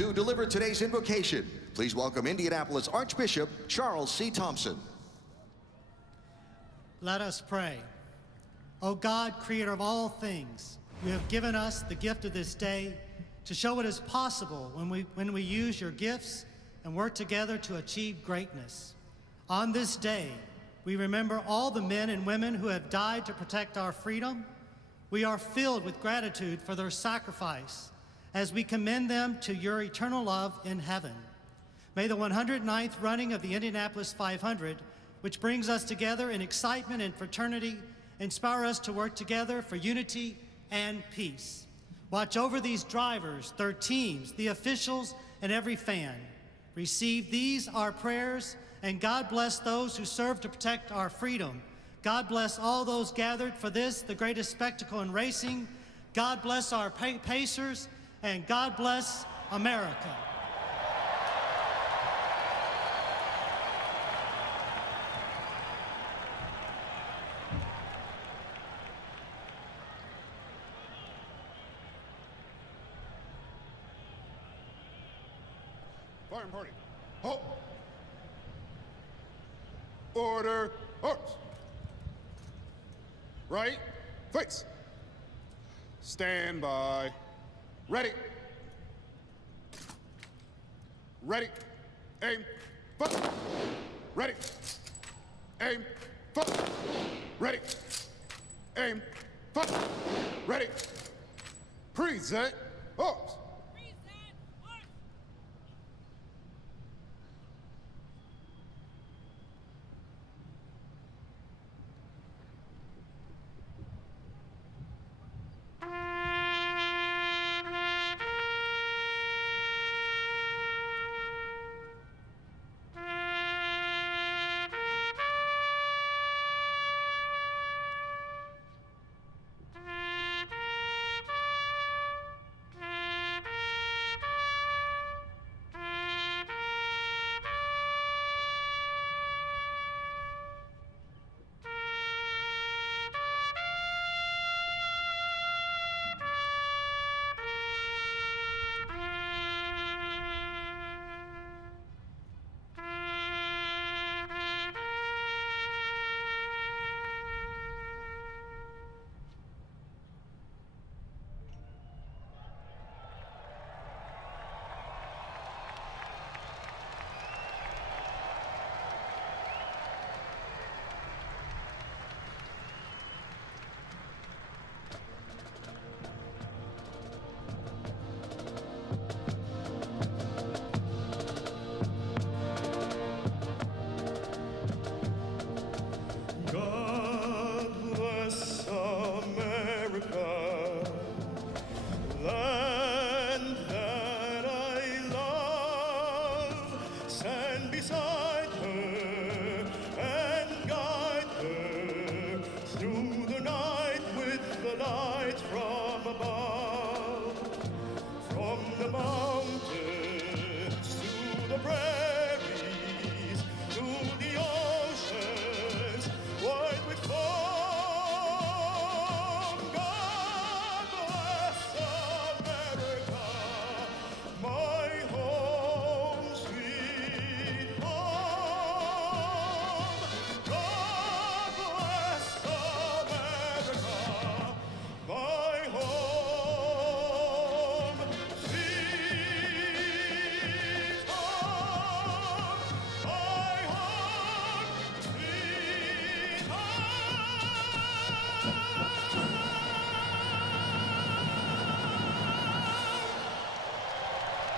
To deliver today's invocation, please welcome Indianapolis Archbishop Charles C. Thompson. Let us pray. O God, creator of all things, you have given us the gift of this day to show what is possible when we use your gifts and work together to achieve greatness. On this day, we remember all the men and women who have died to protect our freedom. We are filled with gratitude for their sacrifice as we commend them to your eternal love in heaven. May the 109th running of the Indianapolis 500, which brings us together in excitement and fraternity, inspire us to work together for unity and peace. Watch over these drivers, their teams, the officials, and every fan. Receive these, our prayers, and God bless those who serve to protect our freedom. God bless all those gathered for this, the greatest spectacle in racing. God bless our pacers, and God bless America. Fire and party. Halt. Order. Horse. Right. Face. Stand by. Ready. Ready. Aim. Fire. Ready. Aim. Fire. Ready. Aim. Fire. Ready. Present. Horse.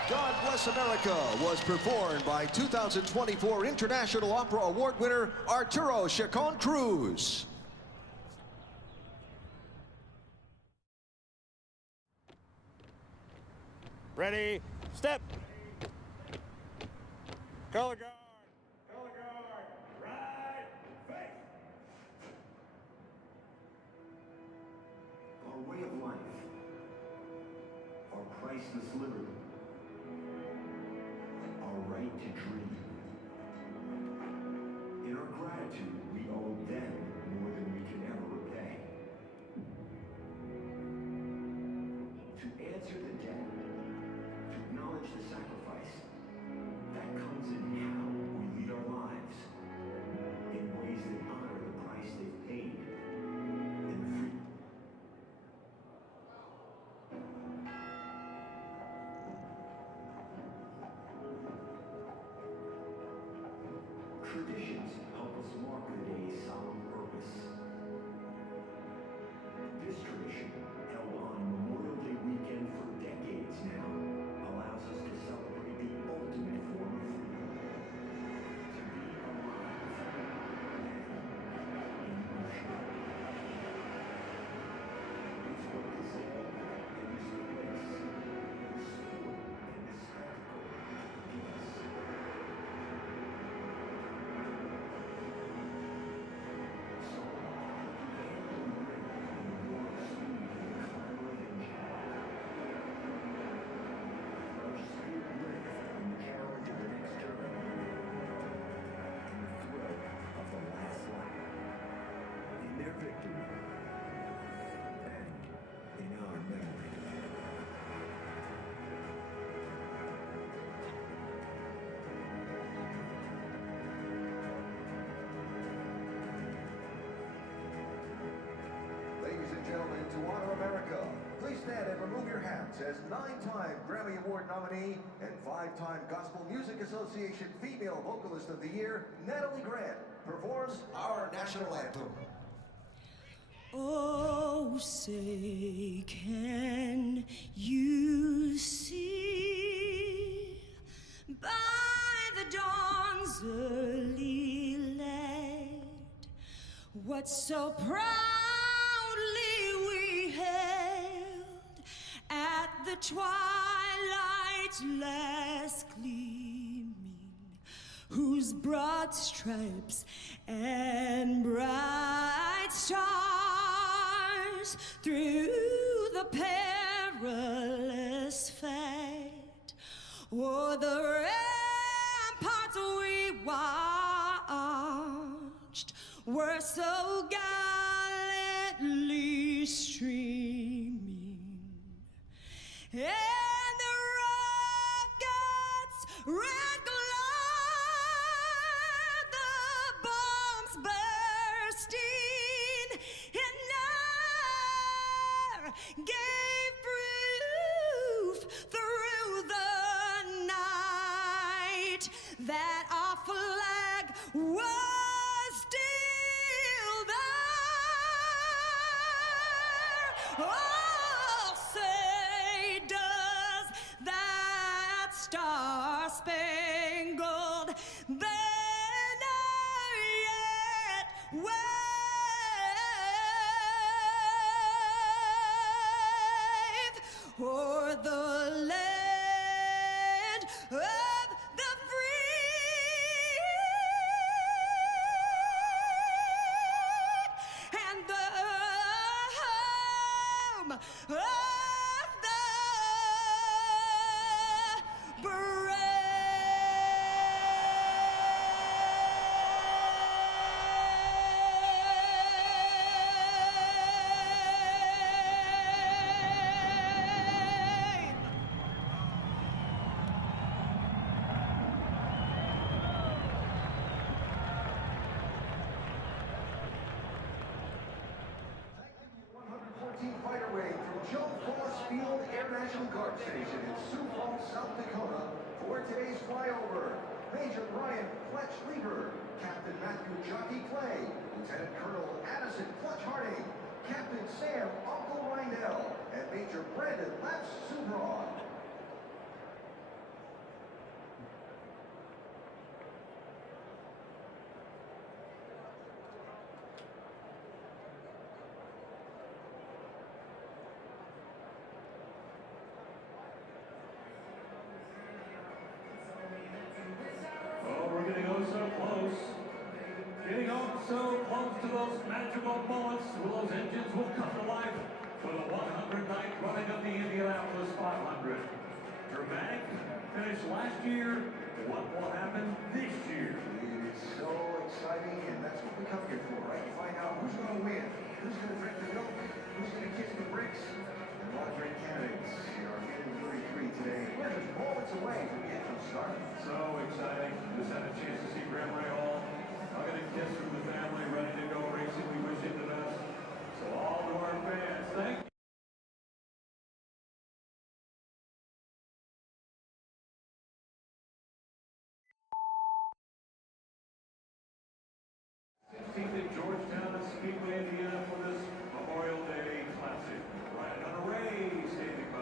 God Bless America was performed by 2024 International Opera Award winner Arturo Chacon Cruz. Ready, step. Color guard. Color guard. Right, face. Our way of life, our priceless liberty, our right to dream. In our gratitude, we owe them more than we can ever repay. To answer the debt, to acknowledge the sacrifice, stand and remove your hats as 9-time Grammy Award nominee and 5-time Gospel Music Association Female Vocalist of the Year, Natalie Grant, performs our national anthem. Oh, say, can you see by the dawn's early light what so proudly we hailed at the twilight's last gleaming, whose broad stripes and bright stars through the perilous fight o'er the ramparts we watched were so gallantly streaming, and the rockets' red glare, the bombs bursting in air, gave proof through the night that our flag was still there. Oh, say, does that star-spangled banner yet wave o'er the land of the free and the home of the Fighter wave from Joe Foss Field Air National Guard Station in Sioux Falls, South Dakota for today's flyover. Major Brian Fletch Lieber, Captain Matthew Jockey Clay, Lieutenant Colonel Addison Clutch Harding, Captain Sam Uncle Rindell, and Major Brandon Laps Subron. Getting oh so close. Getting oh so close to those magical moments where those engines will come to life for the 109th running of the Indianapolis 500. Dramatic finish last year. What will happen this year? It is so exciting, and that's what we come here for, right? To find out who's going to win, who's going to drink the milk, who's going to kiss the bricks. And a lot of great candidates are getting 33 today. We're just moments away from getting them started. So exciting. Just had a chance to see Graham Ray Hall. I'll get a kiss from the family, ready to go racing. We wish him the best. So all to our fans, thank you. At Georgetown and Speedway, Indianapolis, Memorial Day Classic. Ryan Hunter Ray standing by.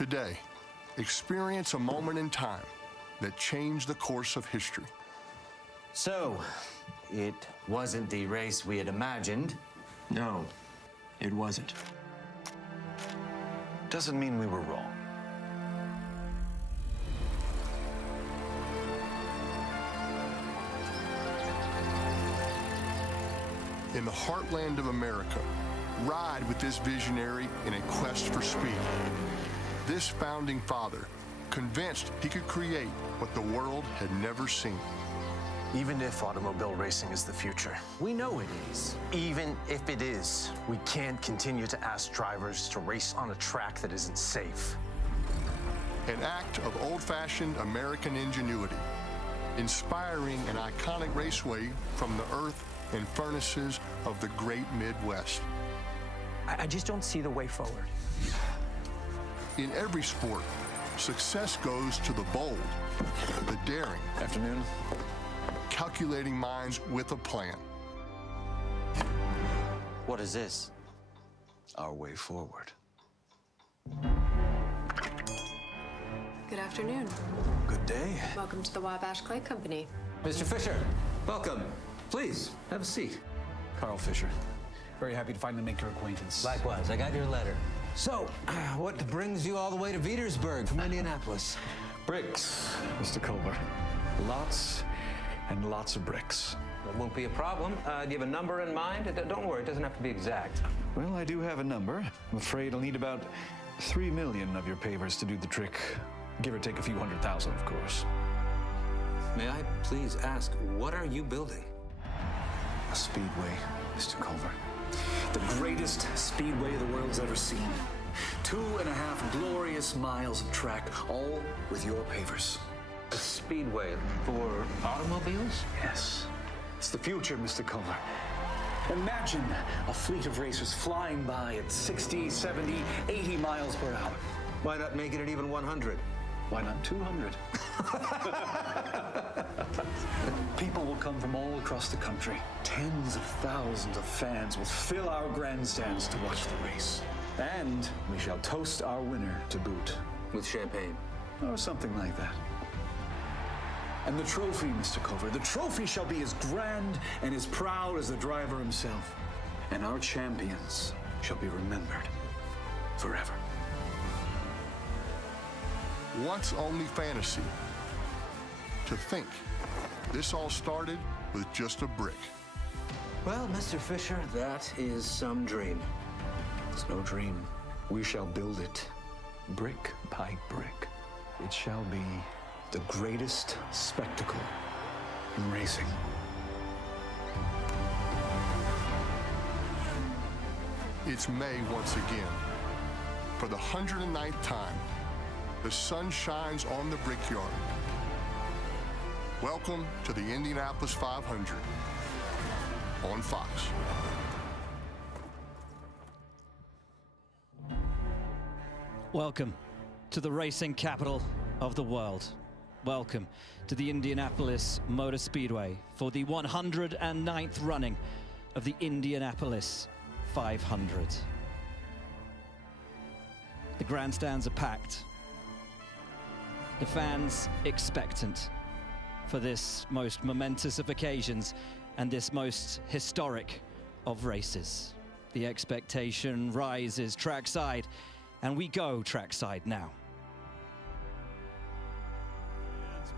Today, experience a moment in time that changed the course of history. So, it wasn't the race we had imagined. No, it wasn't. Doesn't mean we were wrong. In the heartland of America, ride with this visionary in a quest for speed. This founding father, convinced he could create what the world had never seen. Even if automobile racing is the future. We know it is. Even if it is, we can't continue to ask drivers to race on a track that isn't safe. An act of old-fashioned American ingenuity, inspiring an iconic raceway from the earth and furnaces of the great Midwest. I just don't see the way forward. In every sport, success goes to the bold, the daring. Afternoon. Calculating minds with a plan. What is this? Our way forward. Good afternoon. Good day. Welcome to the Wabash Clay Company. Mr. Fisher, welcome. Please, have a seat. Carl Fisher. Very happy to finally make your acquaintance. Likewise, I got your letter. So, what brings you all the way to Petersburg from Indianapolis? Bricks, Mr. Culver. Lots and lots of bricks. That won't be a problem. Do you have a number in mind? Don't worry, it doesn't have to be exact. Well, I do have a number. I'm afraid I'll need about 3 million of your pavers to do the trick. Give or take a few 100,000, of course. May I please ask, what are you building? A speedway, Mr. Culver. The greatest speedway the world's ever seen. 2.5 glorious miles of track, all with your pavers. A speedway for automobiles? Yes. It's the future, Mr. Culver. Imagine a fleet of racers flying by at 60, 70, 80 miles per hour. Why not make it at even 100? Why not 200? People will come from all across the country. Tens of thousands of fans will fill our grandstands to watch the race. And we shall toast our winner to boot. With champagne? Or something like that. And the trophy, Mr. Culver, the trophy shall be as grand and as proud as the driver himself. And our champions shall be remembered forever. Once only fantasy. To think, this all started with just a brick. Well, Mr. Fisher, that is some dream. It's no dream. We shall build it, brick by brick. It shall be the greatest spectacle in racing. It's May once again. For the 109th time, the sun shines on the brickyard. Welcome to the Indianapolis 500 on Fox. Welcome to the racing capital of the world. Welcome to the Indianapolis Motor Speedway for the 109th running of the Indianapolis 500. The grandstands are packed. The fans expectant for this most momentous of occasions and this most historic of races. The expectation rises trackside, and we go trackside now.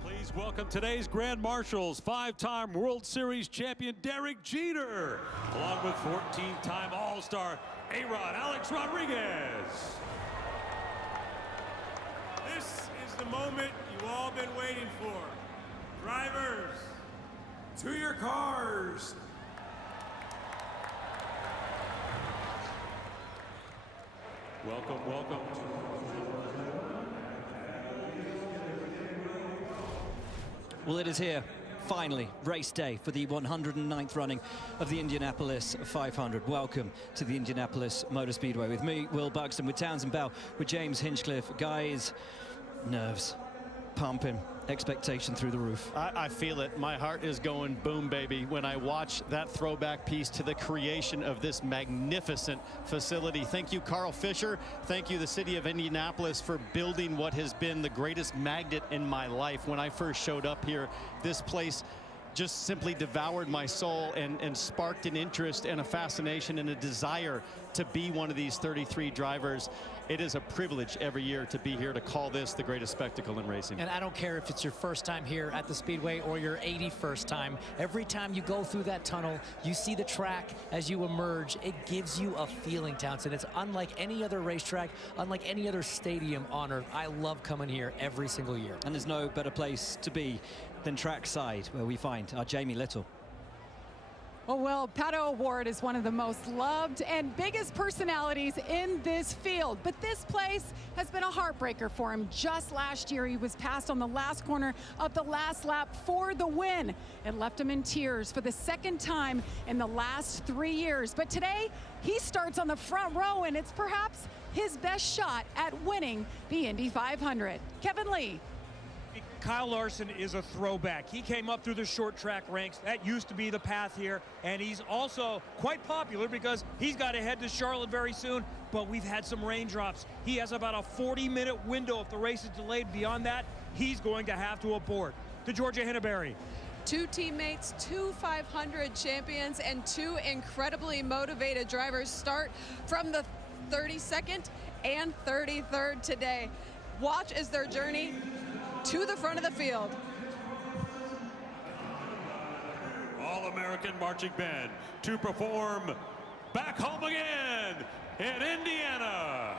Please welcome today's Grand Marshals, 5-time World Series champion Derek Jeter, along with 14-time All-Star A-Rod Alex Rodriguez. This is the moment you've all been waiting for. Drivers, to your cars. Welcome, welcome. Well, it is here, finally, race day for the 109th running of the Indianapolis 500. Welcome to the Indianapolis Motor Speedway with me, Will Buxton, with Townsend Bell, with James Hinchcliffe. Guys, nerves. pumping, expectation through the roof. I feel it. My heart is going boom, baby, when I watch that throwback piece to the creation of this magnificent facility. Thank you, Carl Fisher. Thank you, the city of Indianapolis, for building what has been the greatest magnet in my life. When I first showed up here, this place just simply devoured my soul and sparked an interest and a fascination and a desire to be one of these 33 drivers. It is a privilege every year to be here to call this the greatest spectacle in racing. And I don't care if it's your first time here at the Speedway or your 81st time. Every time you go through that tunnel, you see the track as you emerge. It gives you a feeling, Townsend. It's unlike any other racetrack, unlike any other stadium on earth. I love coming here every single year. And there's no better place to be than trackside, where we find our Jamie Little. Oh, well, Pato O'Ward is one of the most loved and biggest personalities in this field. But this place has been a heartbreaker for him. Just last year, he was passed on the last corner of the last lap for the win. It left him in tears for the second time in the last 3 years. But today, he starts on the front row, and it's perhaps his best shot at winning the Indy 500. Kevin Lee. Kyle Larson is a throwback. He came up through the short track ranks. That used to be the path here. And he's also quite popular because he's got to head to Charlotte very soon. But we've had some raindrops. He has about a 40-minute window. If the race is delayed beyond that, he's going to have to abort. To Georgia Hinneberry. 2 teammates, 2 500 champions, and 2 incredibly motivated drivers start from the 32nd and 33rd today. Watch as their journey to the front of the field. All-American marching band to perform Back Home Again in Indiana.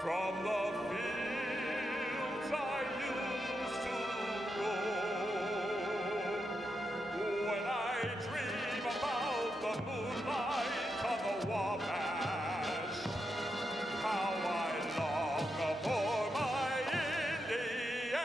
From the fields I used to roam, when I dream about the moonlight of the Wabash, how I long for my Indiana.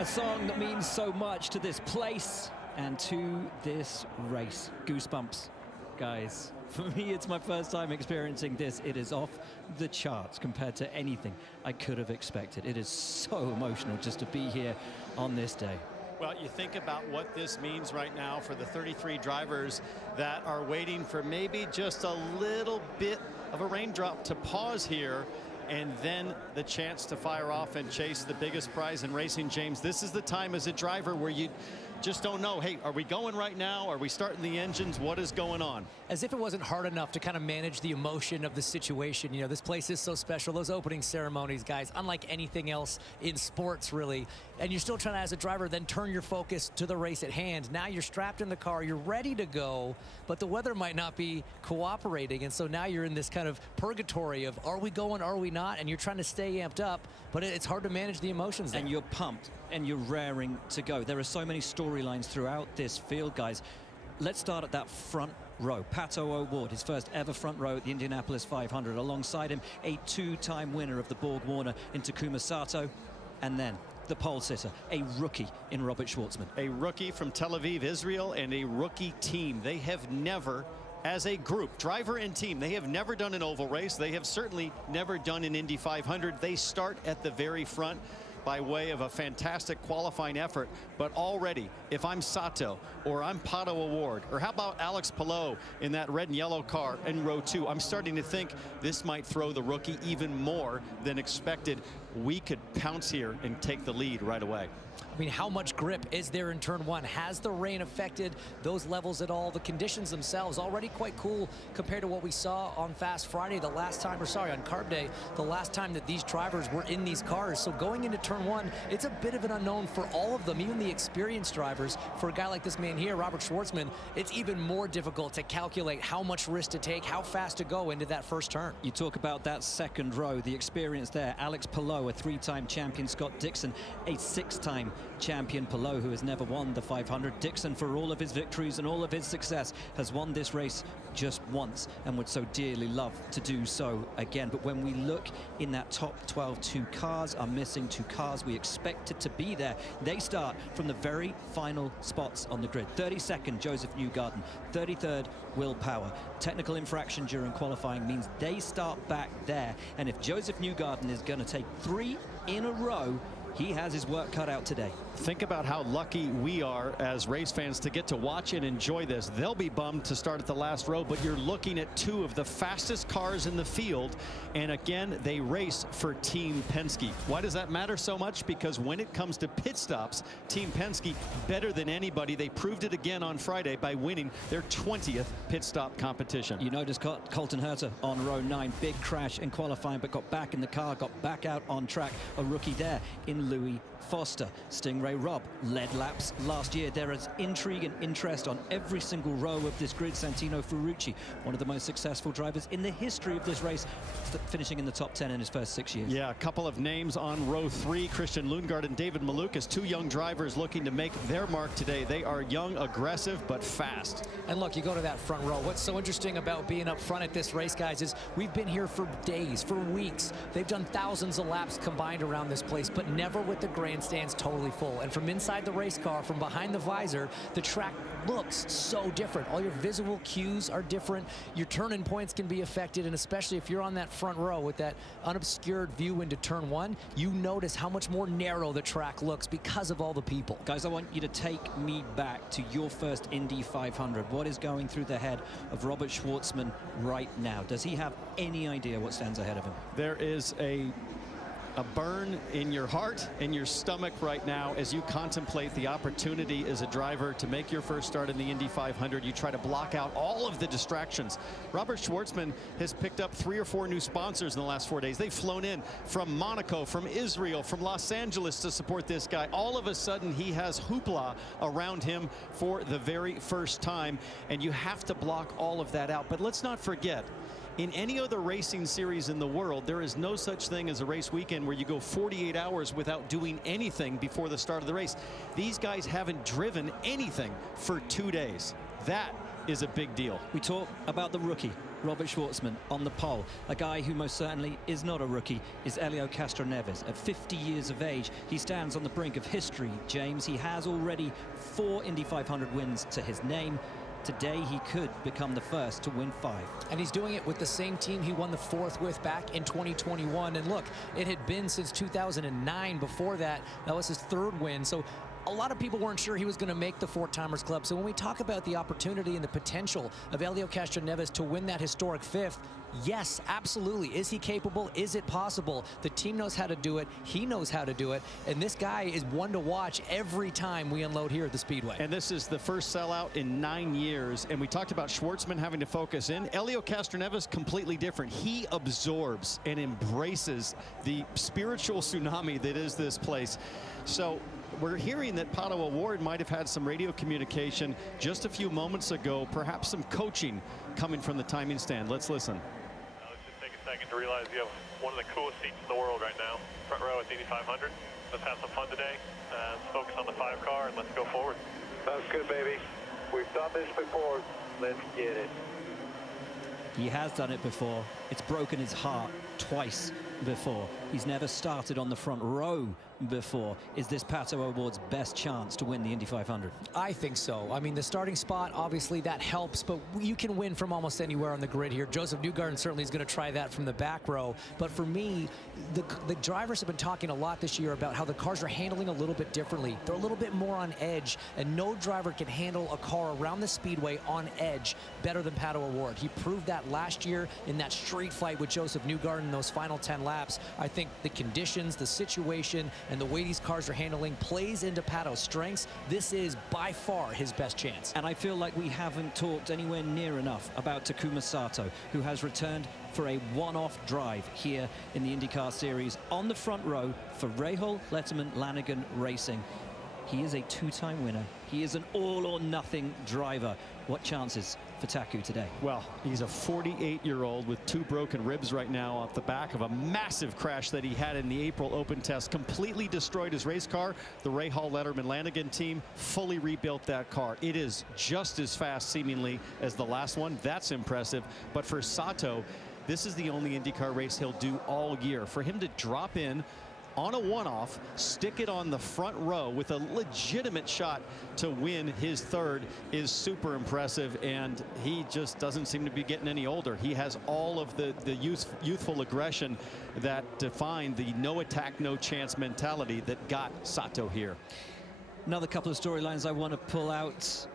A song that means so much to this place and to this race. Goosebumps, guys. For me, it's my first time experiencing this. It is off the charts compared to anything I could have expected. It is so emotional just to be here on this day. Well, you think about what this means right now for the 33 drivers that are waiting for maybe just a little bit of a raindrop to pause here, and then the chance to fire off and chase the biggest prize in racing. James, this is the time as a driver where you just don't know, hey, are we going right now? Are we starting the engines? What is going on? As if it wasn't hard enough to kind of manage the emotion of the situation. You know, this place is so special. Those opening ceremonies, guys, unlike anything else in sports, really. And you're still trying to, as a driver, then turn your focus to the race at hand. Now you're strapped in the car, you're ready to go, but the weather might not be cooperating. And so now you're in this kind of purgatory of, are we going, are we not? And you're trying to stay amped up, but it's hard to manage the emotions there. And you're pumped and you're raring to go. There are so many storylines throughout this field, guys. Let's start at that front row. Pato O'Ward, his first ever front row at the Indianapolis 500. Alongside him, a 2-time winner of the Borg Warner in Takuma Sato. And then the pole sitter, a rookie in Robert Schwartzman. A rookie from Tel Aviv, Israel, and a rookie team. They have never as a group, driver and team. They have never done an oval race. They have certainly never done an Indy 500. They start at the very front by way of a fantastic qualifying effort. But already, if I'm Sato or I'm Pato O'Ward, or how about Alex Palou in that red and yellow car in row 2, I'm starting to think this might throw the rookie even more than expected. We could pounce here and take the lead right away. I mean, how much grip is there in turn 1? Has the rain affected those levels at all? The conditions themselves already quite cool compared to what we saw on Fast Friday the last time, or sorry, on Carb Day, the last time that these drivers were in these cars. So going into turn 1, it's a bit of an unknown for all of them, even the experienced drivers. For a guy like this man here, Robert Schwartzman, it's even more difficult to calculate how much risk to take, how fast to go into that first turn. You talk about that second row, the experience there. Alex Palou, a 3-time champion. Scott Dixon, a 6-time champion. Palou, who has never won the 500. Dixon, for all of his victories and all of his success, has won this race just once and would so dearly love to do so again. But when we look in that top 12, 2 cars are missing. 2 cars we expected to be there. They start from the very final spots on the grid. 32nd, Josef Newgarden. 33rd, Will Power. Technical infraction during qualifying means they start back there. And if Josef Newgarden is going to take 3 in a row, he has his work cut out today. Think about how lucky we are as race fans to get to watch and enjoy this. They'll be bummed to start at the last row, but you're looking at 2 of the fastest cars in the field. And again, they race for Team Penske. Why does that matter so much? Because when it comes to pit stops, Team Penske, better than anybody. They proved it again on Friday by winning their 20th pit stop competition. You noticed Colton Herta on row 9. Big crash in qualifying, but got back in the car, got back out on track. A rookie there in Louis Foster. Stingray Robb led laps last year. There is intrigue and interest on every single row of this grid. Santino Ferrucci, one of the most successful drivers in the history of this race, finishing in the top 10 in his first 6 years. Yeah, a couple of names on row 3. Christian Lundgaard and David Malukas, 2 young drivers looking to make their mark today. They are young, aggressive, but fast. And look, you go to that front row. What's so interesting about being up front at this race, guys, is we've been here for days, for weeks. They've done thousands of laps combined around this place, but never with the grandstands totally full. And from inside the race car, from behind the visor, the track looks so different. All your visual cues are different. Your turning points can be affected, and especially if you're on that front row with that unobscured view into turn 1, you notice how much more narrow the track looks because of all the people. Guys, I want you to take me back to your first Indy 500. What is going through the head of Robert Schwartzman right now? Does he have any idea what stands ahead of him? There is a burn in your heart and your stomach right now as you contemplate the opportunity as a driver to make your first start in the Indy 500. You try to block out all of the distractions. Robert Schwartzman has picked up 3 or 4 new sponsors in the last 4 days. They've flown in from Monaco, from Israel, from Los Angeles to support this guy. All of a sudden, he has hoopla around him for the very first time, and you have to block all of that out. But let's not forget, in any other racing series in the world, there is no such thing as a race weekend where you go 48 hours without doing anything before the start of the race. These guys haven't driven anything for 2 days. That is a big deal. We talk about the rookie, Robert Schwartzman, on the pole. A guy who most certainly is not a rookie is Helio Castroneves. At 50 years of age, he stands on the brink of history, James. He has already 4 Indy 500 wins to his name. Today, he could become the first to win 5. And he's doing it with the same team he won the 4th with back in 2021. And look, it had been since 2009 before that. That was his 3rd win. So a lot of people weren't sure he was going to make the 4-timers club. So when we talk about the opportunity and the potential of Helio Castroneves to win that historic 5th, yes, absolutely. Is he capable? Is it possible? The team knows how to do it. He knows how to do it. And this guy is one to watch every time we unload here at the Speedway. And this is the first sellout in 9 years. And we talked about Schwartzman having to focus in. Helio Castroneves, completely different. He absorbs and embraces the spiritual tsunami that is this place. So we're hearing that Pato O'Ward might have had some radio communication just a few moments ago, perhaps some coaching coming from the timing stand. Let's listen. Let's just take a second to realize you have one of the coolest seats in the world right now. Front row at the Indy 500. Let's have some fun today. Let's focus on the 5 car and let's go forward. Sounds good, baby. We've done this before. Let's get it. He has done it before It's broken his heart twice before. He's never started on the front row before. Is this Pato O'Ward's best chance to win the Indy 500? I think so. I mean, the starting spot, obviously that helps, but you can win from almost anywhere on the grid here. Josef Newgarden certainly is going to try that from the back row. But for me, the drivers have been talking a lot this year about how the cars are handling a little bit differently. They're a little bit more on edge, and no driver can handle a car around the speedway on edge better than Pato O'Ward. He proved that last year in that street fight with Josef Newgarden in those final 10 laps. I think the conditions, the situation, and the way these cars are handling plays into Pato's strengths. This is by far his best chance. And I feel like we haven't talked anywhere near enough about Takuma Sato, who has returned for a one-off drive here in the INDYCAR series on the front row for Rahal Letterman Lanigan Racing. He is a two-time winner. He is an all-or-nothing driver. What chances for Taku today? Well, he's a 48-year-old with 2 broken ribs right now off the back of a massive crash that he had in the April Open test. Completely destroyed his race car. The Rahal Letterman Lanigan team fully rebuilt that car. It is just as fast, seemingly, as the last one. That's impressive. But for Sato, this is the only IndyCar race he'll do all year. For him to drop in on a one-off, stick it on the front row with a legitimate shot to win his third is super impressive, and he just doesn't seem to be getting any older. He has all of the youthful aggression that defined the no attack, no chance mentality that got Sato here. Another couple of storylines I want to pull out.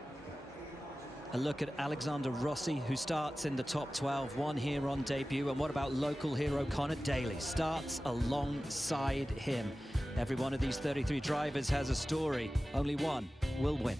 A look at Alexander Rossi, who starts in the top 12, won here on debut. And what about local hero Connor Daly? Starts alongside him. Every one of these 33 drivers has a story. Only one will win.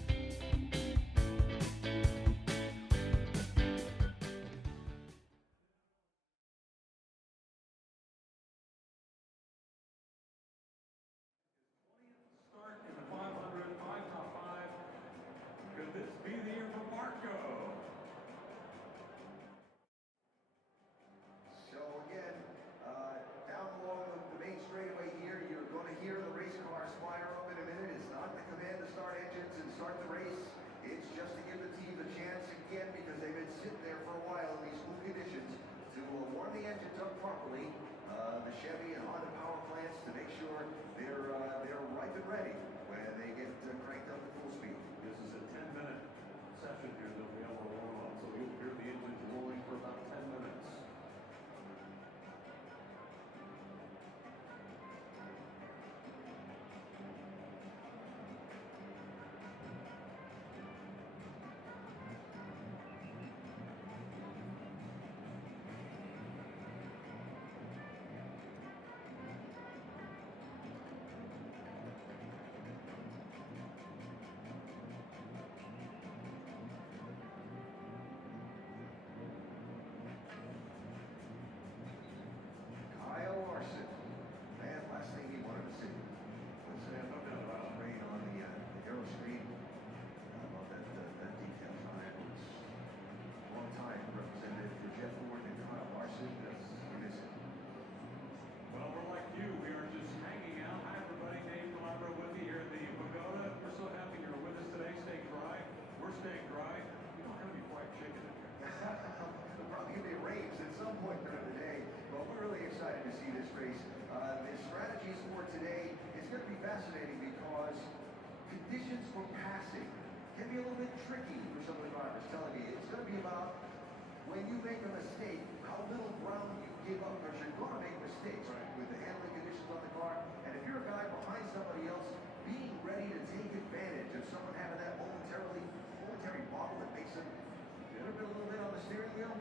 When you make a mistake, how little ground you give up, because you're going to make mistakes with the handling conditions on the car. And if you're a guy behind somebody else, being ready to take advantage of someone having that momentary bottle that makes them a little bit on the steering wheel,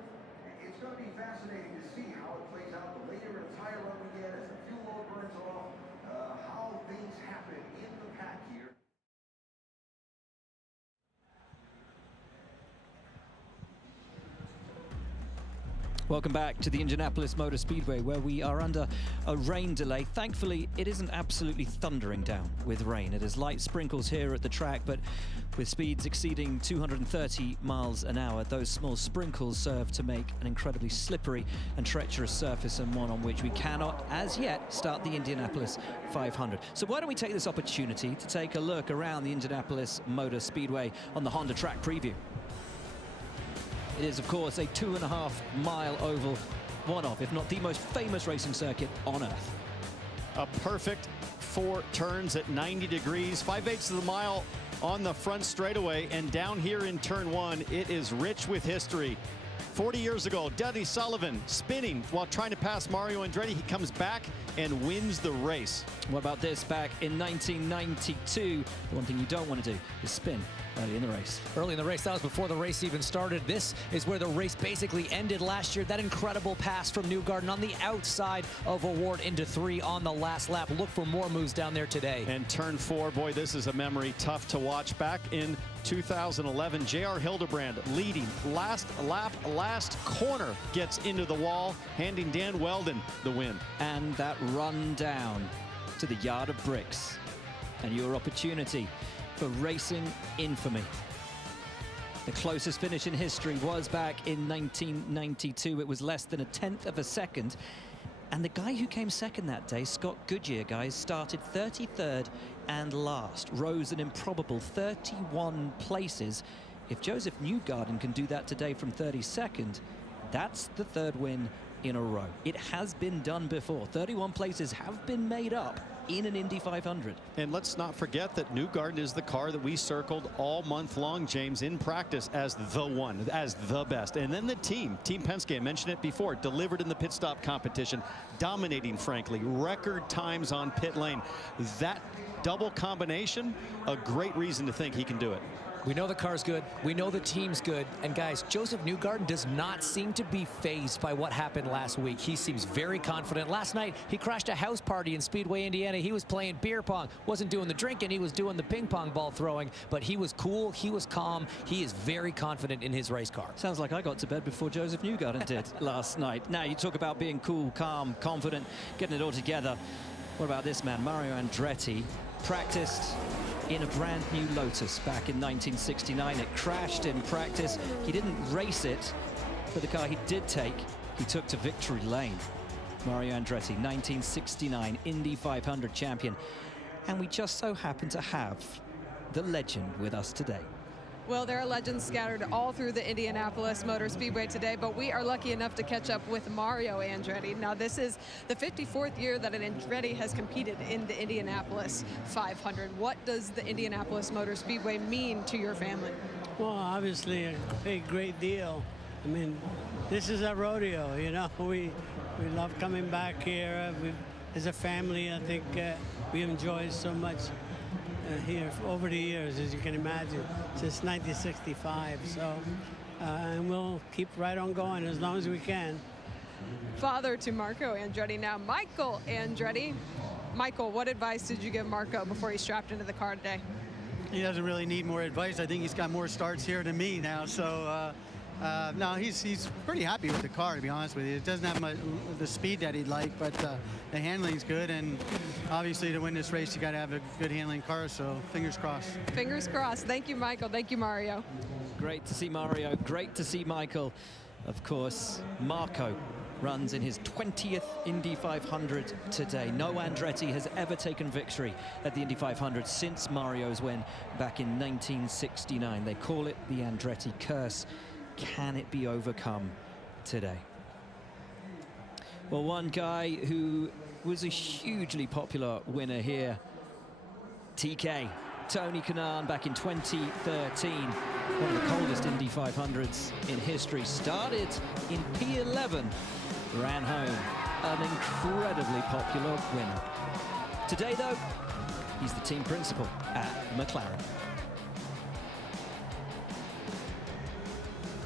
it's going to be fascinating to see how it plays out. The later a tire run we get, as the fuel load burns off, how things happen in the pack here. Welcome back to the Indianapolis Motor Speedway, where we are under a rain delay. Thankfully, it isn't absolutely thundering down with rain. It is light sprinkles here at the track, but with speeds exceeding 230 miles an hour, those small sprinkles serve to make an incredibly slippery and treacherous surface, and one on which we cannot, as yet, start the Indianapolis 500. So why don't we take this opportunity to take a look around the Indianapolis Motor Speedway on the Honda Track Preview. It is, of course, a 2.5-mile oval one of, if not the most famous racing circuit on earth. A perfect 4 turns at 90 degrees, 5/8 of the mile on the front straightaway, and down here in turn 1, it is rich with history. 40 years ago, Denny Sullivan spinning while trying to pass Mario Andretti. He comes back and wins the race. What about this back in 1992? The one thing you don't want to do is spin early in the race. Early in the race, that was before the race even started. This is where the race basically ended last year. That incredible pass from Newgarden on the outside of O'Ward into 3 on the last lap. Look for more moves down there today. And turn 4, boy, this is a memory tough to watch. Back in 2011, J.R. Hildebrand leading last lap, last corner, gets into the wall, handing Dan Weldon the win. And that run down to the yard of bricks, and your opportunity for racing infamy. The closest finish in history was back in 1992. It was less than 1/10 of a second. And the guy who came second that day, Scott Goodyear, guys, started 33rd and last, rose an improbable 31 places. If Josef Newgarden can do that today from 32nd, that's the 3rd win in a row. It has been done before. 31 places have been made up in an Indy 500. And let's not forget that Newgarden is the car that we circled all month long, James, in practice as the one, as the best. And then the Team Penske, I mentioned it before, delivered in the pit stop competition, dominating, frankly, record times on pit lane. That double combination, a great reason to think he can do it. We know the car's good. We know the team's good. And guys, Josef Newgarden does not seem to be fazed by what happened last week. He seems very confident. Last night, he crashed a house party in Speedway, Indiana. He was playing beer pong. Wasn't doing the drinking. He was doing the ping pong ball throwing. But he was cool. He was calm. He is very confident in his race car. Sounds like I got to bed before Josef Newgarden did last night. Now, you talk about being cool, calm, confident, getting it all together. What about this man, Mario Andretti? Practiced in a brand new Lotus back in 1969. It crashed in practice. He didn't race it, but the car he did take, he took to victory lane. Mario Andretti, 1969 Indy 500 champion. And we just so happen to have the legend with us today. Well, there are legends scattered all through the Indianapolis Motor Speedway today, but we are lucky enough to catch up with Mario Andretti. Now, this is the 54th year that an Andretti has competed in the Indianapolis 500. What does the Indianapolis Motor Speedway mean to your family? Well, obviously a great deal. I mean, this is a rodeo, you know. We love coming back here. As a family, I think we enjoy so much here over the years, as you can imagine, since 1965. So, and we'll keep right on going as long as we can. Father to Marco Andretti now, Michael Andretti. Michael, what advice did you give Marco before he strapped into the car today? He doesn't really need more advice. I think he's got more starts here than me now. So, no, he's pretty happy with the car, to be honest with you. It doesn't have much the speed that he'd like, but the handling's good, and obviously to win this race you got to have a good handling car, so fingers crossed. Fingers crossed. Thank you, Michael. Thank you, Mario. Great to see Mario. Great to see Michael. Of course, Marco runs in his 20th Indy 500 today. No Andretti has ever taken victory at the Indy 500 since Mario's win back in 1969. They call it the Andretti curse. Can it be overcome today? Well, one guy who was a hugely popular winner here, TK, Tony Kanaan, back in 2013. One of the coldest Indy 500s in history. Started in P11, ran home. An incredibly popular winner. Today, though, he's the team principal at McLaren.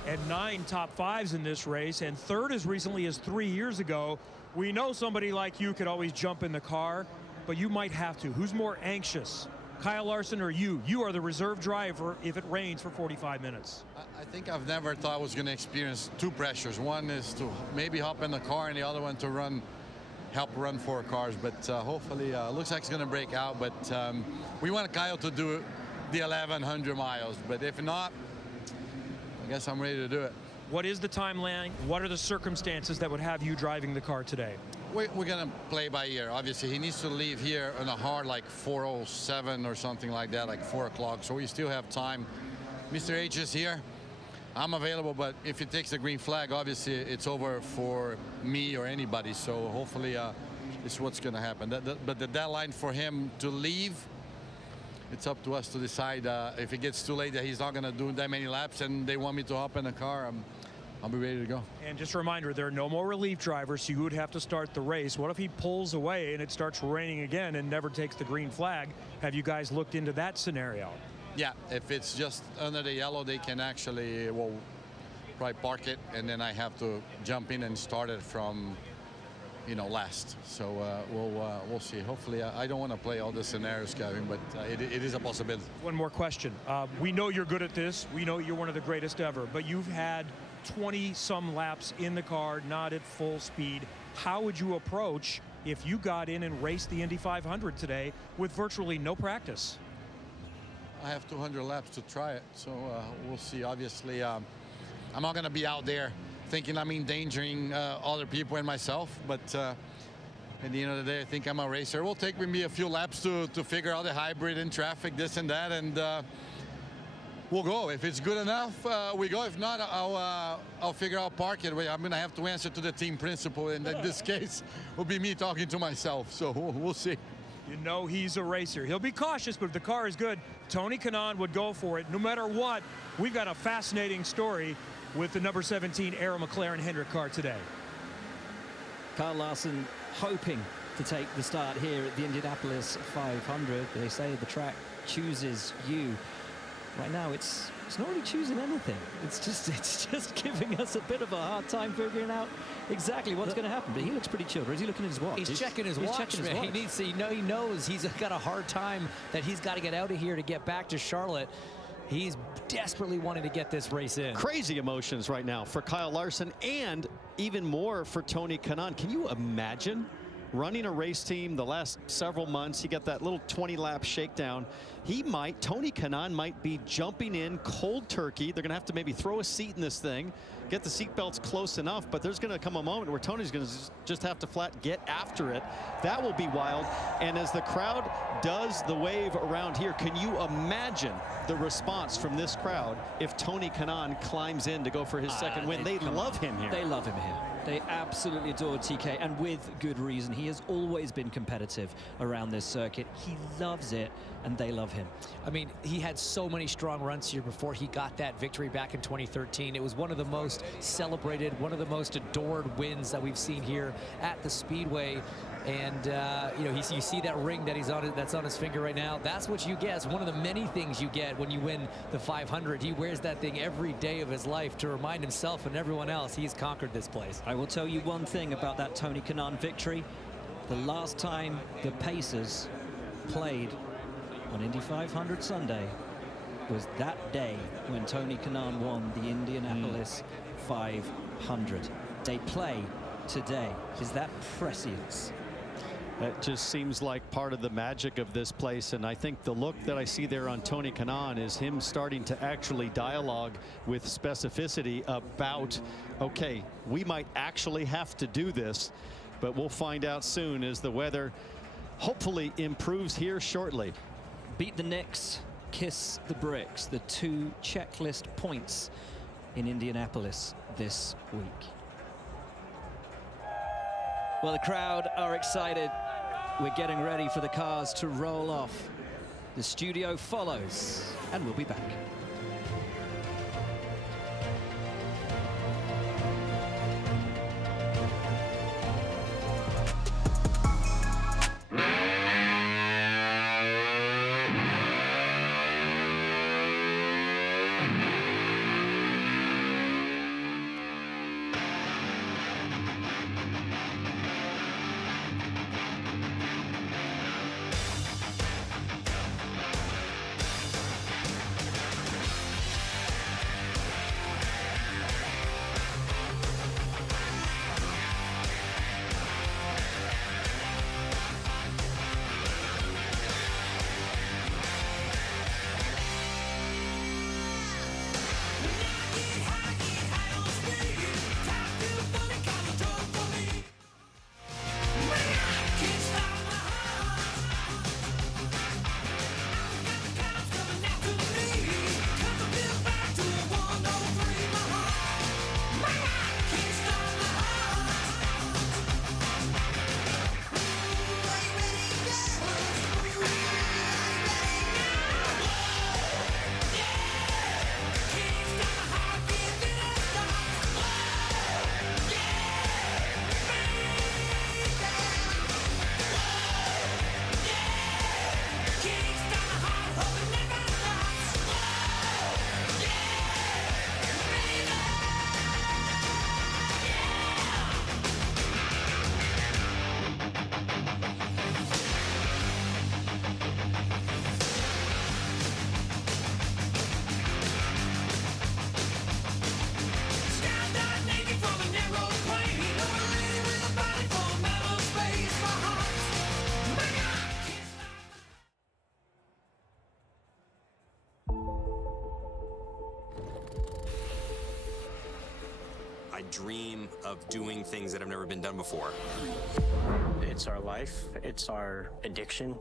And 9 top 5s in this race, and 3rd as recently as 3 years ago. We know somebody like you could always jump in the car, but you might have to. Who's more anxious, Kyle Larson or you? You are the reserve driver if it rains for 45 minutes. I think I've never thought I was going to experience 2 pressures. One is to maybe hop in the car, and the other one to help run 4 cars. But hopefully, looks like it's going to break out. But we want Kyle to do the 1,100 miles. But if not, I guess I'm ready to do it. What is the timeline? What are the circumstances that would have you driving the car today? We're going to play by ear. Obviously, he needs to leave here on a hard like 4:07 or something like that, like 4 o'clock. So we still have time. Mr. H is here. I'm available, but if he takes the green flag, obviously it's over for me or anybody. So hopefully this is what's going to happen. But the deadline for him to leave, it's up to us to decide. If it gets too late that he's not going to do that many laps and they want me to hop in the car, I'll be ready to go. And just a reminder, there are no more relief drivers, so you would have to start the race. What if he pulls away and it starts raining again and never takes the green flag? Have you guys looked into that scenario? Yeah, if it's just under the yellow, they can actually, well, probably park it, and then I have to jump in and start it from, you know, last. So we'll see. Hopefully, I don't want to play all the scenarios, Kevin, but it is a possibility. One more question. We know you're good at this. We know you're one of the greatest ever, but you've had 20-some laps in the car, not at full speed. How would you approach if you got in and raced the Indy 500 today with virtually no practice? I have 200 laps to try it, so we'll see. Obviously, I'm not going to be out there thinking I'm endangering other people and myself, but at the end of the day, I think I'm a racer. It will take me a few laps to figure out the hybrid and traffic, this and that, and we'll go. If it's good enough, we go. If not, I'll figure out park it. I'm going to have to answer to the team principal, and in this case, will be me talking to myself, so we'll see. You know he's a racer. He'll be cautious, but if the car is good, Tony Kanaan would go for it no matter what. We've got a fascinating story with the number 17 Arrow McLaren Hendrick car today. Kyle Larson hoping to take the start here at the Indianapolis 500. They say the track chooses you. Right now, it's not really choosing anything. It's just giving us a bit of a hard time figuring out exactly what's going to happen. But he looks pretty chilled. Or is he looking at his watch? He's checking his watch, man. He needs to, he knows he's got a hard time that he's got to get out of here to get back to Charlotte. He's desperately wanting to get this race in. Crazy emotions right now for Kyle Larson, and even more for Tony Kanaan. Can you imagine running a race team the last several months? He got that little 20-lap shakedown. Tony Kanaan might be jumping in cold turkey. They're going to have to maybe throw a seat in this thing, get the seat belts close enough, but there's going to come a moment where Tony's going to just have to flat get after it. That will be wild. And as the crowd does the wave around here, can you imagine the response from this crowd if Tony Kanaan climbs in to go for his second win? They love him here. They love him here. They absolutely adore TK, and with good reason. He has always been competitive around this circuit. He loves it, and they love him. I mean, he had so many strong runs here before he got that victory back in 2013. It was one of the most celebrated, one of the most adored wins that we've seen here at the Speedway. And you know, you see that ring that that's on his finger right now. That's what you get. It's one of the many things you get when you win the 500. He wears that thing every day of his life to remind himself and everyone else he's conquered this place. I will tell you one thing about that Tony Kanaan victory. The last time the Pacers played on Indy 500 Sunday was that day when Tony Kanaan won the Indianapolis 500. They play today. Is that prescience? That just seems like part of the magic of this place, and I think the look that I see there on Tony Kanaan is him starting to actually dialogue with specificity about, okay, we might actually have to do this, but we'll find out soon as the weather hopefully improves here shortly. Beat the Knicks, kiss the bricks, the 2 checklist points in Indianapolis this week. Well, the crowd are excited. We're getting ready for the cars to roll off. The studio follows, and we'll be back. dream of doing things that have never been done before. It's our life. It's our addiction.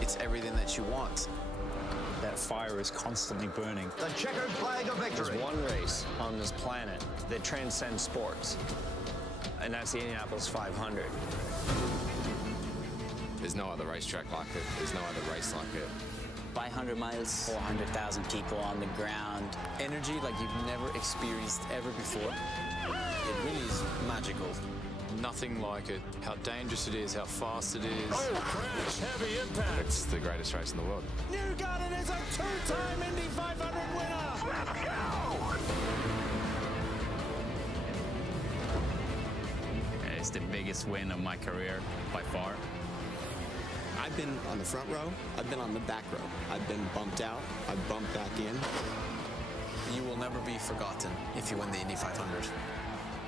It's everything that you want. That fire is constantly burning. The checkered flag of victory. There's one race on this planet that transcends sports, and that's the Indianapolis 500. There's no other racetrack like it. There's no other race like it. 500 miles, 400,000 people on the ground. Energy like you've never experienced ever before. It really is magical. Nothing like it. How dangerous it is, how fast it is. Oh, crash, heavy impact. It's the greatest race in the world. Newgarden is a two-time Indy 500 winner. Let's go! It's the biggest win of my career by far. I've been on the front row. I've been on the back row. I've been bumped out. I've bumped back in. You will never be forgotten if you win the Indy 500.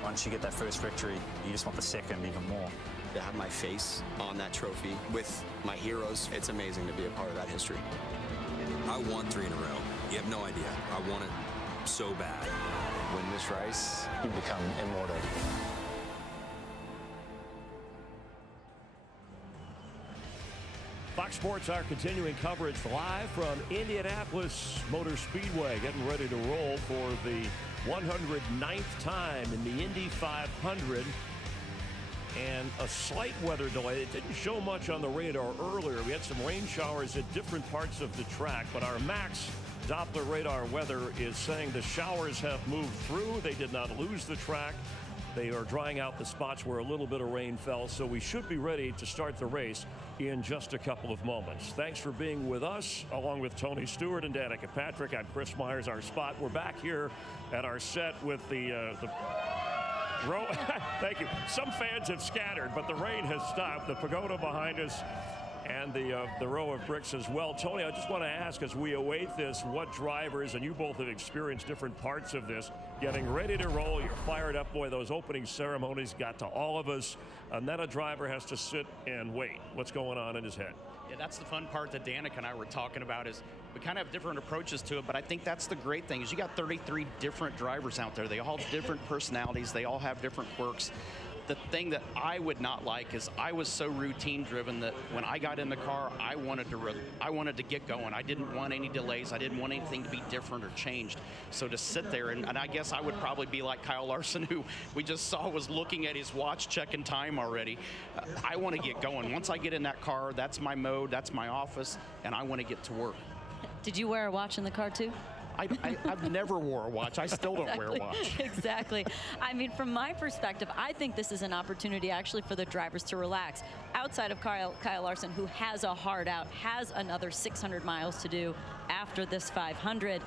Once you get that first victory, you just want the second even more. To have my face on that trophy with my heroes, it's amazing to be a part of that history. I won 3 in a row. You have no idea. I want it so bad. Win this race, you become immortal. Fox Sports, our continuing coverage live from Indianapolis Motor Speedway, getting ready to roll for the 109th time in the Indy 500. And a slight weather delay. It didn't show much on the radar earlier. We had some rain showers at different parts of the track, but our max Doppler radar weather is saying the showers have moved through. They did not lose the track. They are drying out the spots where a little bit of rain fell, so we should be ready to start the race in just a couple of moments. Thanks for being with us, along with Tony Stewart and Danica Patrick. I'm Chris Myers, our spot. We're back here at our set with the row. Thank you. Some fans have scattered, but the rain has stopped. The pagoda behind us and the row of bricks as well. Tony, I just want to ask, as we await this, what drivers, and you both have experienced different parts of this, getting ready to roll, you're fired up. Boy, those opening ceremonies got to all of us, and then a driver has to sit and wait. What's going on in his head? Yeah, that's the fun part that Danica and I were talking about, is we kind of have different approaches to it, but I think that's the great thing, is you got 33 different drivers out there. They all have different personalities. They all have different quirks. The thing that I would not like is I was so routine driven that when I got in the car, I wanted to get going. I didn't want any delays. I didn't want anything to be different or changed. So to sit there, and I guess I would probably be like Kyle Larson, who we just saw was looking at his watch, checking time already. I want to get going. Once I get in that car, that's my mode, that's my office, and I want to get to work. Did you wear a watch in the car too? I've never wore a watch. I still don't wear a watch. Exactly. I mean, from my perspective, I think this is an opportunity actually for the drivers to relax. Outside of Kyle Larson, who has a hard out, has another 600 miles to do after this 500.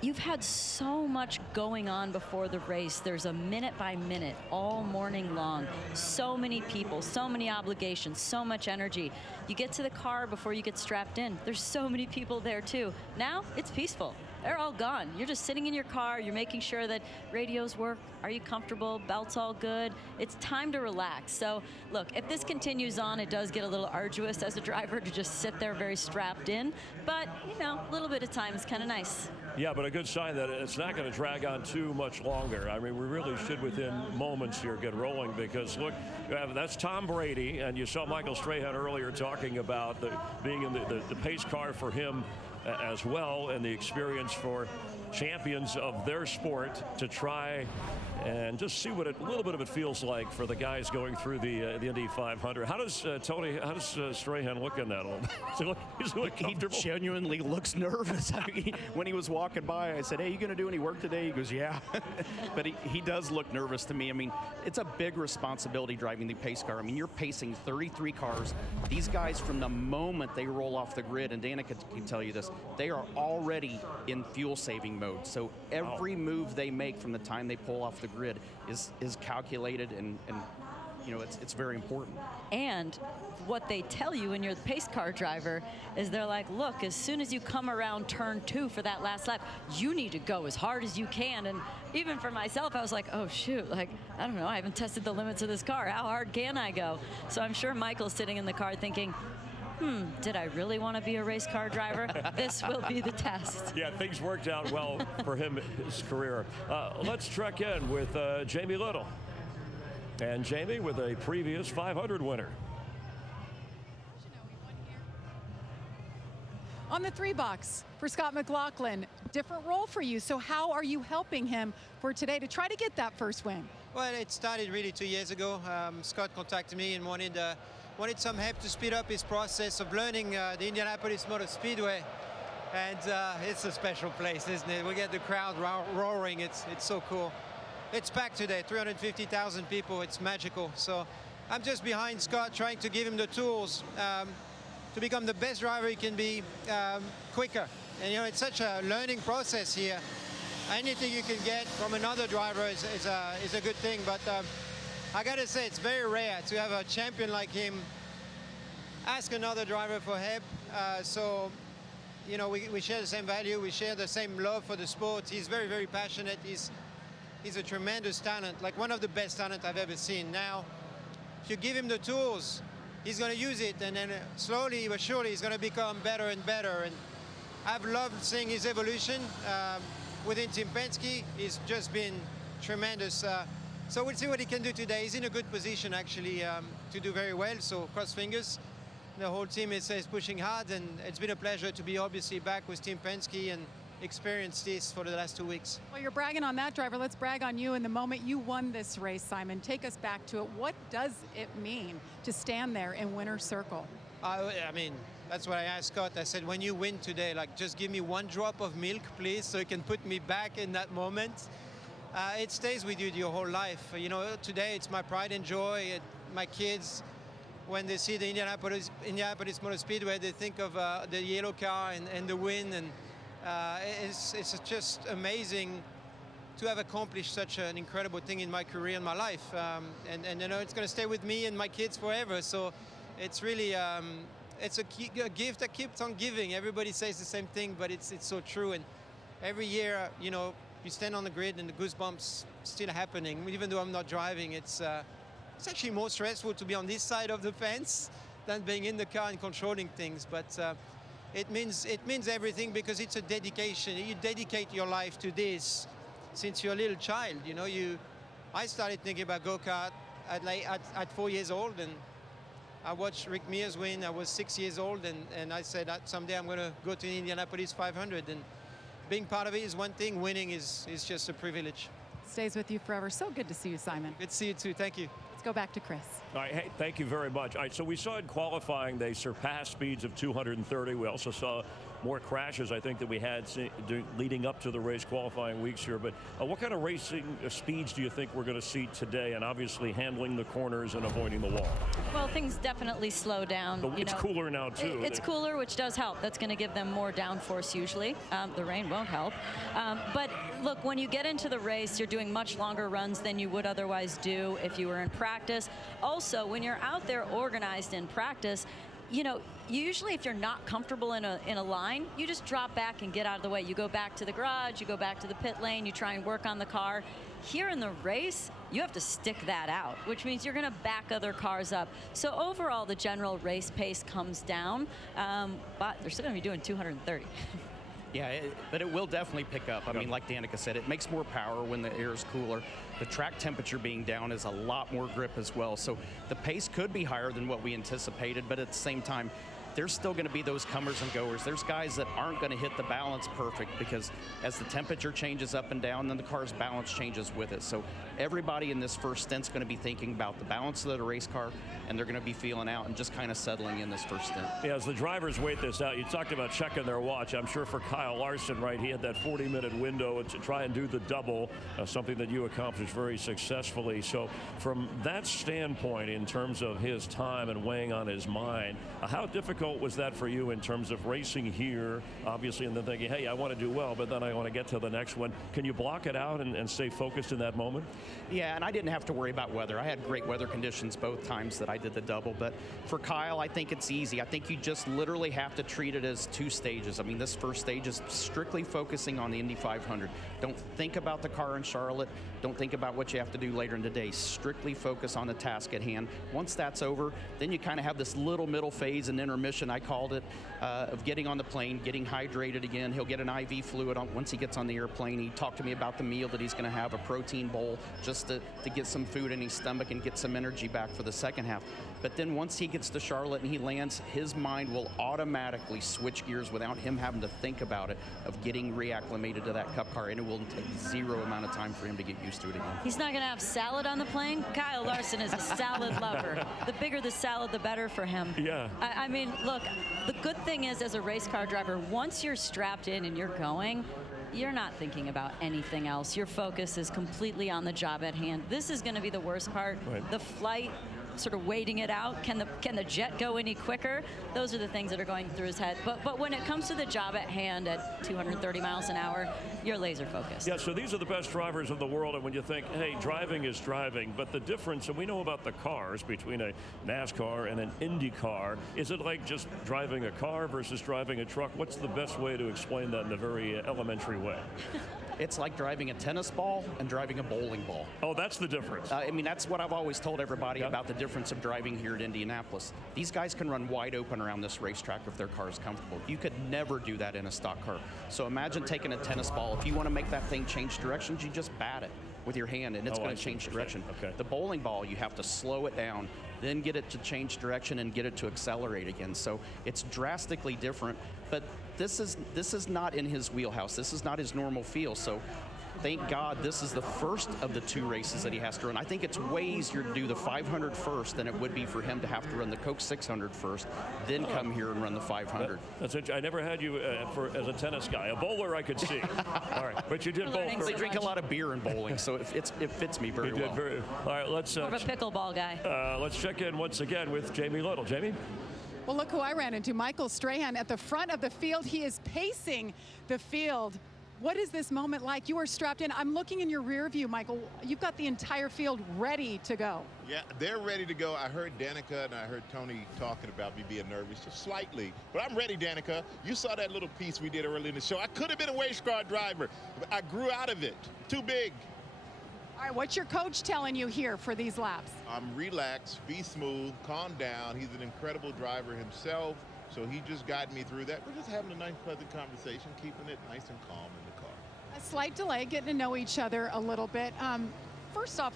You've had so much going on before the race. There's a minute by minute all morning long. So many people, so many obligations, so much energy. You get to the car before you get strapped in. There's so many people there too. Now it's peaceful. They're all gone. You're just sitting in your car. You're making sure that radios work. Are you comfortable? Belt's all good. It's time to relax. So look, if this continues on, it does get a little arduous as a driver to just sit there very strapped in. But, you know, a little bit of time is kind of nice. Yeah, but a good sign that it's not going to drag on too much longer. I mean, we really should, within moments here, get rolling, because, look, that's Tom Brady, and you saw Michael Strahan earlier talking about being in the pace car for him as well, and the experience for champions of their sport to try and just see what a little bit of it feels like for the guys going through the Indy 500. How does Tony? How does Strahan look in that? He's look comfortable. He genuinely looks nervous. When he was walking by, I said, "Hey, you going to do any work today?" He goes, "Yeah." But he does look nervous to me. I mean, it's a big responsibility driving the pace car. I mean, you're pacing 33 cars. These guys, from the moment they roll off the grid, and Danica can tell you this, they are already in fuel saving mode. So every move they make from the time they pull off the grid is calculated, and you know, it's very important. And what they tell you when you're the pace car driver is they're like, look, as soon as you come around turn 2 for that last lap, you need to go as hard as you can. And even for myself, I was like, oh shoot, like, I don't know, I haven't tested the limits of this car. How hard can I go? So I'm sure Michael's sitting in the car thinking, did I really want to be a race car driver? This will be the test. Yeah, things worked out well for him, his career. Let's check in with Jamie Little. And Jamie with a previous 500 winner. On the 3 box for Scott McLaughlin, different role for you. So how are you helping him for today to try to get that first win? Well, it started really 2 years ago. Scott contacted me and wanted some help to speed up his process of learning the Indianapolis Motor Speedway. And it's a special place, isn't it? We get the crowd roaring. It's so cool. It's packed today, 350,000 people. It's magical. So I'm just behind Scott, trying to give him the tools to become the best driver he can be quicker. And you know, it's such a learning process here. Anything you can get from another driver is a good thing. But I gotta say, it's very rare to have a champion like him ask another driver for help. So, you know, we share the same value. We share the same love for the sport. He's very, very passionate. He's a tremendous talent, like one of the best talent I've ever seen. Now, if you give him the tools, he's going to use it, and then slowly but surely he's going to become better and better. And I've loved seeing his evolution within Team Penske. He's just been tremendous. So we'll see what he can do today. He's in a good position, actually, to do very well, so cross fingers. The whole team is pushing hard, and it's been a pleasure to be obviously back with Team Penske and experience this for the last 2 weeks. Well, you're bragging on that driver. Let's brag on you in the moment you won this race, Simon. Take us back to it. What does it mean to stand there in winner's circle? I mean, that's what I asked Scott. I said, when you win today, like, just give me 1 drop of milk, please, so you can put me back in that moment. It stays with you your whole life. You know, today it's my pride and joy. My kids, when they see the Indianapolis Motor Speedway, they think of the yellow car and the win. And it's just amazing to have accomplished such an incredible thing in my career and my life. And you know, it's going to stay with me and my kids forever. So it's really, it's a gift that keeps on giving. Everybody says the same thing, but it's so true. And every year, you know, you stand on the grid and the goosebumps still happening. Even though I'm not driving, it's actually more stressful to be on this side of the fence than being in the car and controlling things. But it means everything, because it's a dedication. You dedicate your life to this since you're a little child. You know, I started thinking about go-kart at 4 years old, and I watched Rick Mears win. I was 6 years old, and I said that someday I'm going to go to the Indianapolis 500. And being part of it is one thing. Winning is just a privilege. Stays with you forever. So good to see you, Simon. Good to see you too. Thank you. Let's go back to Chris. All right, hey, thank you very much. All right, so we saw in qualifying they surpassed speeds of 230. We also saw more crashes, I think, than we had leading up to the race qualifying weeks here. But what kind of racing speeds do you think we're going to see today? And obviously handling the corners and avoiding the wall. Well, things definitely slow down. It's cooler now, too. It's cooler, which does help. That's going to give them more downforce usually. The rain won't help. But look, when you get into the race, you're doing much longer runs than you would otherwise do if you were in practice. Also, when you're out there organized in practice, you know, usually if you're not comfortable in a line, you just drop back and get out of the way. You go back to the garage, you go back to the pit lane, you try and work on the car. Here in the race, you have to stick that out, which means you're going to back other cars up. So overall, the general race pace comes down, but they're still going to be doing 230. Yeah, but it will definitely pick up. I mean, like Danica said, it makes more power when the air is cooler. The track temperature being down is a lot more grip as well. So the pace could be higher than what we anticipated, but at the same time, there's still going to be those comers and goers. There's guys that aren't going to hit the balance perfect, because as the temperature changes up and down, then the car's balance changes with it. So everybody in this first stint's going to be thinking about the balance of the race car, and they're going to be feeling out and just kind of settling in this first stint. Yeah, as the drivers wait this out, you talked about checking their watch. I'm sure for Kyle Larson, right, he had that 40-minute window to try and do the double, something that you accomplished very successfully. So from that standpoint, in terms of his time and weighing on his mind, how difficult was that for you in terms of racing here, obviously, and then thinking, hey, I want to do well, but then I want to get to the next one? Can you block it out and stay focused in that moment? Yeah, and I didn't have to worry about weather. I had great weather conditions both times that I did the double. But for Kyle, I think it's easy. I think you just literally have to treat it as 2 stages. I mean, this first stage is strictly focusing on the Indy 500. Don't think about the car in Charlotte. Don't think about what you have to do later in the day. Strictly focus on the task at hand. Once that's over, then you kind of have this little middle phase and intermission mission, I called it, of getting on the plane, getting hydrated again. He'll get an IV fluid once he gets on the airplane. He talked to me about the meal that he's going to have, a protein bowl, just to get some food in his stomach and get some energy back for the second half. But then once he gets to Charlotte and he lands, his mind will automatically switch gears without him having to think about it, of getting reacclimated to that Cup car, and it will take zero amount of time for him to get used to it again. He's not going to have salad on the plane. Kyle Larson is a salad lover. The bigger the salad, the better for him. Yeah. I mean, look, the good thing is, as a race car driver, once you're strapped in and you're going, you're not thinking about anything else. Your focus is completely on the job at hand. This is going to be the worst part. Right. The flight, sort of waiting it out. Can the jet go any quicker? Those are the things that are going through his head. But when it comes to the job at hand at 230 miles an hour, you're laser focused. Yeah, so these are the best drivers in the world, and when you think, hey, driving is driving, but the difference, and we know about the cars between a NASCAR and an INDYCAR, is it like just driving a car versus driving a truck? What's the best way to explain that in a very elementary way? It's like driving a tennis ball and driving a bowling ball. Oh, that's the difference. I mean, that's what I've always told everybody about the difference of driving here at Indianapolis. These guys can run wide open around this racetrack if their car is comfortable. You could never do that in a stock car. So imagine taking a tennis ball. If you want to make that thing change directions, you just bat it with your hand, and it's going to change direction. Okay. The bowling ball, you have to slow it down, then get it to change direction and get it to accelerate again. So it's drastically different, but this is not in his wheelhouse. This is not his normal feel. So thank God this is the first of the 2 races that he has to run. I think it's way easier to do the 500 first than it would be for him to have to run the Coke 600 first, then come here and run the 500. That's interesting. I never had you as a tennis guy. A bowler I could see. All right, but you did both. They drink a lot of beer in bowling, so it fits me very well. All right, let's... More of a pickleball guy. Let's check in once again with Jamie Little. Jamie? Well, look who I ran into. Michael Strahan at the front of the field. He is pacing the field. What is this moment like? You are strapped in. I'm looking in your rear view, Michael. You've got the entire field ready to go. Yeah, they're ready to go. I heard Danica and I heard Tony talking about me being nervous, just slightly. But I'm ready, Danica. You saw that little piece we did early in the show. I could have been a race car driver, but I grew out of it. Too big. All right, what's your coach telling you here for these laps? Relax, be smooth, calm down. He's an incredible driver himself, so he just got me through that. We're just having a nice, pleasant conversation, keeping it nice and calm in the car. A slight delay, getting to know each other a little bit. First off,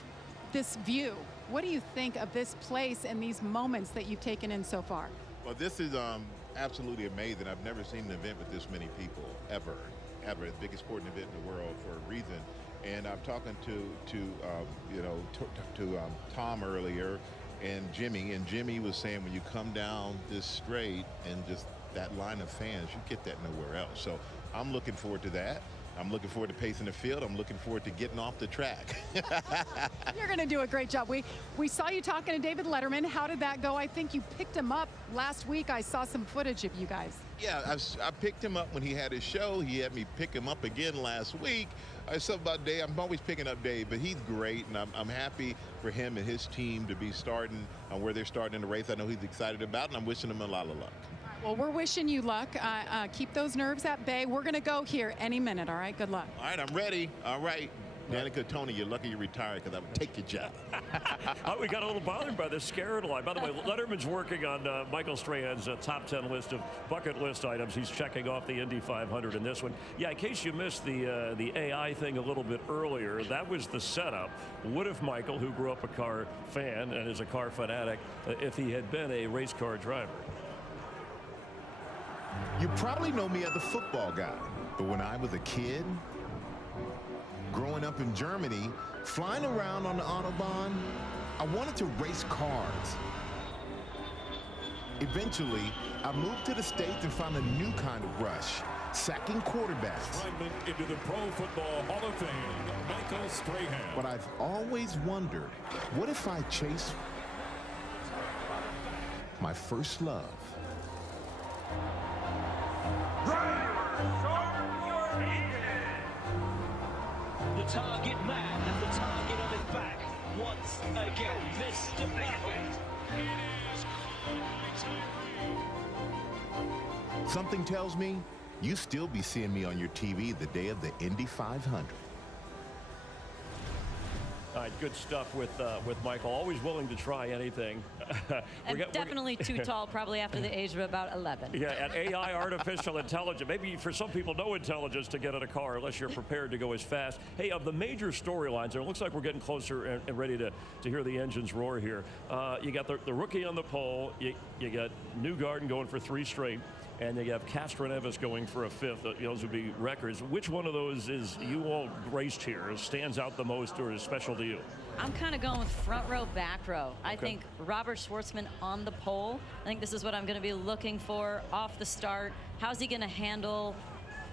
this view. What do you think of this place and these moments that you've taken in so far? Well, this is absolutely amazing. I've never seen an event with this many people, ever. The biggest sporting event in the world for a reason. And I'm talking to Tom earlier and Jimmy was saying when you come down this straight and just that line of fans, you get that nowhere else. So I'm looking forward to that. I'm looking forward to pacing the field. I'm looking forward to getting off the track. You're going to do a great job. We saw you talking to David Letterman. How did that go? I think you picked him up last week. I saw some footage of you guys. Yeah, I picked him up when he had his show. He had me pick him up again last week. Something about Dave. I'm always picking up Dave, but he's great, and I'm happy for him and his team to be starting on where they're starting in the race. I know he's excited about it, and I'm wishing him a lot of luck. Well, we're wishing you luck. Keep those nerves at bay. We're going to go here any minute, all right? Good luck. All right, I'm ready. All right. Danica, Tony, you're lucky you retired because I would take your job. We got a little bothered by the scared line. By the way, Letterman's working on Michael Strahan's top 10 list of bucket list items. He's checking off the Indy 500 in this one. Yeah, in case you missed the AI thing a little bit earlier, that was the setup. What if Michael, who grew up a car fan and is a car fanatic, if he had been a race car driver? You probably know me as a football guy, but when I was a kid, growing up in Germany, flying around on the Autobahn, I wanted to race cars. Eventually, I moved to the States and found a new kind of rush, sacking quarterbacks. Into the Pro Football Hall of Fame, Michael Strahan. But I've always wondered, what if I chase my first love? The target man and the target on his back once again. Mr. Perfect. Something tells me you still be seeing me on your TV the day of the Indy 500. right, good stuff with Michael. Always willing to try anything. I'm definitely too tall, probably after the age of about 11. Yeah, and AI, artificial intelligence. Maybe for some people, no intelligence to get in a car unless you're prepared to go as fast. Hey, of the major storylines, it looks like we're getting closer and ready to hear the engines roar here. You got the rookie on the pole. You got Newgarden going for 3 straight. And you have Castroneves going for a 5th. Those would be records. Which one of those is you all raced here stands out the most or is special to you? I'm kind of going with front row, back row. I think Robert Schwartzman on the pole. I think this is what I'm going to be looking for off the start. How's he going to handle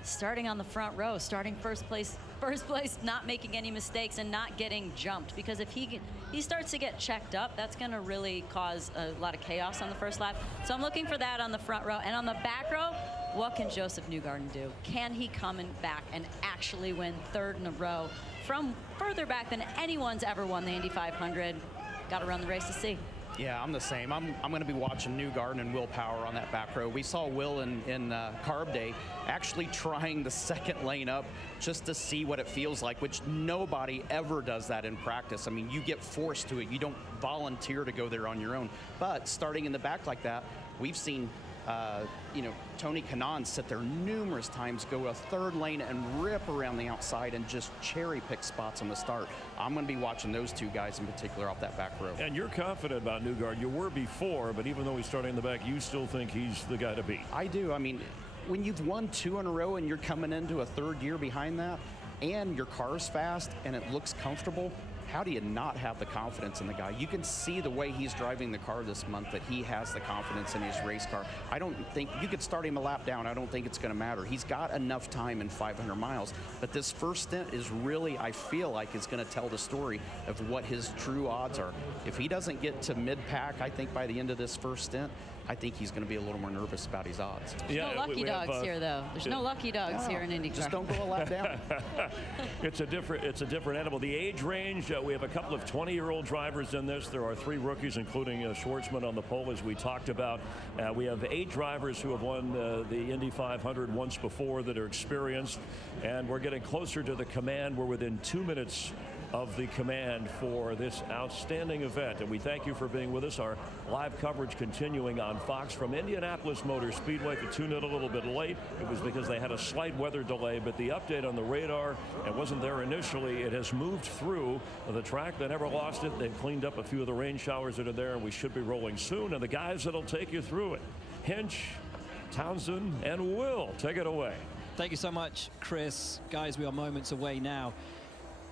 starting on the front row, starting first place, not making any mistakes and not getting jumped? Because if he starts to get checked up, that's going to really cause a lot of chaos on the first lap. So I'm looking for that on the front row. And on the back row, what can Josef Newgarden do? Can he come back and actually win 3rd in a row from further back than anyone's ever won the Indy 500? Got to run the race to see. Yeah, I'm the same. I'm going to be watching Newgarden and Will Power on that back row. We saw Will in Carb Day actually trying the 2nd lane up just to see what it feels like, which nobody ever does that in practice. I mean, you get forced to it. You don't volunteer to go there on your own. But starting in the back like that, we've seen Tony Kanaan sit there numerous times, go a 3rd lane and rip around the outside and just cherry pick spots on the start. I'm going to be watching those 2 guys in particular off that back row. And you're confident about Newgarden. You were before, but even though he's starting in the back, you still think he's the guy to beat. I do. I mean, when you've won 2 in a row and you're coming into a 3rd year behind that, and your car's fast and it looks comfortable, how do you not have the confidence in the guy? You can see the way he's driving the car this month that he has the confidence in his race car. I don't think you could start him a lap down. I don't think it's going to matter. He's got enough time in 500 miles, but this first stint is really, I feel like, is going to tell the story of what his true odds are. If he doesn't get to mid-pack, I think by the end of this first stint, I think he's going to be a little more nervous about his odds. There's no lucky dogs here, though. There's no lucky dogs here in IndyCar. Just don't go a lap down. It's a different animal. The age range, we have a couple of 20-year-old drivers in this. There are 3 rookies, including Schwartzman on the pole, as we talked about. We have 8 drivers who have won the Indy 500 once before that are experienced, and we're getting closer to the command. We're within 2 minutes of the command for this outstanding event. And we thank you for being with us. Our live coverage continuing on Fox from Indianapolis Motor Speedway. To tune in a little bit late, it was because they had a slight weather delay, but the update on the radar, it wasn't there initially. It has moved through the track. They never lost it. They've cleaned up a few of the rain showers that are there, and we should be rolling soon. And the guys that'll take you through it, Hinch, Townsend, and Will, take it away. Thank you so much, Chris. Guys, we are moments away now.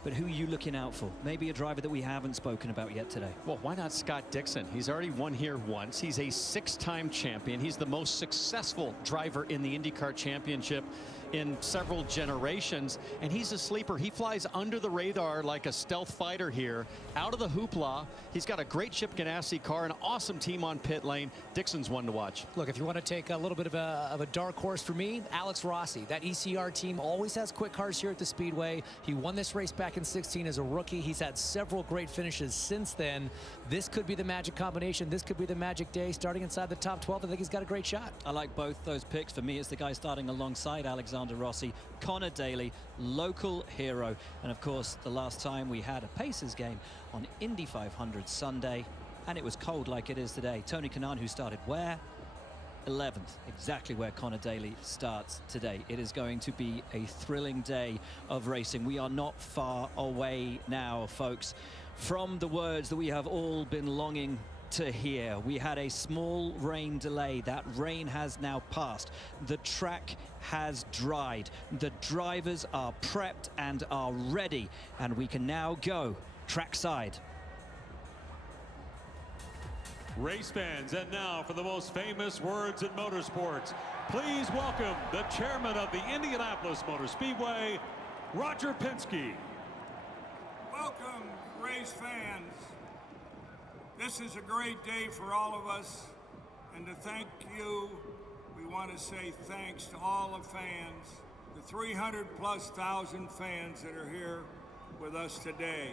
But who are you looking out for? Maybe a driver that we haven't spoken about yet today. Well, why not Scott Dixon? He's already won here once. He's a 6-time champion. He's the most successful driver in the IndyCar Championship in several generations, and he's a sleeper. He flies under the radar like a stealth fighter here, out of the hoopla. He's got a great Chip Ganassi car, an awesome team on pit lane. Dixon's one to watch. Look, if you want to take a little bit of a dark horse for me, Alex Rossi. That ECR team always has quick cars here at the Speedway. He won this race back in 16 as a rookie. He's had several great finishes since then. This could be the magic combination. This could be the magic day. Starting inside the top 12, I think he's got a great shot. I like both those picks. For me, it's the guy starting alongside Alexander Rossi, Connor Daly, local hero. And of course, the last time we had a Pacers game on Indy 500 Sunday, and it was cold like it is today. Tony Kanaan, who started where? 11th, exactly where Connor Daly starts today. It is going to be a thrilling day of racing. We are not far away now, folks, from the words that we have all been longing to hear. We had a small rain delay. That rain has now passed. The track has dried. The drivers are prepped and are ready, and we can now go trackside. Race fans, and now for the most famous words in motorsports, please welcome the chairman of the Indianapolis Motor Speedway, Roger Penske. Welcome, race fans. This is a great day for all of us, and to thank you, we want to say thanks to all the fans, the 300,000+ fans that are here with us today,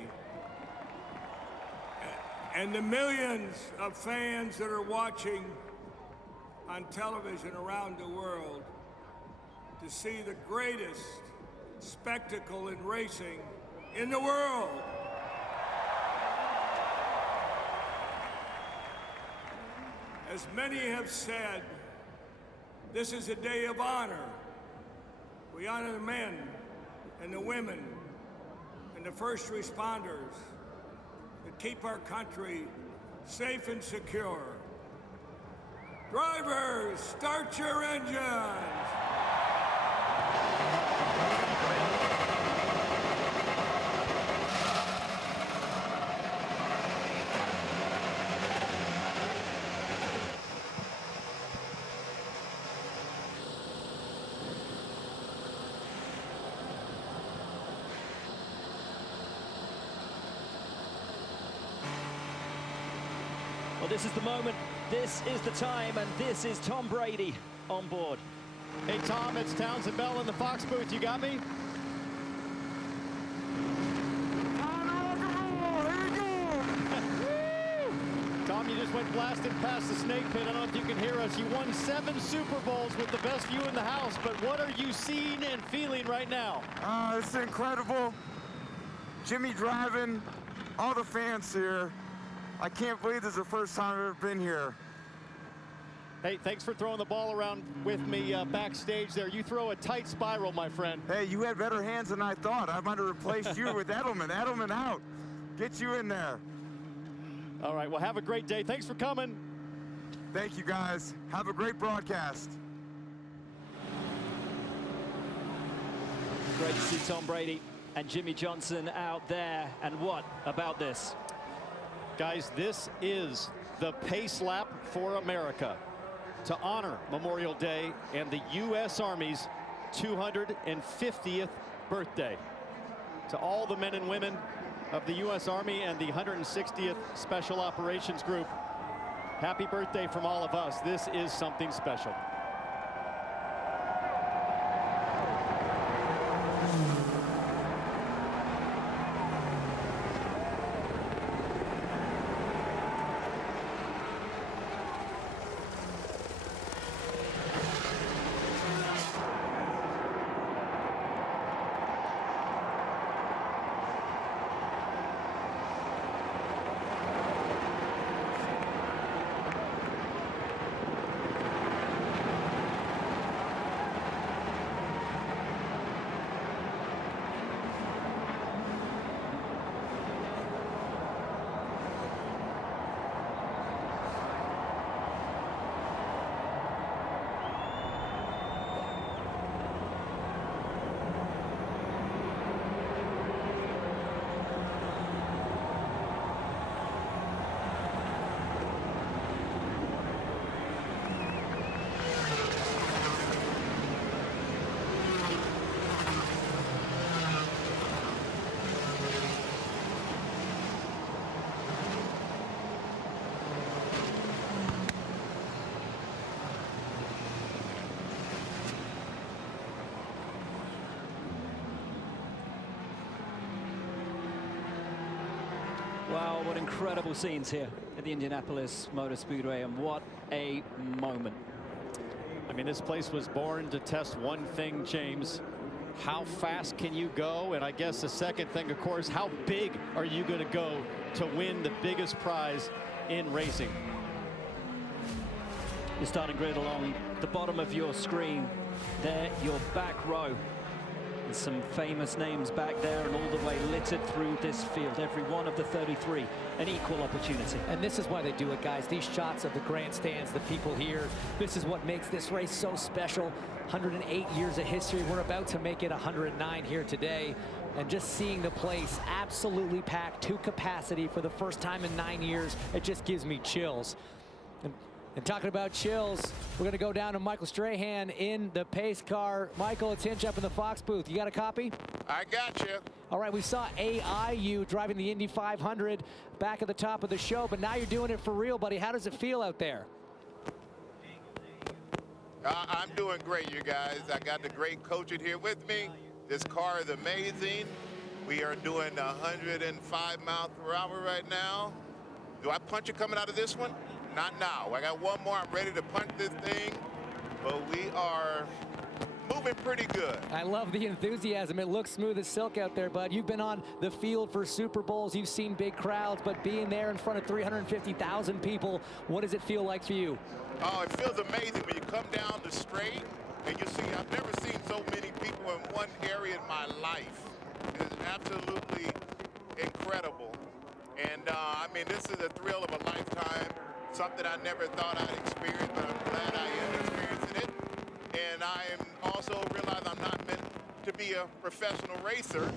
and the millions of fans that are watching on television around the world to see the greatest spectacle in racing in the world. As many have said, this is a day of honor. We honor the men and the women and the first responders that keep our country safe and secure. Drivers, start your engines. Well, this is the moment, this is the time, and this is Tom Brady on board. Hey, Tom, it's Townsend Bell in the Fox booth. You got me? Tom, you just went blasting past the snake pit. I don't know if you can hear us. You won 7 Super Bowls with the best view in the house, but what are you seeing and feeling right now? It's incredible. Jimmy driving, all the fans here. I can't believe this is the first time I've ever been here. Hey, thanks for throwing the ball around with me backstage there. You throw a tight spiral, my friend. Hey, you had better hands than I thought. I might have replaced you with Edelman. Edelman out. Get you in there. All right, well, have a great day. Thanks for coming. Thank you, guys. Have a great broadcast. Great to see Tom Brady and Jimmy Johnson out there. And what about this? Guys, this is the pace lap for America to honor Memorial Day and the U.S. Army's 250th birthday. To all the men and women of the U.S. Army and the 160th Special Operations Group, happy birthday from all of us. This is something special. Wow, what incredible scenes here at the Indianapolis Motor Speedway, and what a moment. I mean, this place was born to test one thing, James. How fast can you go? And I guess the second thing, of course, how big are you going to go to win the biggest prize in racing? Your starting grid along the bottom of your screen. There, your back row. And some famous names back there, and all the way littered through this field. Every one of the 33, an equal opportunity. And this is why they do it, guys. These shots of the grandstands, the people here, this is what makes this race so special. 108 years of history. We're about to make it 109 here today. And just seeing the place absolutely packed to capacity for the first time in 9 years, it just gives me chills. And talking about chills, we're going to go down to Michael Strahan in the pace car. Michael, it's Hinch up in the Fox booth. You got a copy? I got you. All right, we saw AIU driving the Indy 500 back at the top of the show, but now you're doing it for real, buddy. How does it feel out there? I'm doing great, you guys. I got the great coaching here with me. This car is amazing. We are doing 105 miles per hour right now. Do I punch it coming out of this one? Not now. I got one more. I'm ready to punch this thing. But we are moving pretty good. I love the enthusiasm. It looks smooth as silk out there, bud. You've been on the field for Super Bowls. You've seen big crowds, but being there in front of 350,000 people, what does it feel like for you? Oh, it feels amazing when you come down the straight and you see, I've never seen so many people in one area in my life. It is absolutely incredible. And I mean, this is a thrill of a lifetime, something I never thought I'd experience, but I'm glad I am experiencing it. And I am also realize I'm not meant to be a professional racer,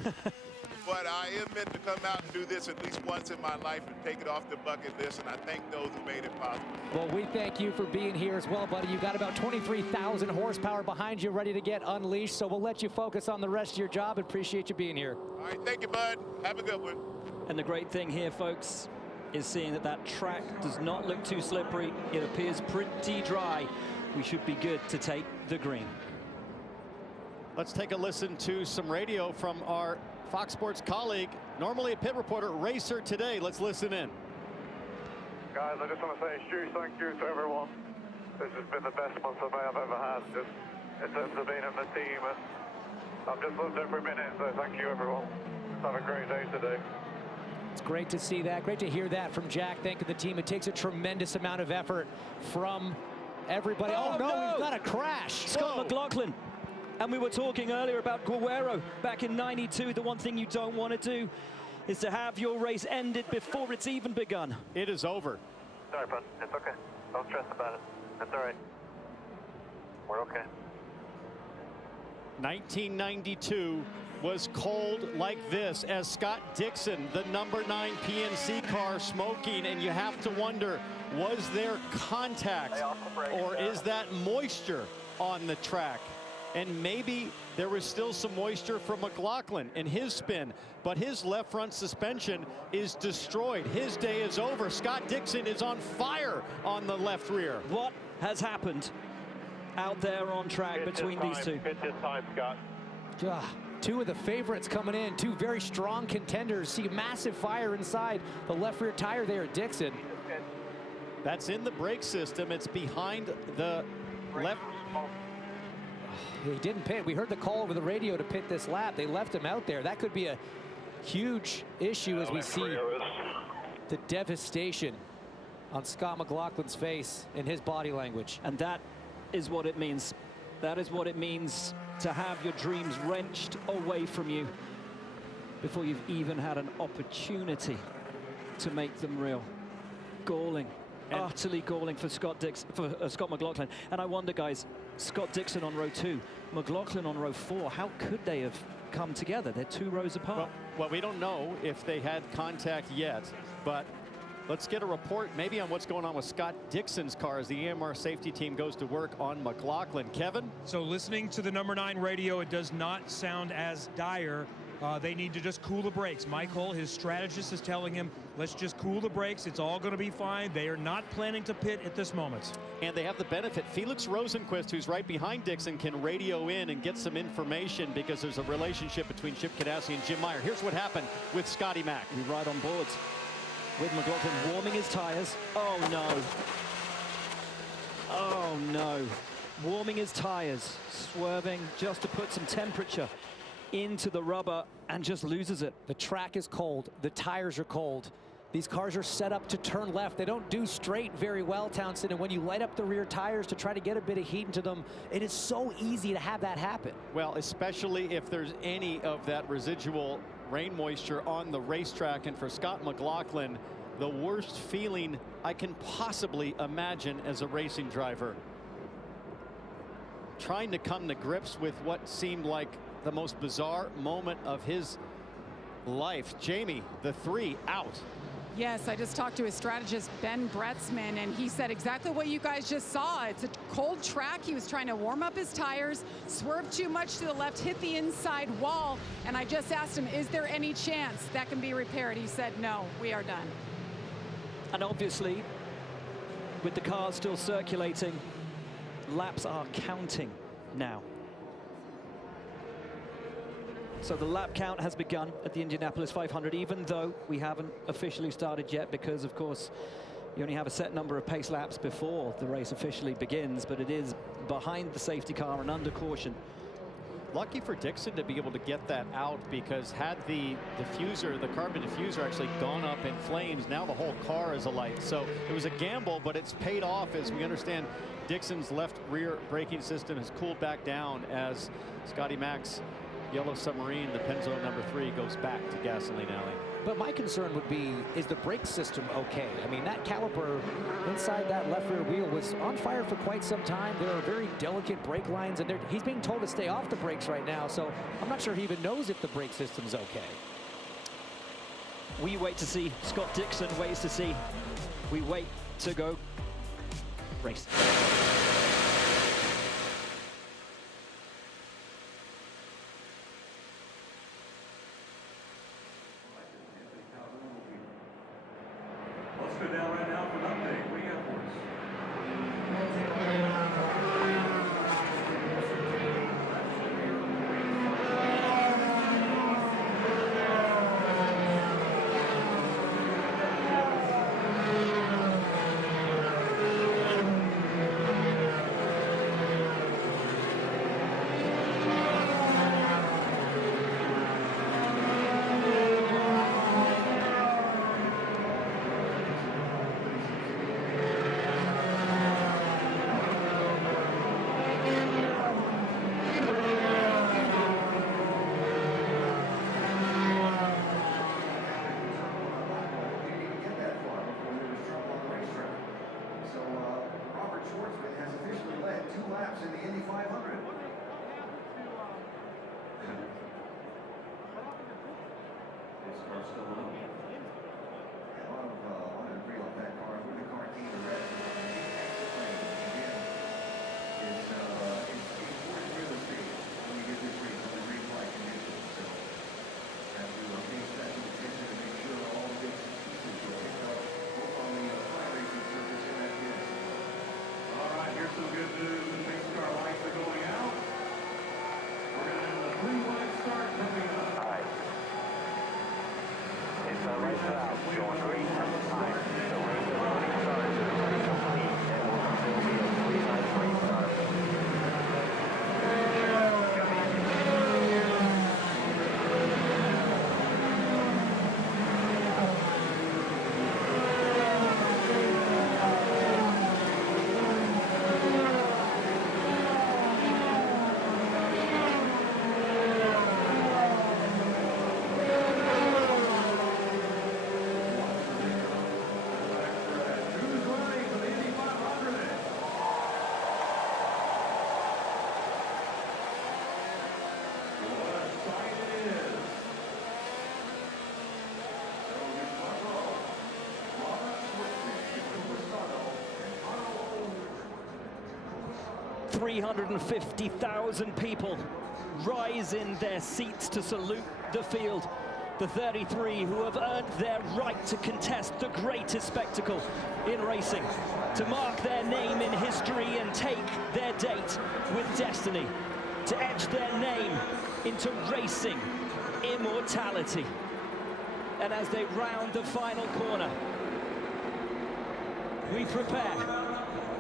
but I am meant to come out and do this at least once in my life and take it off the bucket list, and I thank those who made it possible. Well, we thank you for being here as well, buddy. You've got about 23,000 horsepower behind you ready to get unleashed, so we'll let you focus on the rest of your job. Appreciate you being here. All right, thank you, bud. Have a good one. And the great thing here, folks, is seeing that that track does not look too slippery. It appears pretty dry. We should be good to take the green. Let's take a listen to some radio from our Fox Sports colleague, normally a pit reporter, racer today. Let's listen in. Guys, I just want to say a huge thank you to everyone. This has been the best month of May I've ever had, just in terms of being in the team. And I've just loved every minute, so thank you, everyone. Have a great day today. It's great to see that. Great to hear that from Jack. Thanking the team. It takes a tremendous amount of effort from everybody. Oh, no, we've got a crash. Scott McLaughlin. And we were talking earlier about Guerrero back in '92. The one thing you don't want to do is to have your race ended before it's even begun. It is over. Sorry, bud. It's okay. Don't stress about it. It's all right. We're okay. 1992 was cold like this as Scott Dixon, the #9 PNC car, smoking, and you have to wonder, was there contact or is that moisture on the track? And maybe there was still some moisture from McLaughlin in his spin, but his left front suspension is destroyed. His day is over. Scott Dixon is on fire on the left rear. What has happened out there on track between these two? It's his time, Scott. Two of the favorites coming in, two very strong contenders. See massive fire inside the left rear tire there at Dixon. That's in the brake system. It's behind the left. He didn't pit. We heard the call over the radio to pit this lap. They left him out there. That could be a huge issue as we see the devastation on Scott McLaughlin's face and his body language. And that is what it means. That is what it means to have your dreams wrenched away from you before you've even had an opportunity to make them real. Galling. Utterly galling for Scott McLaughlin. And I wonder, guys, Scott Dixon on row 2, McLaughlin on row 4, how could they have come together? They're 2 rows apart. Well, we don't know if they had contact yet, but let's get a report maybe on what's going on with Scott Dixon's car as the EMR safety team goes to work on McLaughlin. Kevin? So listening to the #9 radio, it does not sound as dire. They need to just cool the brakes. Michael, his strategist, is telling him, let's just cool the brakes. It's all going to be fine. They are not planning to pit at this moment. And they have the benefit. Felix Rosenquist, who's right behind Dixon, can radio in and get some information because there's a relationship between Chip Ganassi and Jim Meyer. Here's what happened with Scotty Mack. We ride on boards with McLaughlin warming his tires. Oh, no. Oh, no. Warming his tires, swerving just to put some temperature into the rubber and just loses it. The track is cold. The tires are cold. These cars are set up to turn left. They don't do straight very well, Townsend. And when you light up the rear tires to try to get a bit of heat into them, it is so easy to have that happen. Well, especially if there's any of that residual rain moisture on the racetrack. And for Scott McLaughlin, the worst feeling I can possibly imagine as a racing driver. Trying to come to grips with what seemed like the most bizarre moment of his life. Jamie, the 3 out. Yes, I just talked to his strategist, Ben Bretzman, and he said exactly what you guys just saw. It's a cold track. He was trying to warm up his tires, swerved too much to the left, hit the inside wall, and I just asked him, is there any chance that can be repaired? He said, no, we are done. And obviously, with the cars still circulating, laps are counting now. So the lap count has begun at the Indianapolis 500, even though we haven't officially started yet because, of course, you only have a set number of pace laps before the race officially begins, but it is behind the safety car and under caution lucky for Dixon to be able to get that out, because had the diffuser, the carbon diffuser, actually gone up in flames, now the whole car is alight. So it was a gamble, but it's paid off, as we understand Dixon's left rear braking system has cooled back down as Scotty Mac's Yellow Submarine, the Pennzoil #3, goes back to Gasoline Alley. But my concern would be, is the brake system okay? I mean, that caliper inside that left rear wheel was on fire for quite some time. There are very delicate brake lines, and he's being told to stay off the brakes right now, so I'm not sure he even knows if the brake system's okay. We wait to see. Scott Dixon waits to see. We wait to go race. Let's go down right now for an update. What do you got for us? 2 laps in the Indy 500. This car's still on. A lot of debris off that car. Where the car came to rest. It's important real estate when we get this race on the green flag conditions. So have to pay special attention to make sure all the bits and pieces are picked up both on the flat racing surface and at the exit. All right, here's some good news. The pace car lights are going out. We're going to have the 3-wide start coming up. All right. It's a race out. Going green at the time. The race is running starts. It's complete. And will be a 3-wide race start. 350,000 people rise in their seats to salute the field. The 33 who have earned their right to contest the greatest spectacle in racing, to mark their name in history and take their date with destiny, to etch their name into racing immortality. And as they round the final corner, we prepare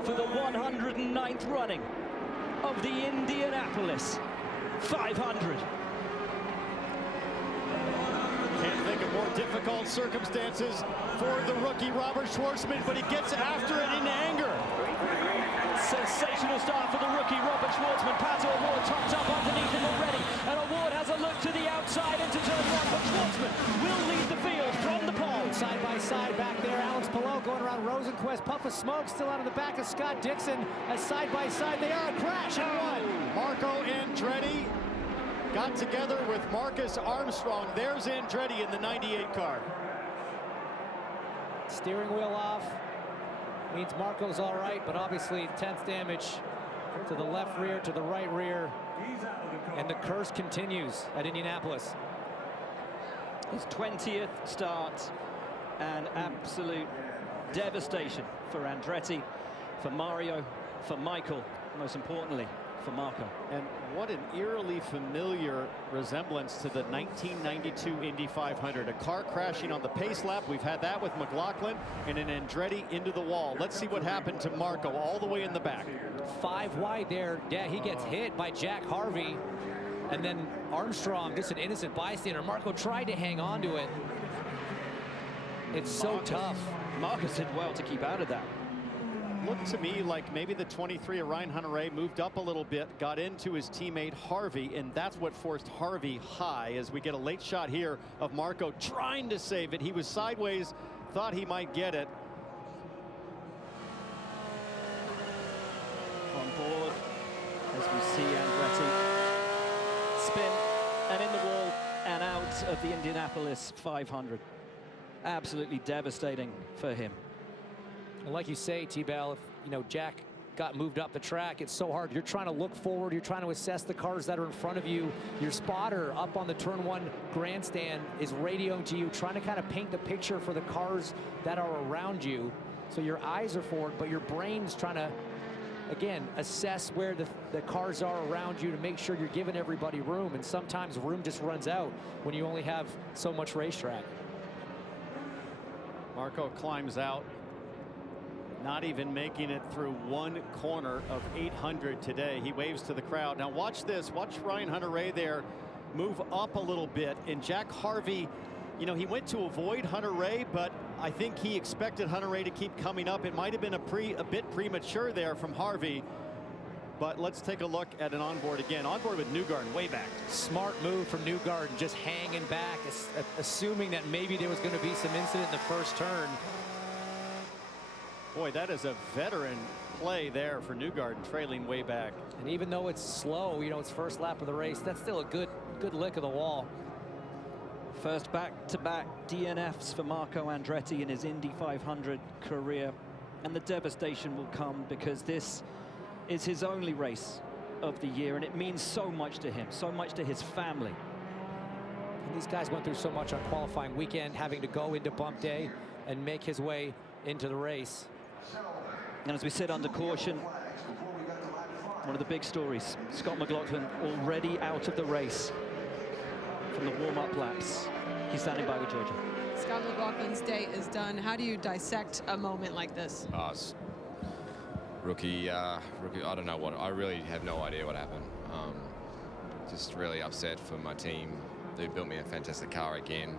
for the 109th running of the Indianapolis 500. Can't think of more difficult circumstances for the rookie Robert Schwartzman, but he gets after it in anger. Sensational start for the rookie Robert Schwartzman. Pato O'Ward topped up underneath him already, and O'Ward has a look to the outside into turn 1, but Schwartzman will lead the field from the pole. Side by side back there, Alex Palou going around Rosenquist. Puff of smoke still out of the back of Scott Dixon. As side by side they are, a crash and one. Marco Andretti got together with Marcus Armstrong. There's Andretti in the 98 car. Steering wheel off. Means Marco's all right, but obviously intense damage to the left rear, to the right rear. And the curse continues at Indianapolis. His 20th start, and absolute devastation for Andretti, for Mario, for Michael, most importantly, for Marco. And what an eerily familiar resemblance to the 1992 Indy 500. A car crashing on the pace lap. We've had that with McLaughlin, and an Andretti into the wall. Let's see what happened to Marco all the way in the back. 5 wide there. Yeah, he gets hit by Jack Harvey And then Armstrong, just an innocent bystander. Marco tried to hang on to it. It's so tough. Marcus did well to keep out of that. Looked to me like maybe the 23 of Ryan Hunter-Reay moved up a little bit, got into his teammate Harvey, and that's what forced Harvey high as we get a late shot here of Marco trying to save it. He was sideways, thought he might get it. On board as we see Andretti spin and in the wall and out of the Indianapolis 500. Absolutely devastating for him. And like you say, T-Bell, if Jack got moved up the track, it's so hard. You're trying to look forward. You're trying to assess the cars that are in front of you. Your spotter up on the turn 1 grandstand is radioing to you, trying to kind of paint the picture for the cars that are around you. So your eyes are forward, but your brain's trying to, again, assess where the cars are around you to make sure you're giving everybody room. And sometimes room just runs out when you only have so much racetrack. Marco climbs out, not even making it through one corner of 800 today. He waves to the crowd. Now watch this. Watch Ryan Hunter-Reay there move up a little bit. And Jack Harvey, he went to avoid Hunter-Reay, but I think he expected Hunter-Reay to keep coming up. It might have been a bit premature there from Harvey. But let's take a look at an onboard again. Onboard with Newgarden way back. Smart move from Newgarden, just hanging back, assuming that maybe there was going to be some incident in the first turn. Boy, that is a veteran play there for Newgarden, trailing way back. And even though it's slow, it's first lap of the race, that's still a good lick of the wall. First back-to-back DNFs for Marco Andretti in his Indy 500 career. And the devastation will come because this is his only race of the year, and it means so much to him, so much to his family. And these guys went through so much on qualifying weekend, having to go into bump day and make his way into the race. And as we sit under caution, one of the big stories, Scott McLaughlin already out of the race from the warm-up laps. He's standing by with Georgia. Scott McLaughlin's day is done. How do you dissect a moment like this? Rookie, I don't know I really have no idea what happened. Just really upset for my team. They built me a fantastic car again.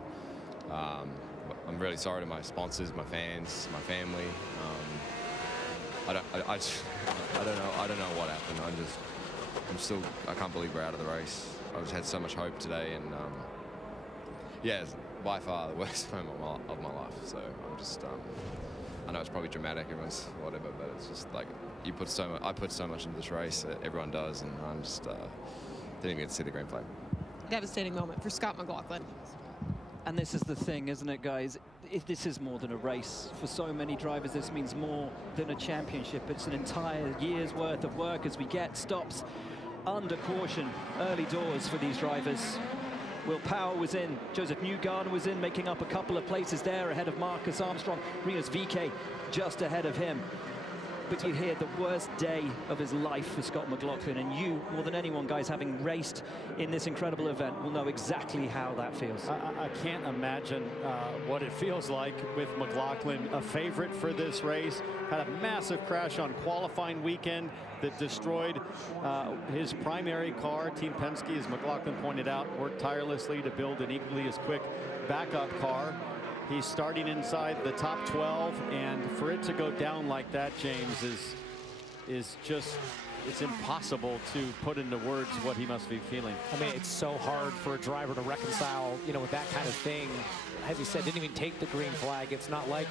I'm really sorry to my sponsors, my fans, my family. I don't know what happened. I can't believe we're out of the race. I just had so much hope today, and yeah, it's by far the worst moment of my life. So I'm just, I know it's probably dramatic, everyone's whatever, but it's just like I put so much into this race. Everyone does, and I'm just didn't even get to see the green flag. Devastating moment for Scott McLaughlin. And this is the thing, isn't it, guys? This is more than a race. For so many drivers, this means more than a championship. It's an entire year's worth of work as we get stops under caution early doors for these drivers. Will Power was in, Josef Newgarden was in, making up a couple of places there ahead of Marcus Armstrong. Rinus VeeKay just ahead of him. But you hear the worst day of his life for Scott McLaughlin, and you, more than anyone, guys, having raced in this incredible event, will know exactly how that feels. I can't imagine what it feels like with McLaughlin, a favorite for this race. Had a massive crash on qualifying weekend that destroyed his primary car. Team Penske, as McLaughlin pointed out, worked tirelessly to build an equally as quick backup car. He's starting inside the top 12, and for it to go down like that, James, is just, it's impossible to put into words what he must be feeling. I mean, it's so hard for a driver to reconcile, with that kind of thing. As you said, didn't even take the green flag. It's not like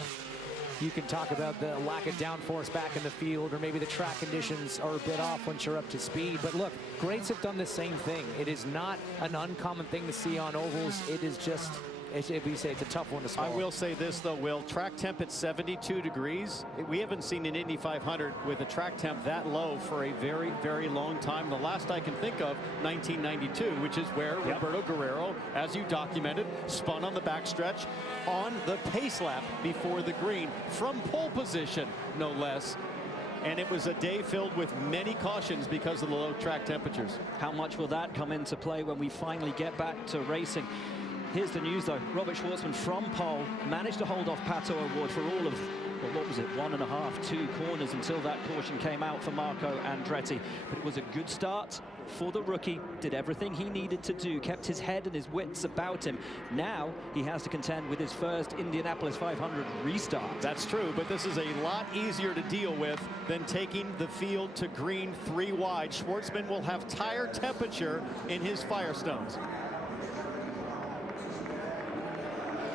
you can talk about the lack of downforce back in the field, or maybe the track conditions are a bit off once you're up to speed. But look, greats have done the same thing. It is not an uncommon thing to see on ovals. It is just, it's a tough one to swallow. I will say this, though, Will. Track temp at 72 degrees. We haven't seen an Indy 500 with a track temp that low for a very, very long time. The last I can think of, 1992, which is where Roberto Guerrero, as you documented, spun on the backstretch on the pace lap before the green from pole position, no less. And it was a day filled with many cautions because of the low track temperatures. How much will that come into play when we finally get back to racing? Here's the news, though. Robert Schwartzman from pole managed to hold off Pato O'Ward for all of well, what was it, 1.5, 2 corners until that caution came out for Marco Andretti. But it was a good start for the rookie, did everything he needed to do, kept his head and his wits about him. Now he has to contend with his first Indianapolis 500 restart. That's true, but this is a lot easier to deal with than taking the field to green 3 wide. Schwartzman will have tire temperature in his Firestones.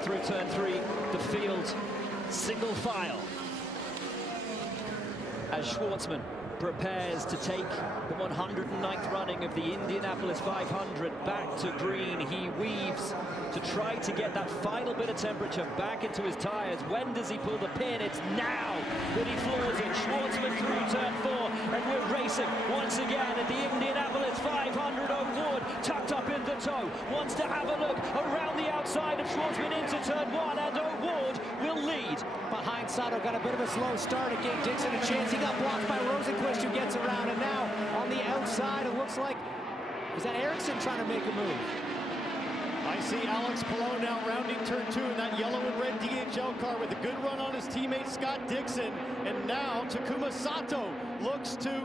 Through turn 3, the field single file as Schwartzman prepares to take the 109th running of the Indianapolis 500 back to green. He weaves to try to get that final bit of temperature back into his tires. When does he pull the pin? It's now that he floors it. Schwartzman through turn 4, and we're racing once again at the Indianapolis 500. O'Ward tucked up in the toe, wants to have a look around the outside of Schwartzman into turn 1, and O'Ward will lead. Behind Sato, got a bit of a slow start. It gave Dixon a chance. He got blocked by Rosenquist, who gets around, and now on the outside, it looks like, is that Ericsson trying to make a move? I see Alex Palou now rounding turn 2 in that yellow and red DHL car with a good run on his teammate Scott Dixon. And now Takuma Sato looks to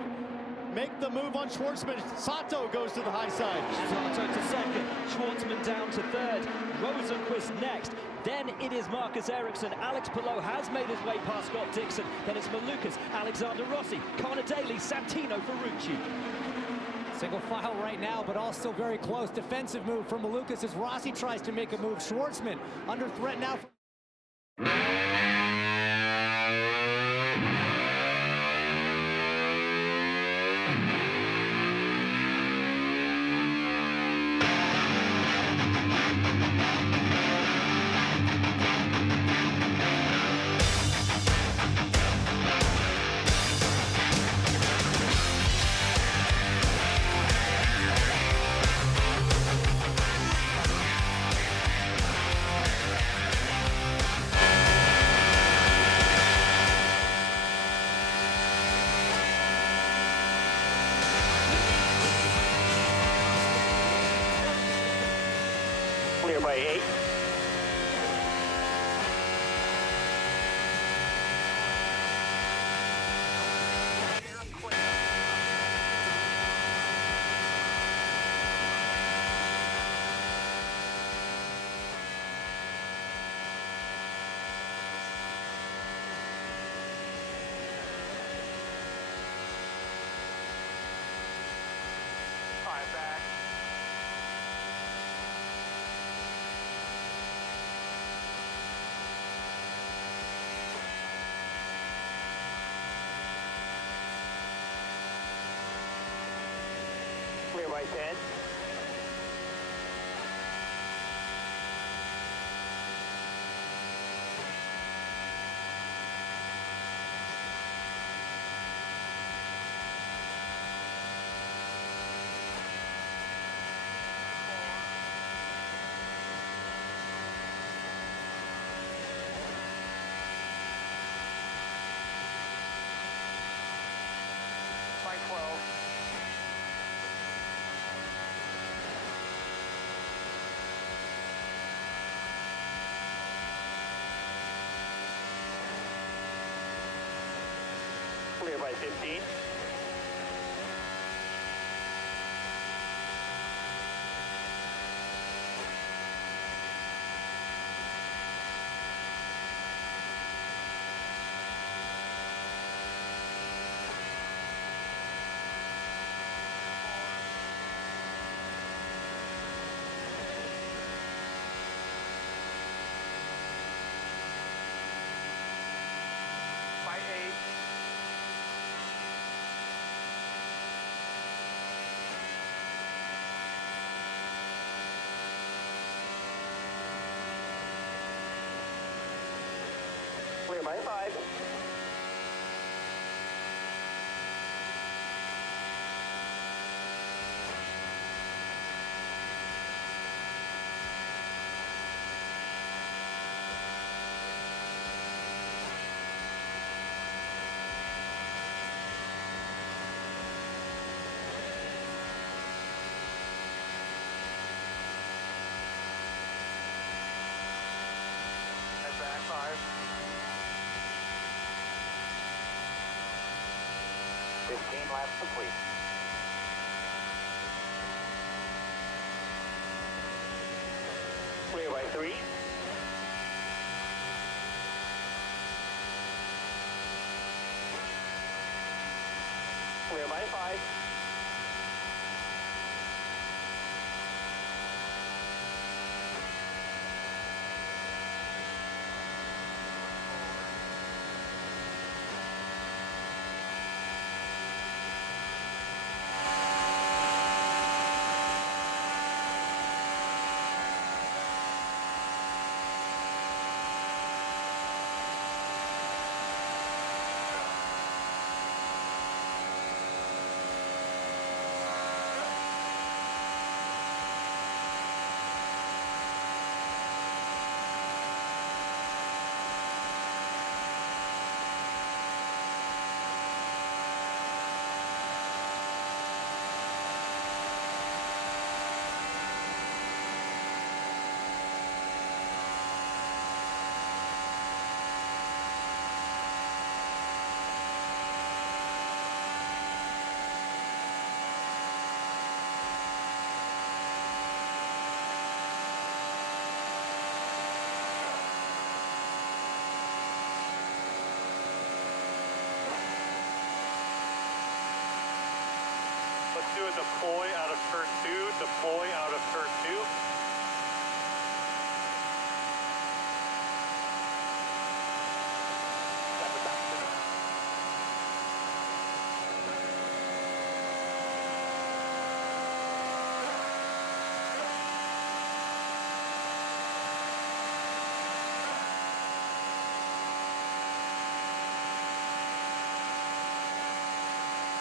make the move on Schwartzman. Sato goes to the high side. Sato to second, Schwartzman down to third, Rosenquist next. Then it is Marcus Ericsson. Alex Palou has made his way past Scott Dixon. Then it's Malukas, Alexander Rossi, Connor Daly, Santino Ferrucci. Single file right now, but all still very close. Defensive move from Malukas as Rossi tries to make a move. Schwartzman under threat now. Clear by 8. Back. Clear by 10. By 12. Clear by 15. By 8. 15 laps complete. Clear by 3. Clear by 5. Let's do a deploy out of turn 2, deploy out of turn 2.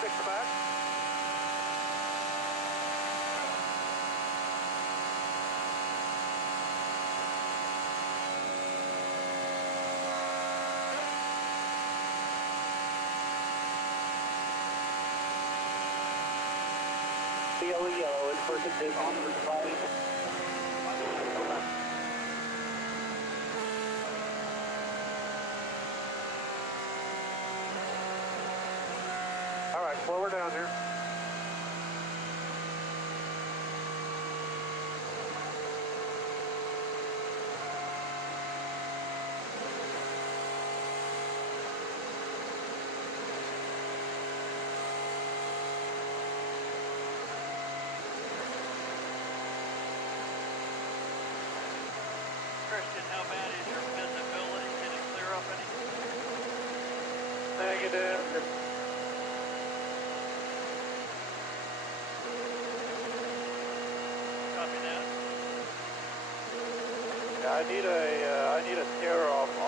Six back. Yellow, and first and take on the side. All right, slow her down here. Christian, how bad is your visibility? Can it clear up any? Negative. Copy that. Yeah, I need a steer off to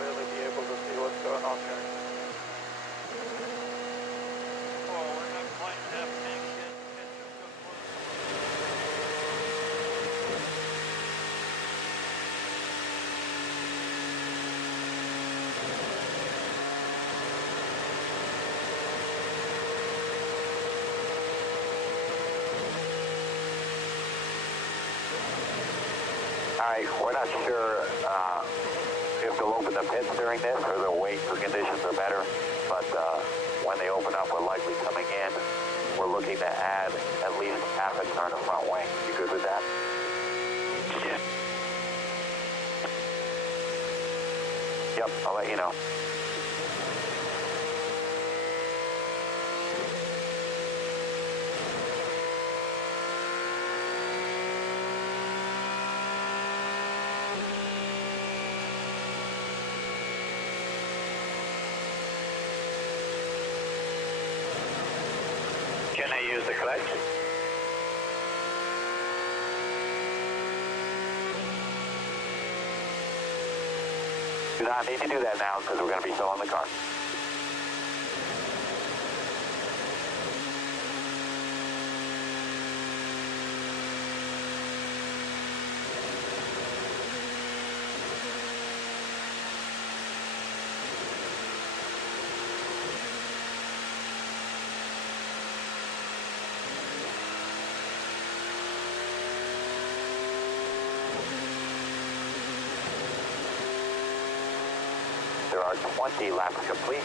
really be able to see what's going on here. Oh, we're not quite half tank yet. It's just so close. All right, we're not sure if they'll open the pits during this or they'll wait for conditions are better, but when they open up, we're likely coming in. We're looking to add at least half a turn of front wing. You good with that? Yeah. Yep, I'll let you know. Can I use the clutch? Do not need to do that now because we're going to be filling the car. There are 20 laps complete.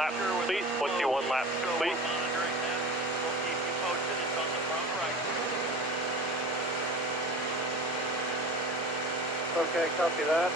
lap complete. Once you 1 lap complete. Monitoring that. We'll keep you posted. It's on the front right. Okay, copy that.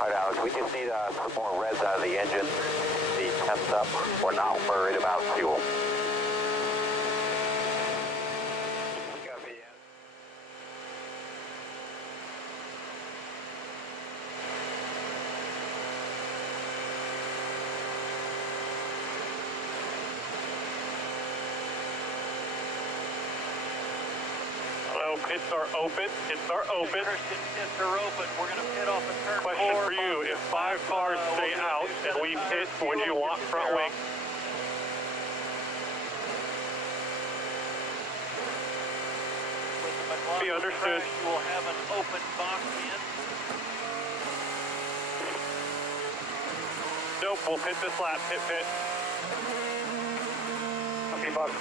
All right, Alex, we just need some more revs out of the engine. The temps up. We're not worried about fuel. Pits are open. Pits are open. Christian, pits are open. We're going to pit off a turn. Question for you. If 5 cars stay out and we pit, would you want front wing? Be understood. You will have an open box in. Nope, we'll pit this lap. Pit. Okay, box.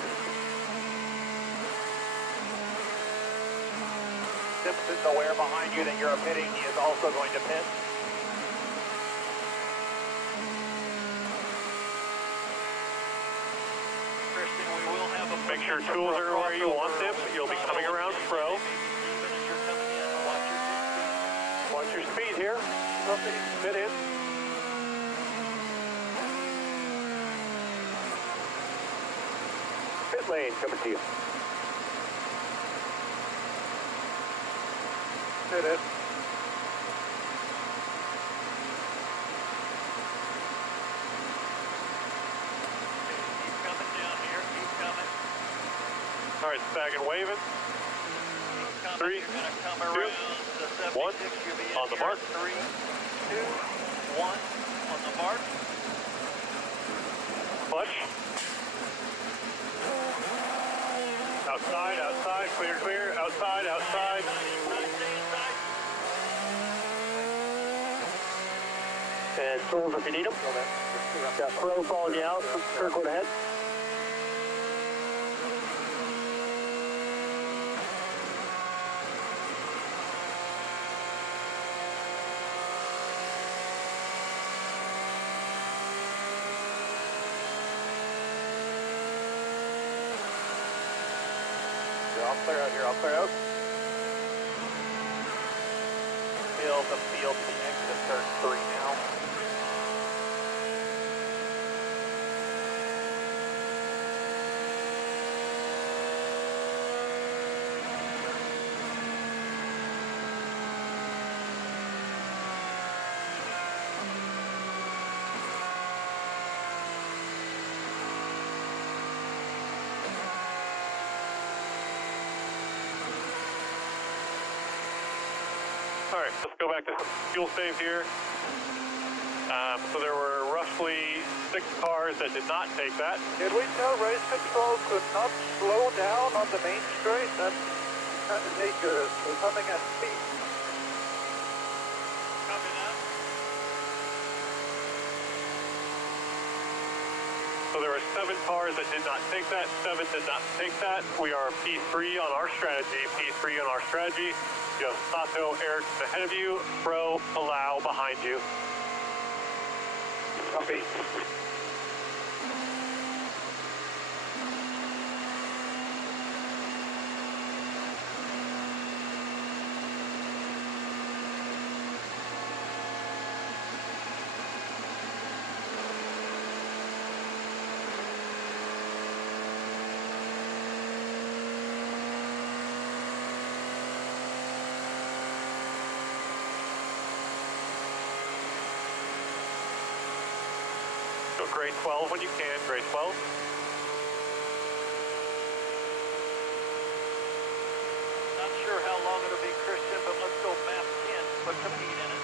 Simpson's aware behind you that you're pitting. He is also going to pit. Christian, we will have a... Make sure tools are where you want them. You'll be coming around pro. Watch your speed here. Pit in. Pit lane coming to you. Pit in. All right, bag and waving. 3, 2, 1, on the mark. 3, 2, 1, on the mark. Clutch. Outside, clear, outside. And tools if you need them. Got Pro following you out. Kirkwood ahead. I'll clear out here. I'll clear out. Field the field to the exit of turn 3 now. All right, let's go back to fuel save here. So there were roughly 6 cars that did not take that. Did we tell race control to not slow down on the main straight? That's kind of dangerous. We're coming at speed. Copy that. So there were 7 cars that did not take that. 7 did not take that. We are P3 on our strategy. P3 on our strategy. You have Pato, Eric ahead of you, Pro, Palau behind you. Copy. Go grade 12 when you can, grade 12. Not sure how long it'll be, Christian, but let's go map 10, put some heat in it.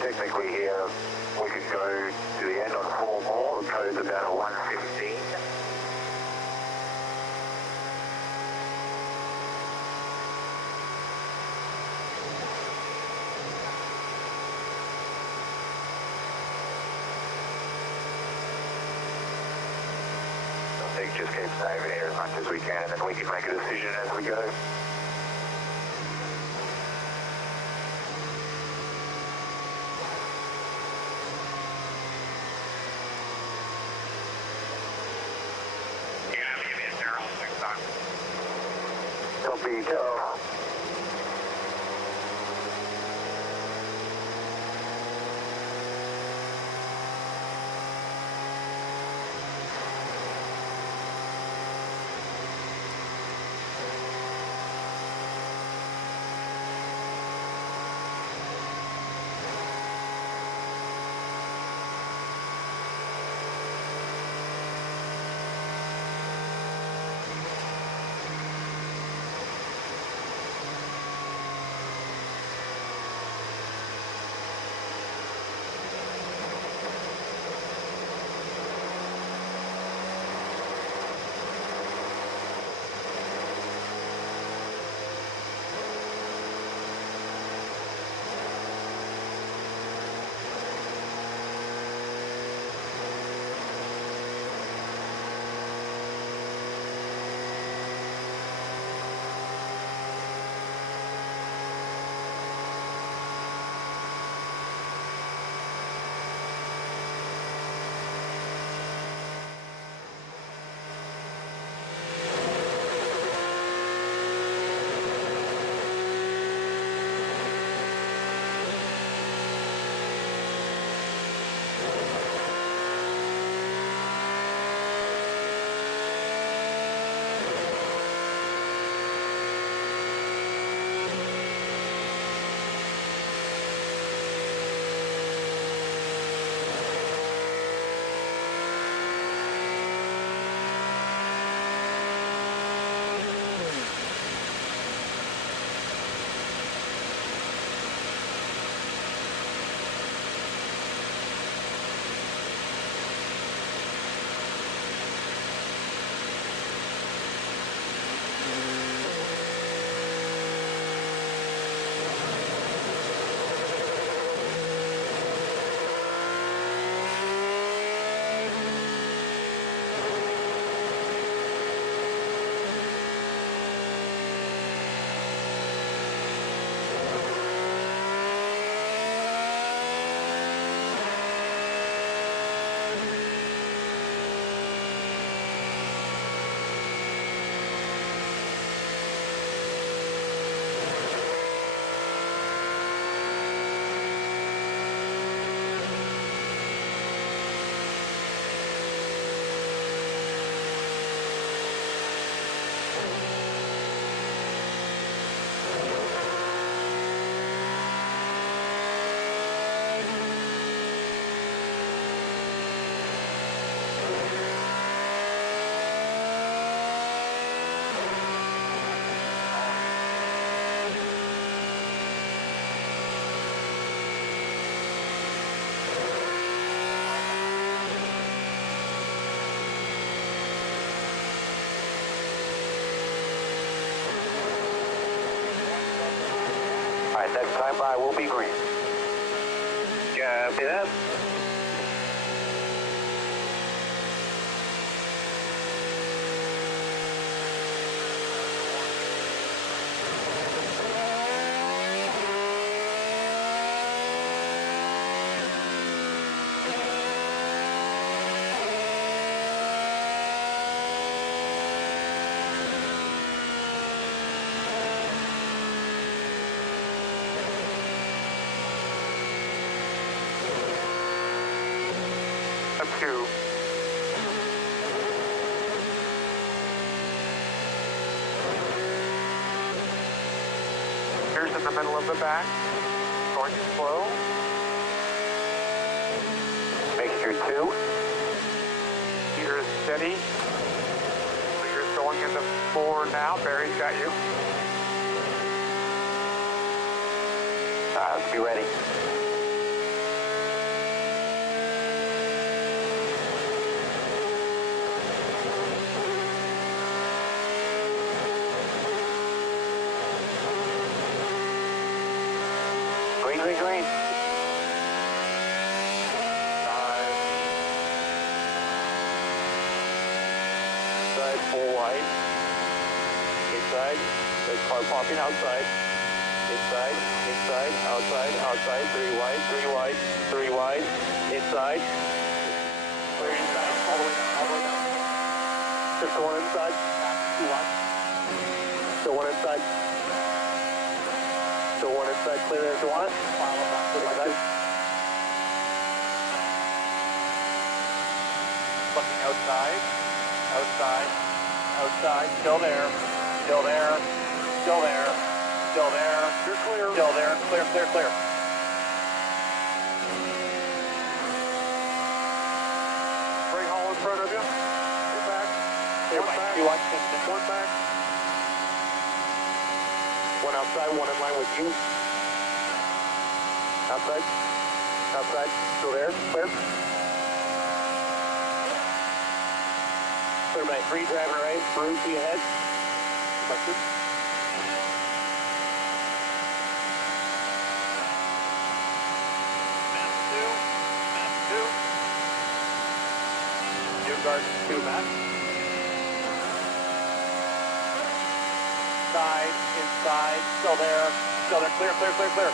Technically here, we could go to the end on 4 more. The code's about a 115. I think just keep saving here as much as we can, and then we can make a decision as we go. Copy, go. right, next time by will be green. Copy that. Two. Here's in the middle of the back, going slow. Mixture 2. Peter is steady. So you're going into 4 now. Barry's got you. Let's be ready. Green, green, green. Inside, 4 wide. Inside, there's car popping outside. Inside, inside, outside, outside, 3 wide, 3 wide, 3 wide, inside. Clear inside, all the way down, all the way down. Just the one inside. 2 wide. Still one inside. Still one inside, clear there if you want it. Inside. Looking outside, outside, outside, still there, still there, still there, still there. You're clear. Still there, clear, clear, clear. Bring Hall in front of you. Get back. Clear, One back. you want One back. One outside, one in line with you. Outside. Outside. Still there. Clear. Clear by 3, driving right. Through to your head. Like this. Newgarden 2, Matt. Inside, still there, clear, clear, clear, clear.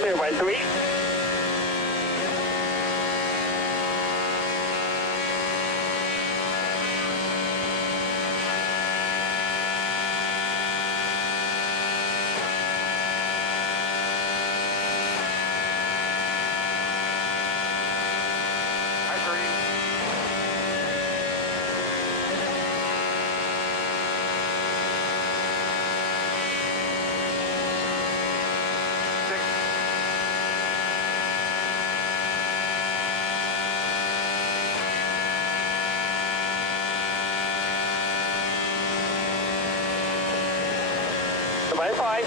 Clear by 3. By 5.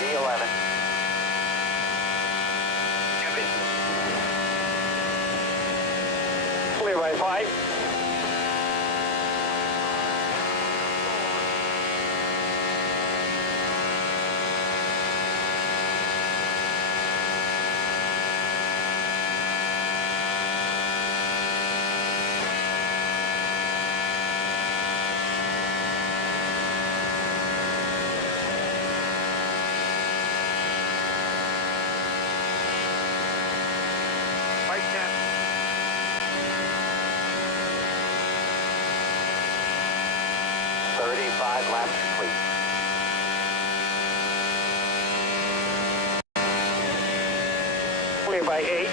P11. Clear by 5. Right 10. Laps complete. Clear by 8.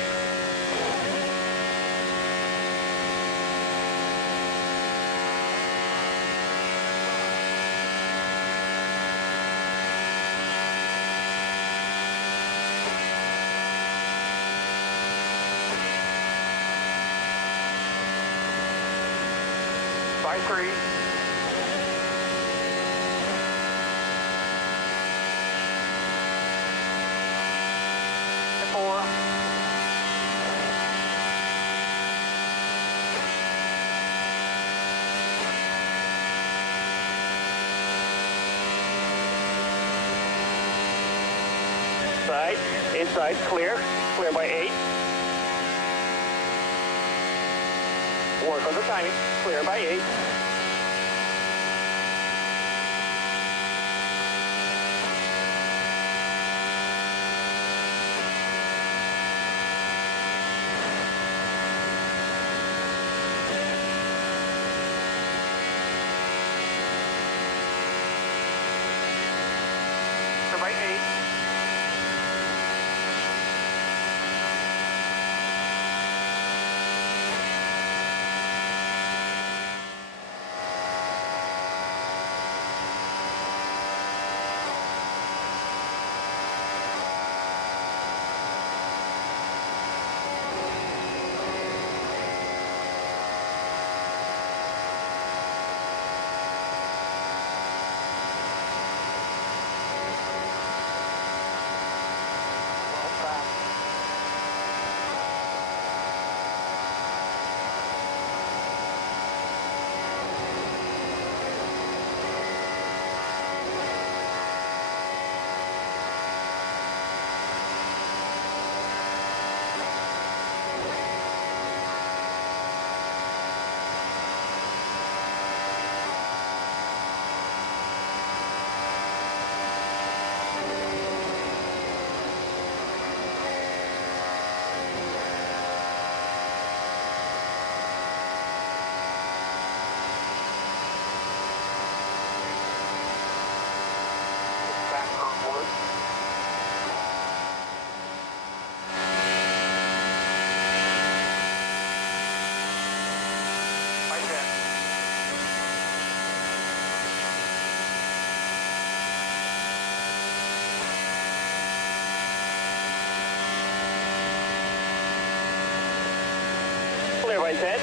By 3. Side, inside, clear. Clear by 8. Work on the timing. Clear by 8. Clear by 8. Clear by 10.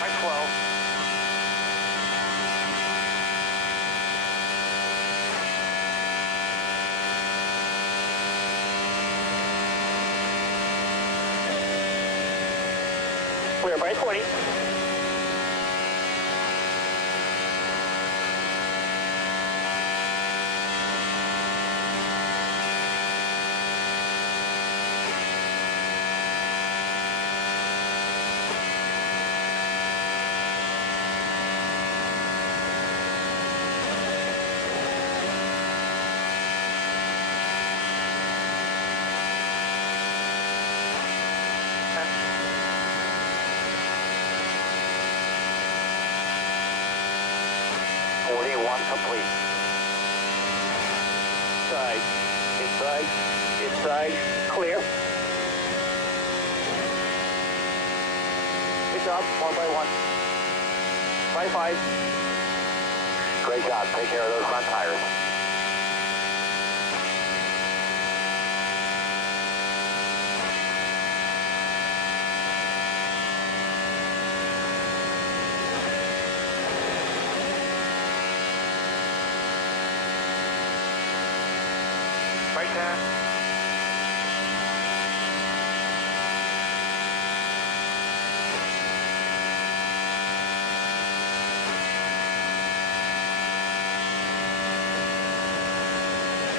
By 12. Clear by 20. Complete. Inside, clear. Good job, 1 by 1. By 5. Great job. Take care of those front tires. By 10.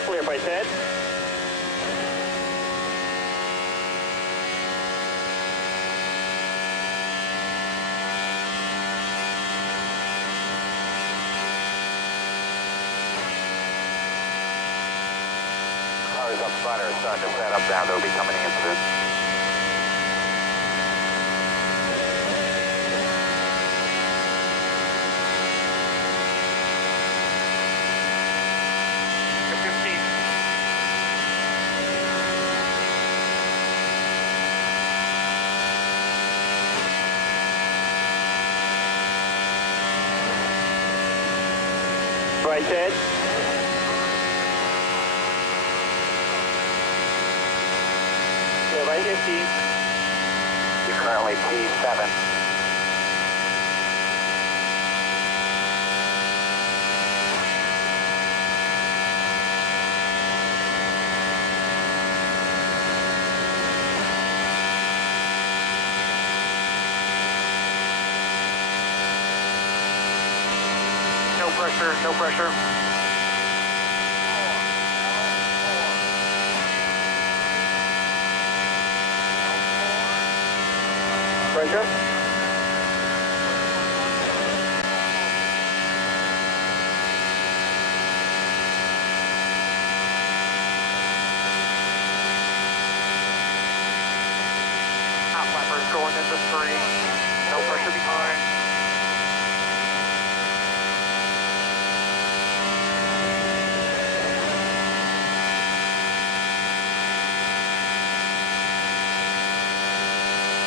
Clear by 10. Spotter is starting to set up now. They'll be coming in soon. Right 10. Yeah, right 15. You're currently P7. No pressure, no pressure. Pressure. Hot flappers going into 3. No pressure behind.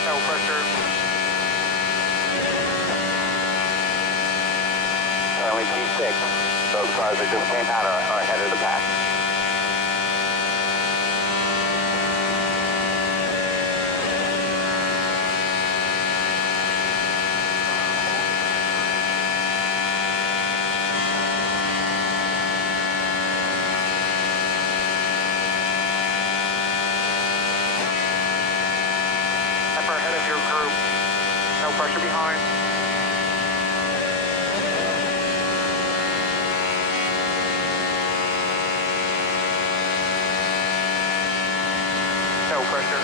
No pressure. Currently P6. Those cars that just came out are ahead of the pack. Ahead of your group. No pressure behind. No pressure.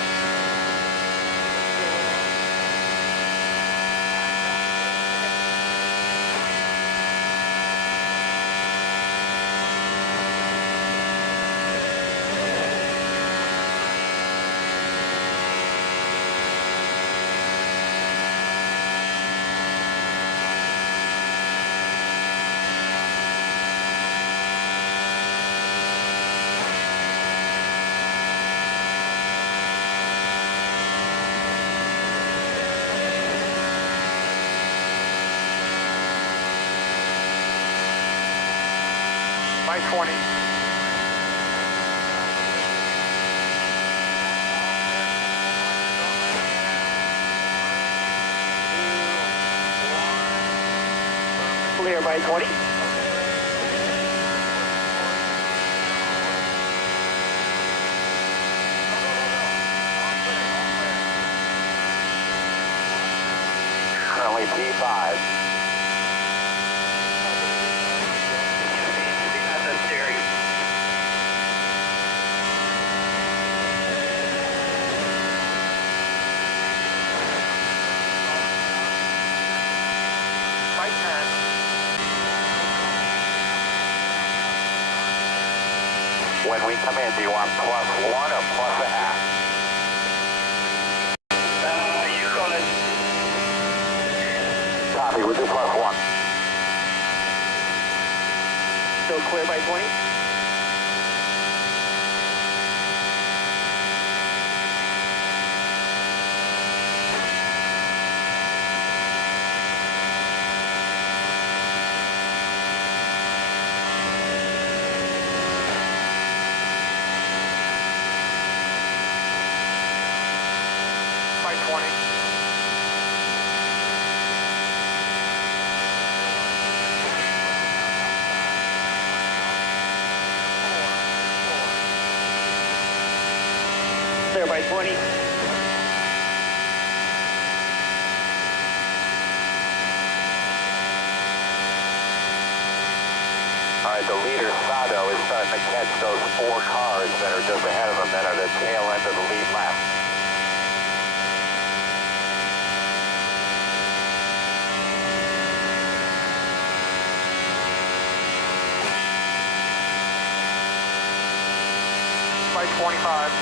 By 20. Clear by 20. Currently P5. By 10. When we come in, do you want +1 or +0.5? You call it. Copy, we'll do +1. Still clear by 20. By 20. Clear by 20. All right, the leader, Sato, is starting to catch those 4 cars that are just ahead of him that are the tail end of the lead lap. By 20. 25.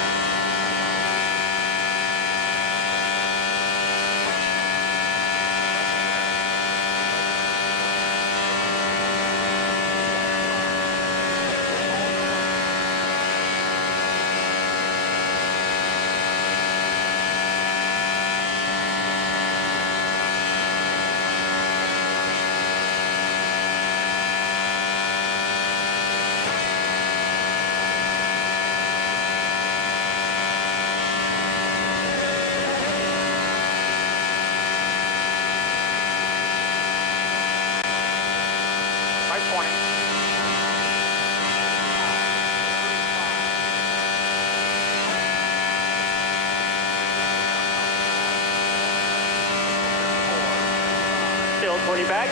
Still 20 back.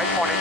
I-20.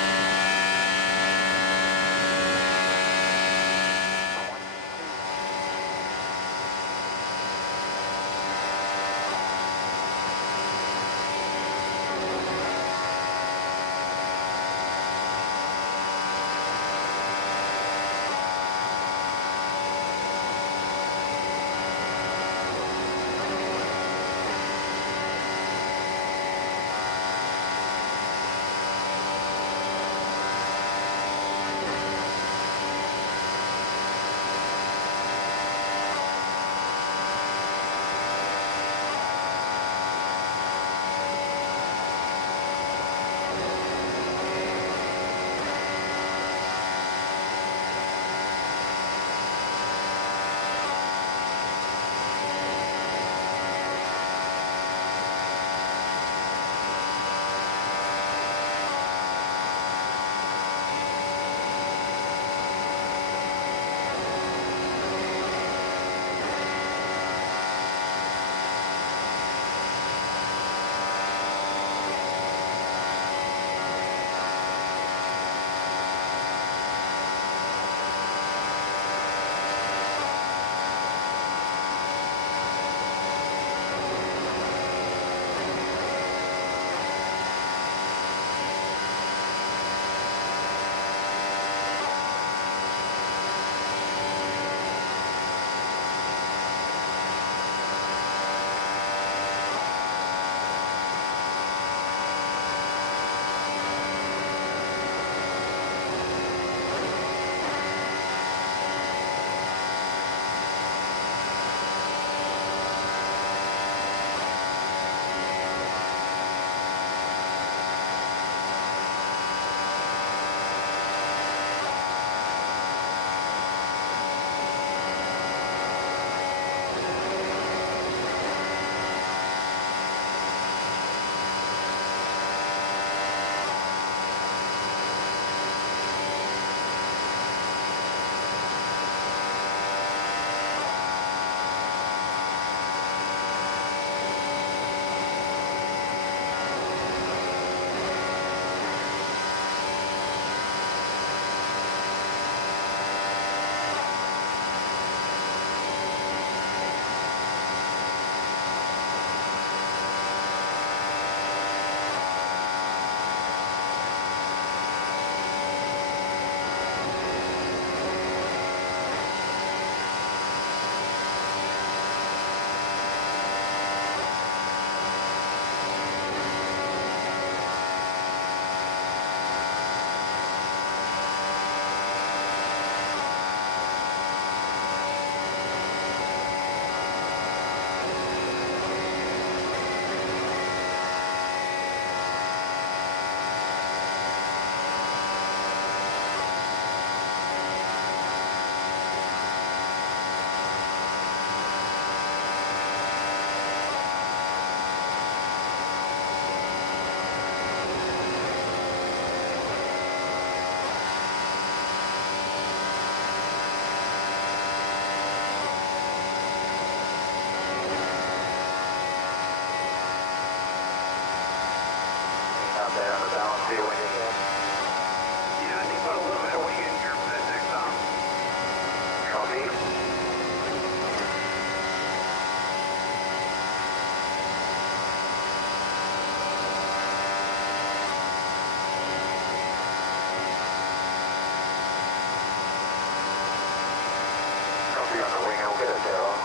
Good, Daryl.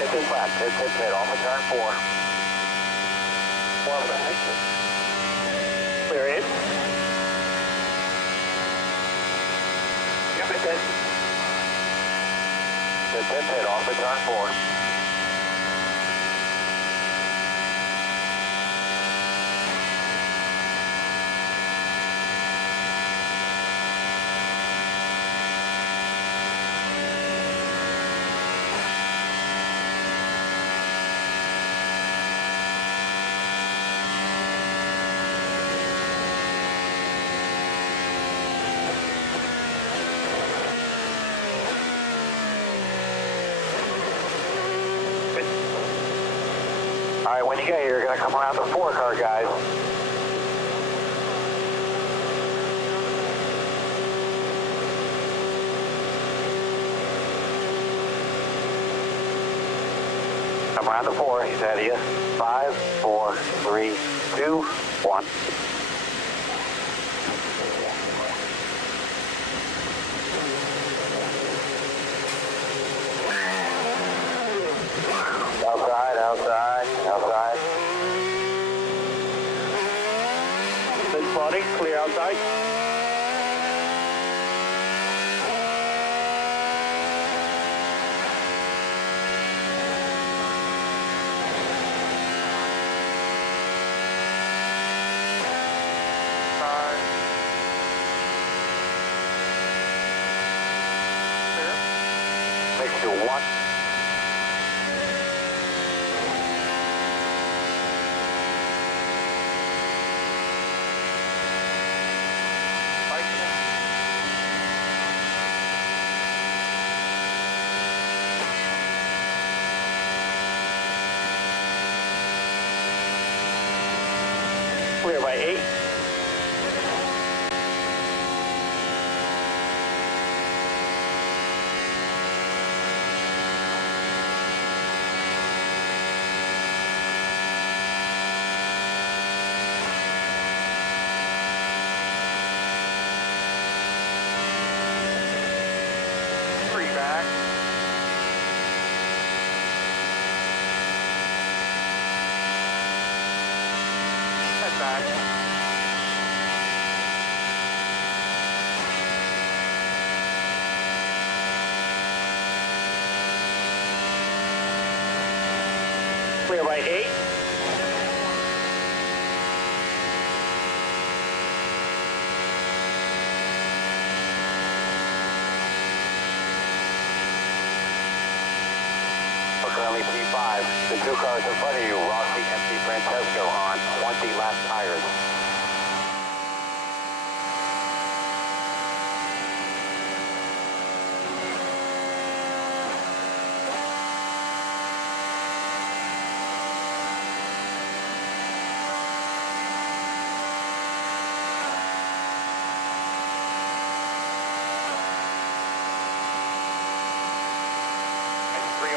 Hit left, hit off of turn 4. 4 left. Clear 8. Yep, hit off of turn 4. All right, when you get here, you're going to come around the 4 car, guys. Come around the 4, he's ahead of you. 5, 4, 3, 2, 1. Outside, outside, outside. Good spotting, clear outside. Clear. 6 to 1. Clear by 8. Three back. Back. Clear by 8. Currently P5. The 2 cars in front of you, Rossi and P. Francesco, on 20 lap tires.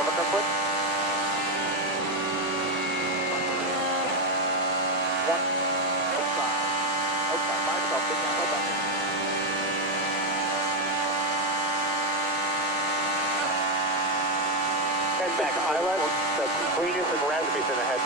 overcut switch. 1. Outside. Outside. By itself. Big down by button. Head back. Eyelet. The cleanest and raspberries in the head.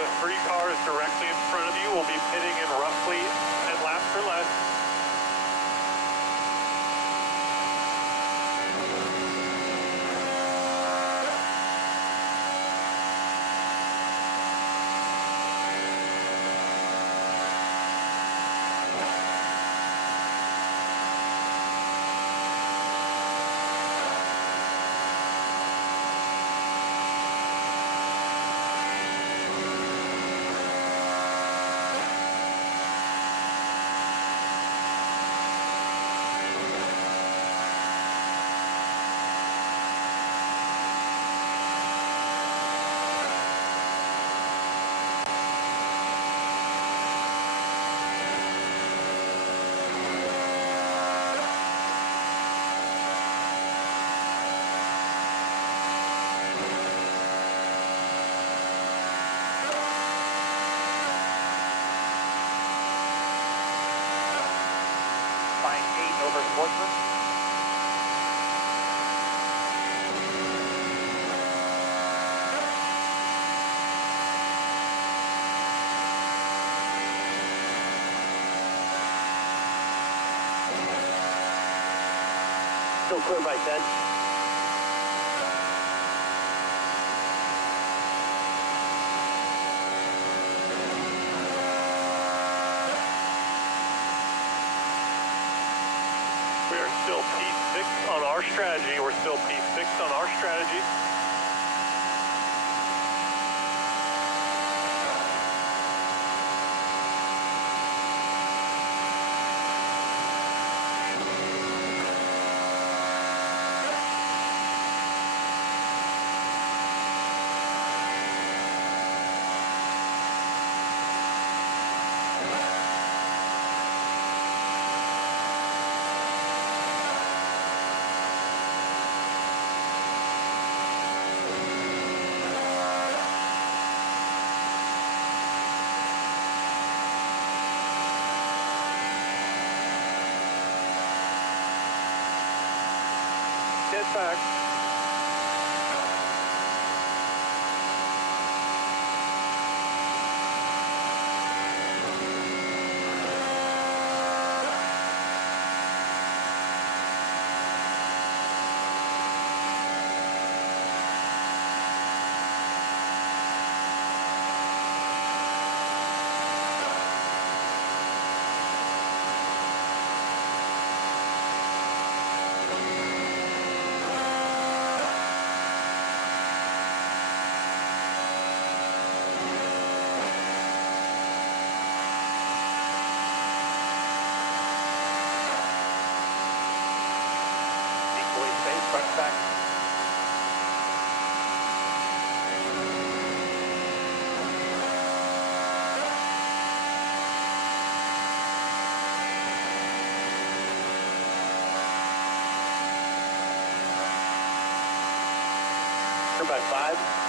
The 3 cars directly in front of you will be pitting in roughly 10 laps or less. Still clear by 10. We are still P6 on our strategy. We're still P6 on our strategy. Get back. Clear by 5.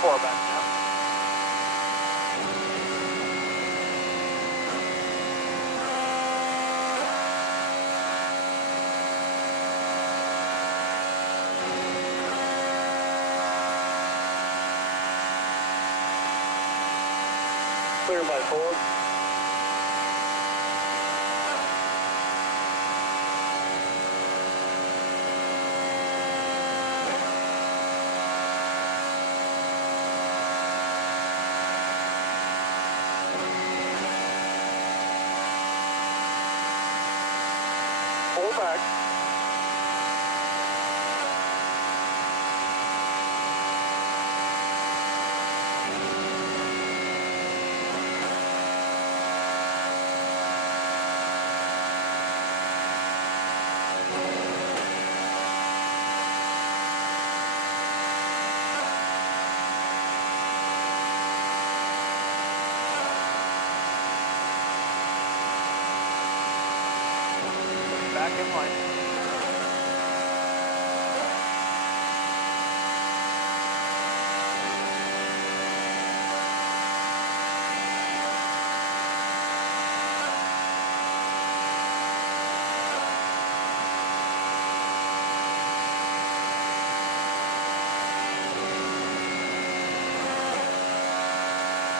Four back now. Clear by 4. Back. Back in line.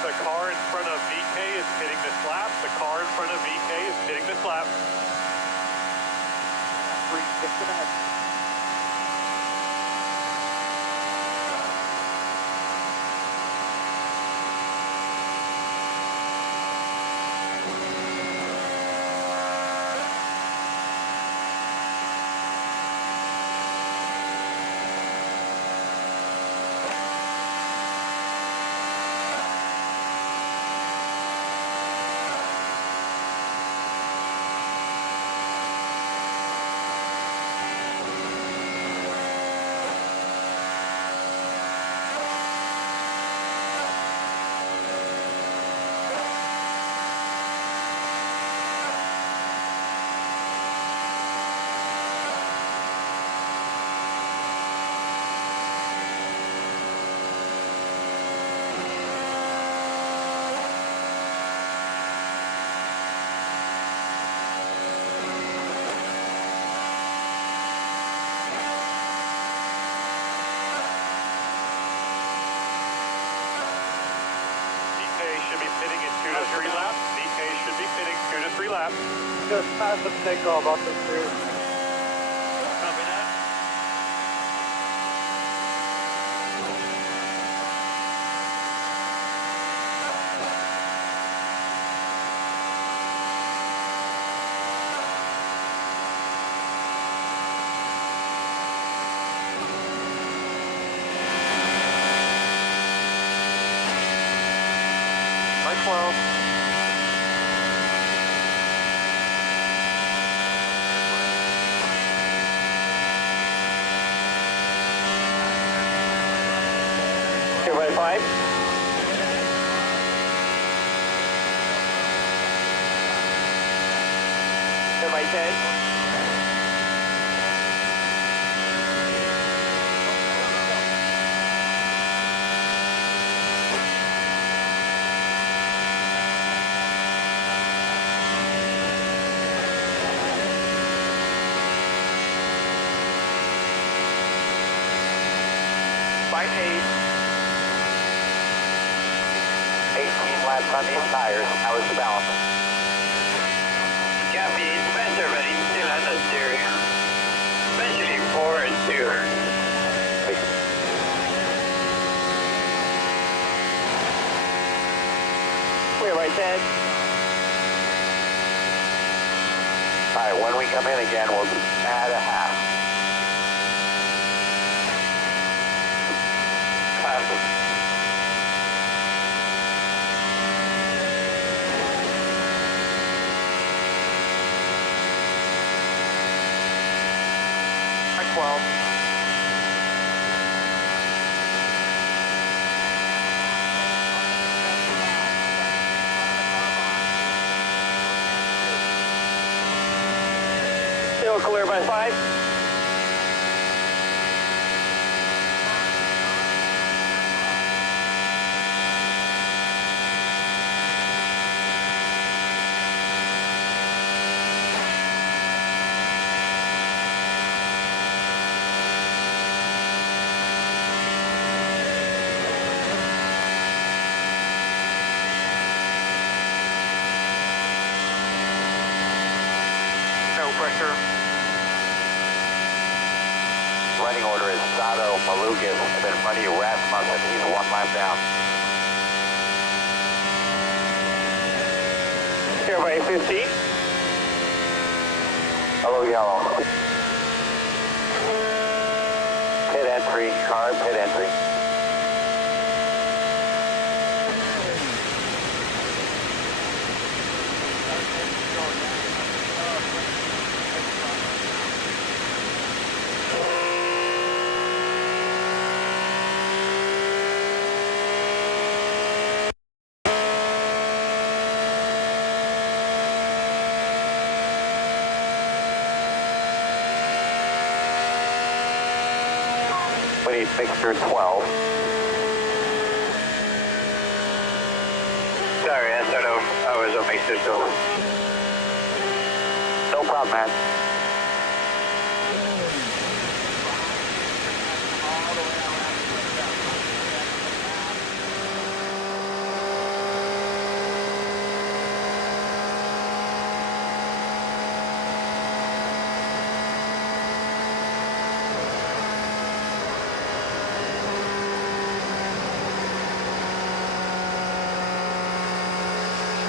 The car in front of VK is hitting this lap. The car in front of VK is hitting this lap. 3, 6 ahead. Pitting in 2 to 3 laps. DK should be pitting 2 to 3 laps. Just pass the takeoff off the 3. Copy that. Right 12. Okay, right 5. Okay, right 10. right 8. 18 laps on these tires. How is the balance? Copy, Spencer, but he's still on the steering. Especially 4 and 2. Clear right 10. All right, when we come in again, we'll add a half. At 12. Still clear by 5. No pressure. Running order is Pato O'Ward, and then in front of you, Rasmussen. He's 1 lap down. Here by 15. Hello, yellow. Pit entry, car pit entry. We need mixture 12. Sorry, I thought I was on mixer still. No problem, man.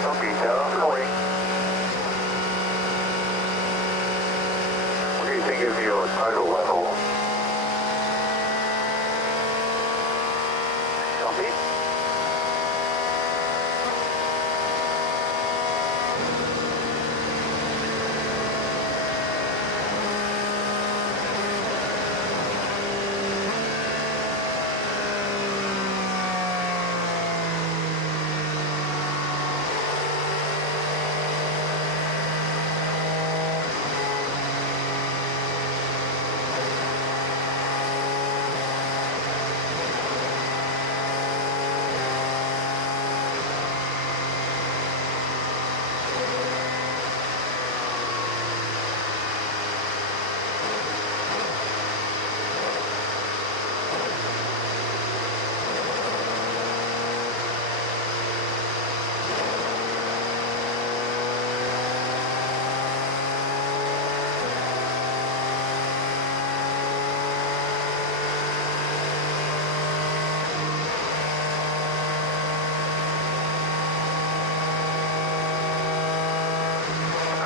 Okay, going. What do you think of your title level? Copy.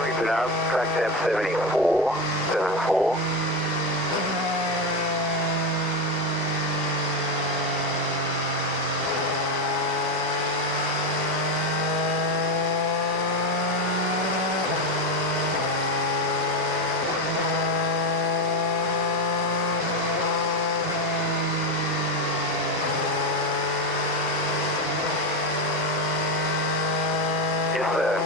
Keep it up. Track temp 74. 74. Yes, sir.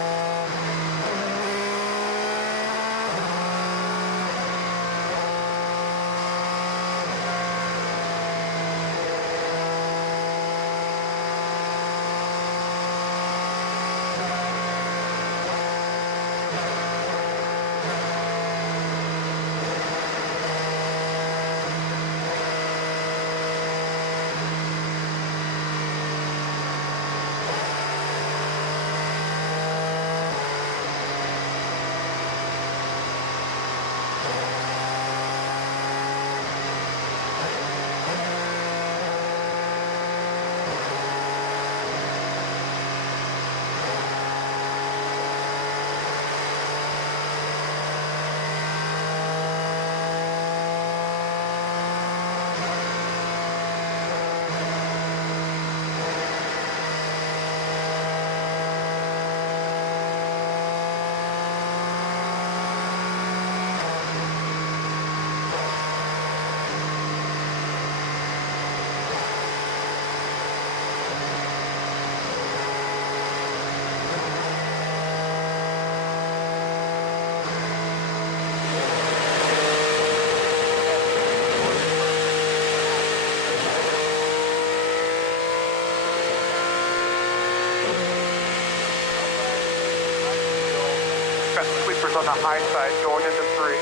on the high side going into 3.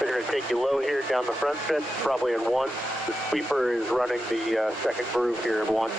They're going to take you low here down the front stretch, probably in 1. The sweeper is running the second groove here in 1.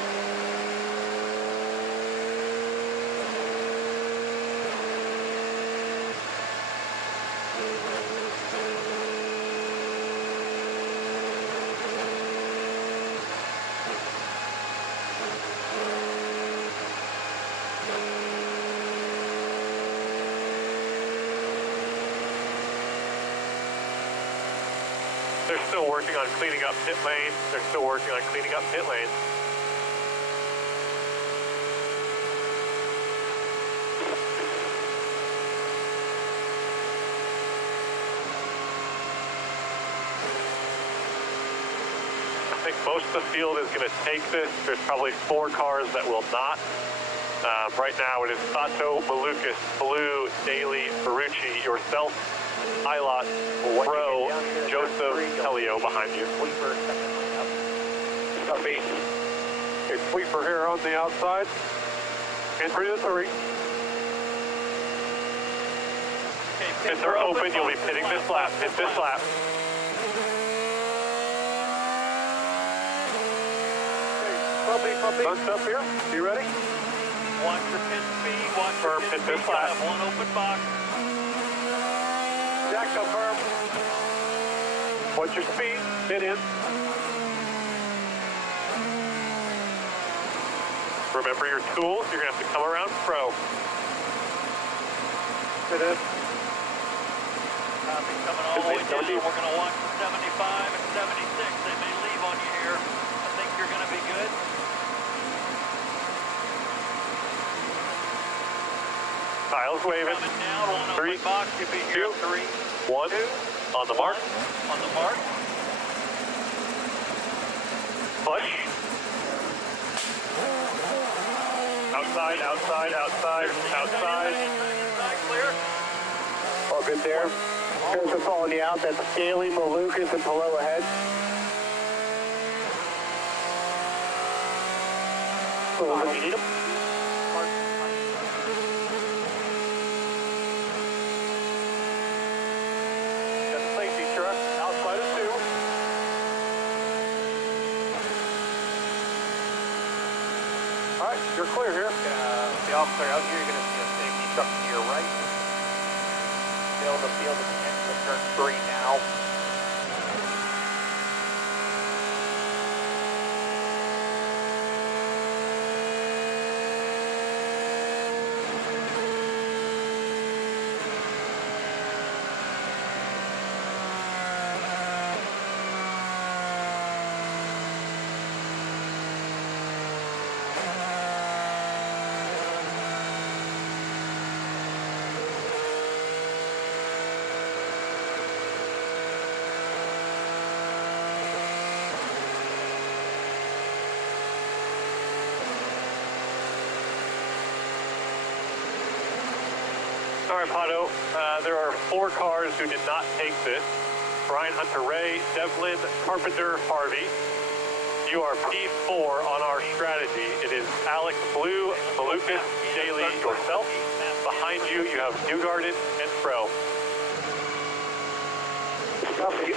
They're still working on cleaning up pit lane. They're still working on cleaning up pit lane. I think most of the field is going to take this. There's probably 4 cars that will not. Right now it is Pato, Malukas, Palou, Daly, Ferrucci, yourself, Ilott, Pro, Josef, Helio behind you. Copy. Okay, sweeper here on the outside. Entry to 3. Pits are open, you'll be pitting this lap. Pit this lap. Puppy. Bunch up here. You ready? Watch your pit speed. Watch your pit speed. You have 1 open box. Jack up firm. What's your speed? Pit in. Remember your tools. You're going to have to come around pro. Pit in. Copy, coming all the way down. We're going to watch the 75 and 76. They may leave on you here. I think you're going to be good. Kyle's waving. Coming down, 1 3, open box. You'll be here 3, 1. 2, on the mark. On the mark. Push. Outside, outside, outside, outside. Clear. All good there. Here's the following you out. That's Daly, Malukas, and Palou ahead. We need him. Got the safety truck outside of 2. All right, you're clear here. The officer out here, you're going to see a safety truck to your right. Fill the field at the end of turn 3 now. right, Pato. There are 4 cars who did not take this. Brian Hunter-Ray, Devlin, Carpenter, Harvey. You are P4 on our strategy. It is Alex Palou, Malukas, Daly, yourself. Behind you, you have Newgarden and Pro. Copy.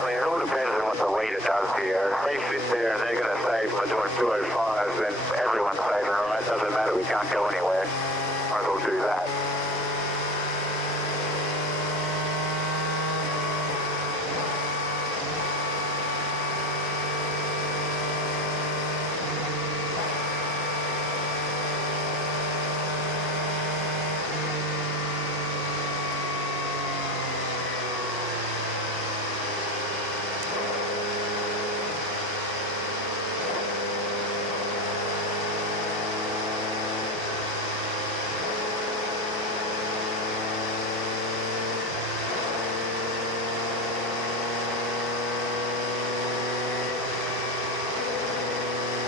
I mean, it all depends on what the leader does here. If they sit there and they're going to say we're doing 205s, then everyone's saying, all right, doesn't matter, we can't go anywhere. Might as well do that.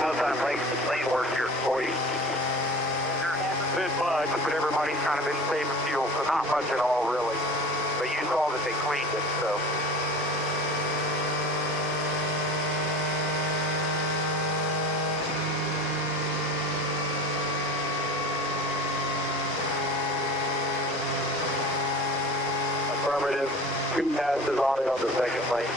Outside lane work here for you. There hasn't been much, but everybody's kind of been saving fuel, so not much at all, really. But you saw that they cleaned it, so. Affirmative. 2 passes on it on the second lane.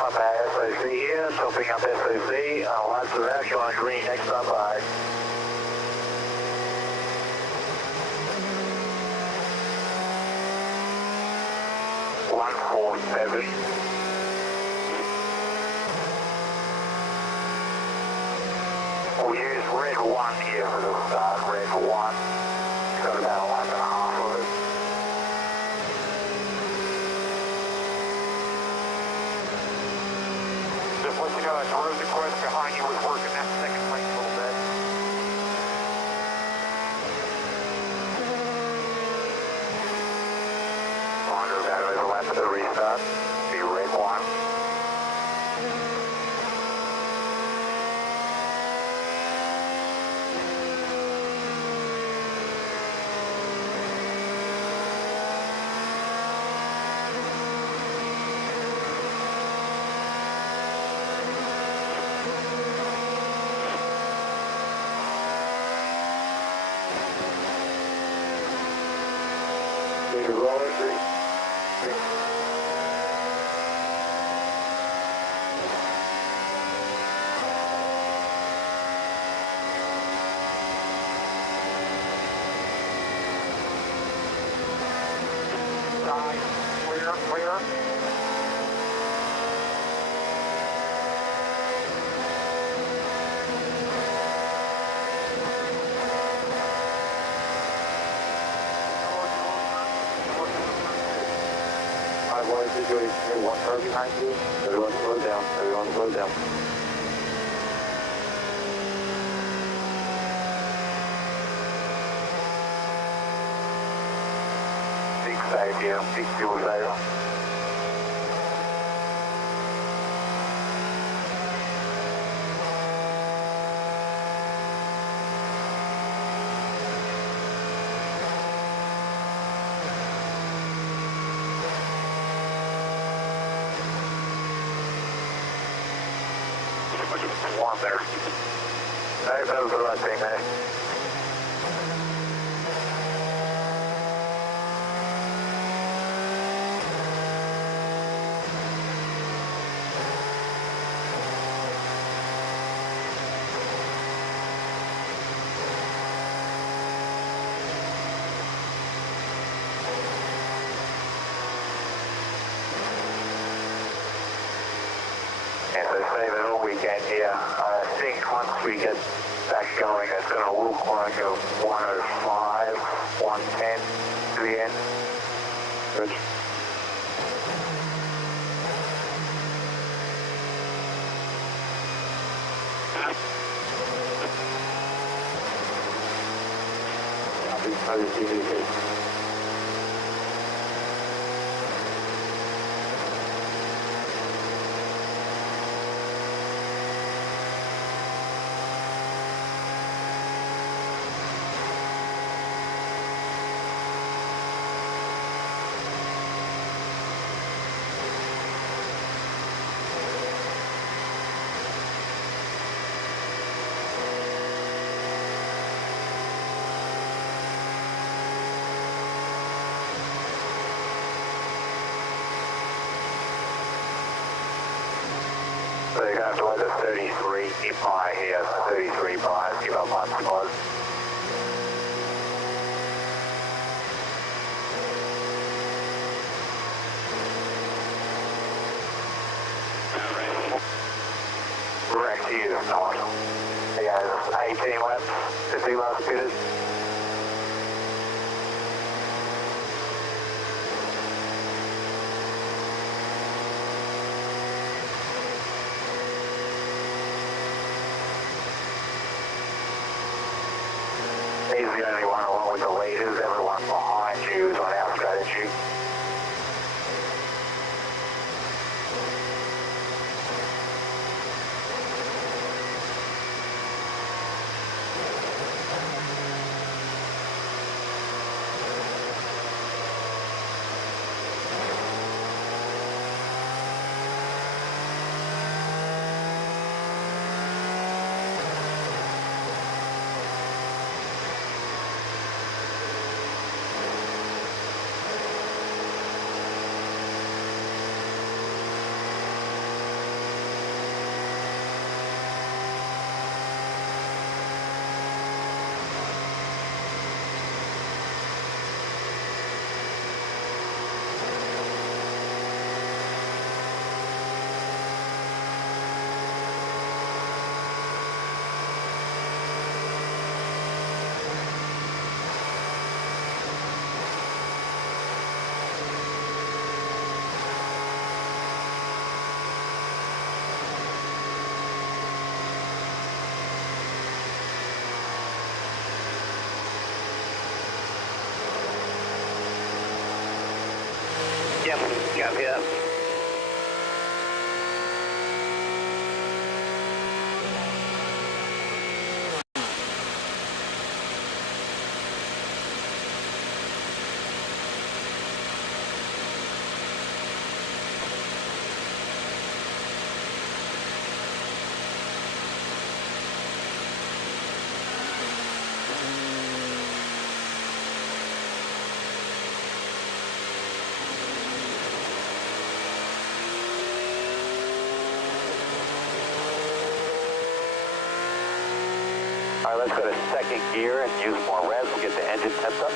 Up at SOC here, topping up SOC, lights are out, showing green, next up by. $147. We'll use red 1 here for the start, red 1. Got about a lap and a half of it. Just let you know that corrosion quest behind you was working that second lane a little bit. Longer about overlap at the restart. Be red 1. Clear. What is situation? One car behind you. Everyone slow down. Everyone slow down. Big save here. Big fuel save. One there. That was the right thing there. And so save it all weekend here. I think once we get back going, it's going to look like a 105, 110 to the end. Good. Copy. So you're going to have to let the 33 by here, so 33 bars, give up one spot. Correct to you, not. He has 18 laps, 15 laps pitted. He's the only one along with the leaders. Everyone behind you is on our strategy. Yep, copy that. All right, let's go to second gear and use more revs to get the engine temped up.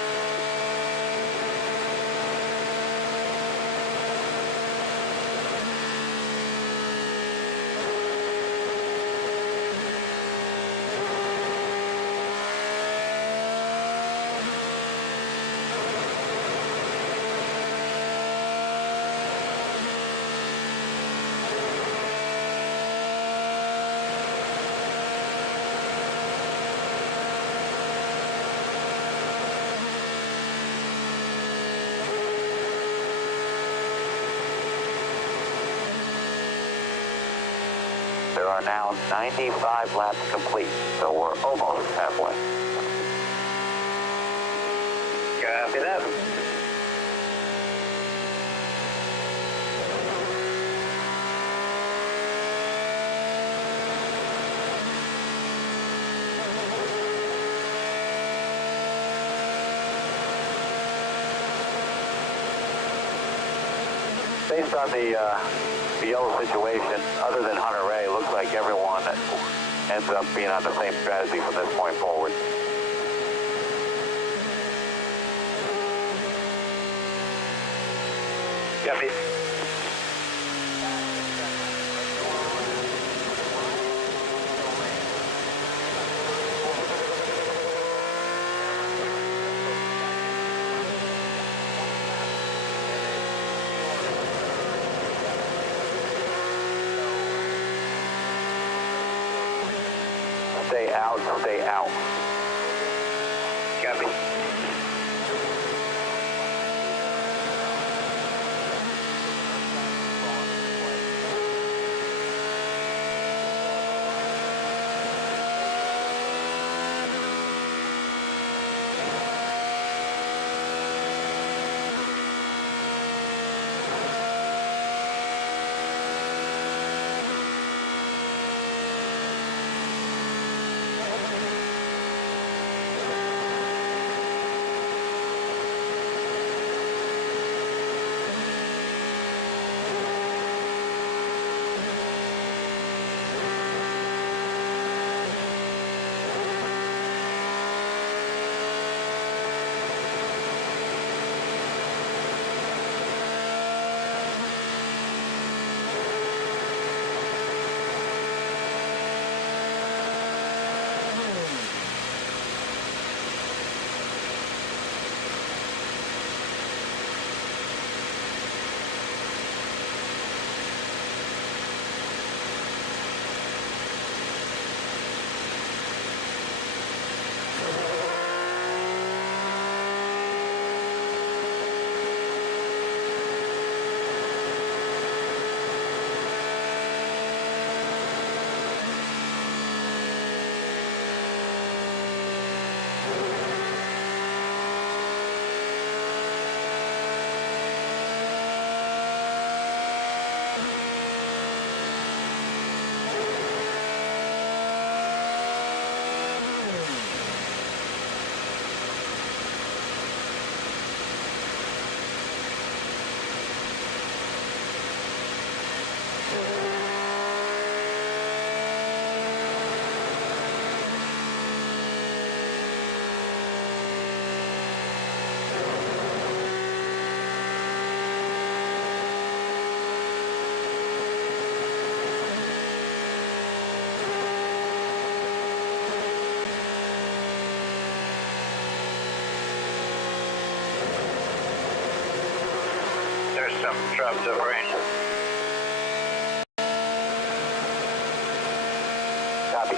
There are now 95 laps complete, so we're almost halfway. Copy that. based on the yellow situation, other than Hunter Ray, it looks like everyone ends up being on the same strategy from this point forward. Copy. Stay out, stay out. Copy. Some drops of rain. Copy.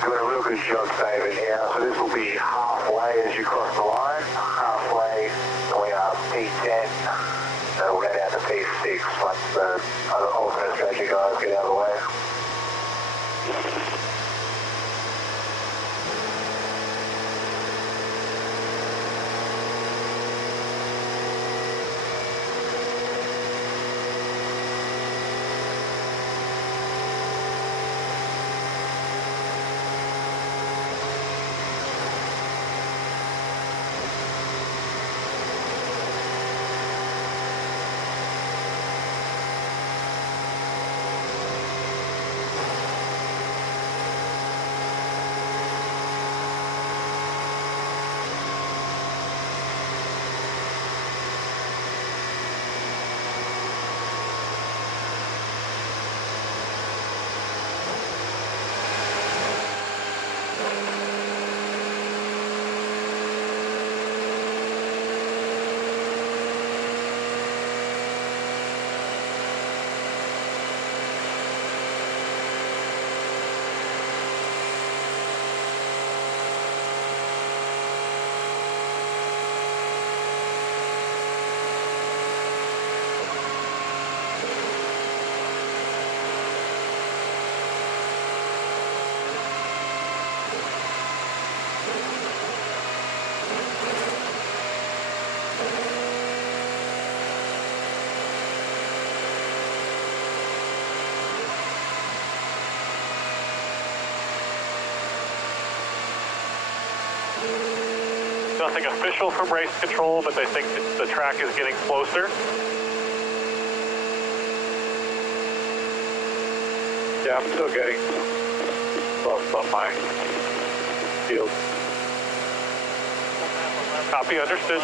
doing a real good job saving here. So this will be halfway as you cross the line. Halfway, we are P10. So we'll head out to P6 once the other alternate strategy guys get out of the way. Nothing official from race control, but they think the track is getting closer. Yeah, I'm still getting close on my field. Copy, understood.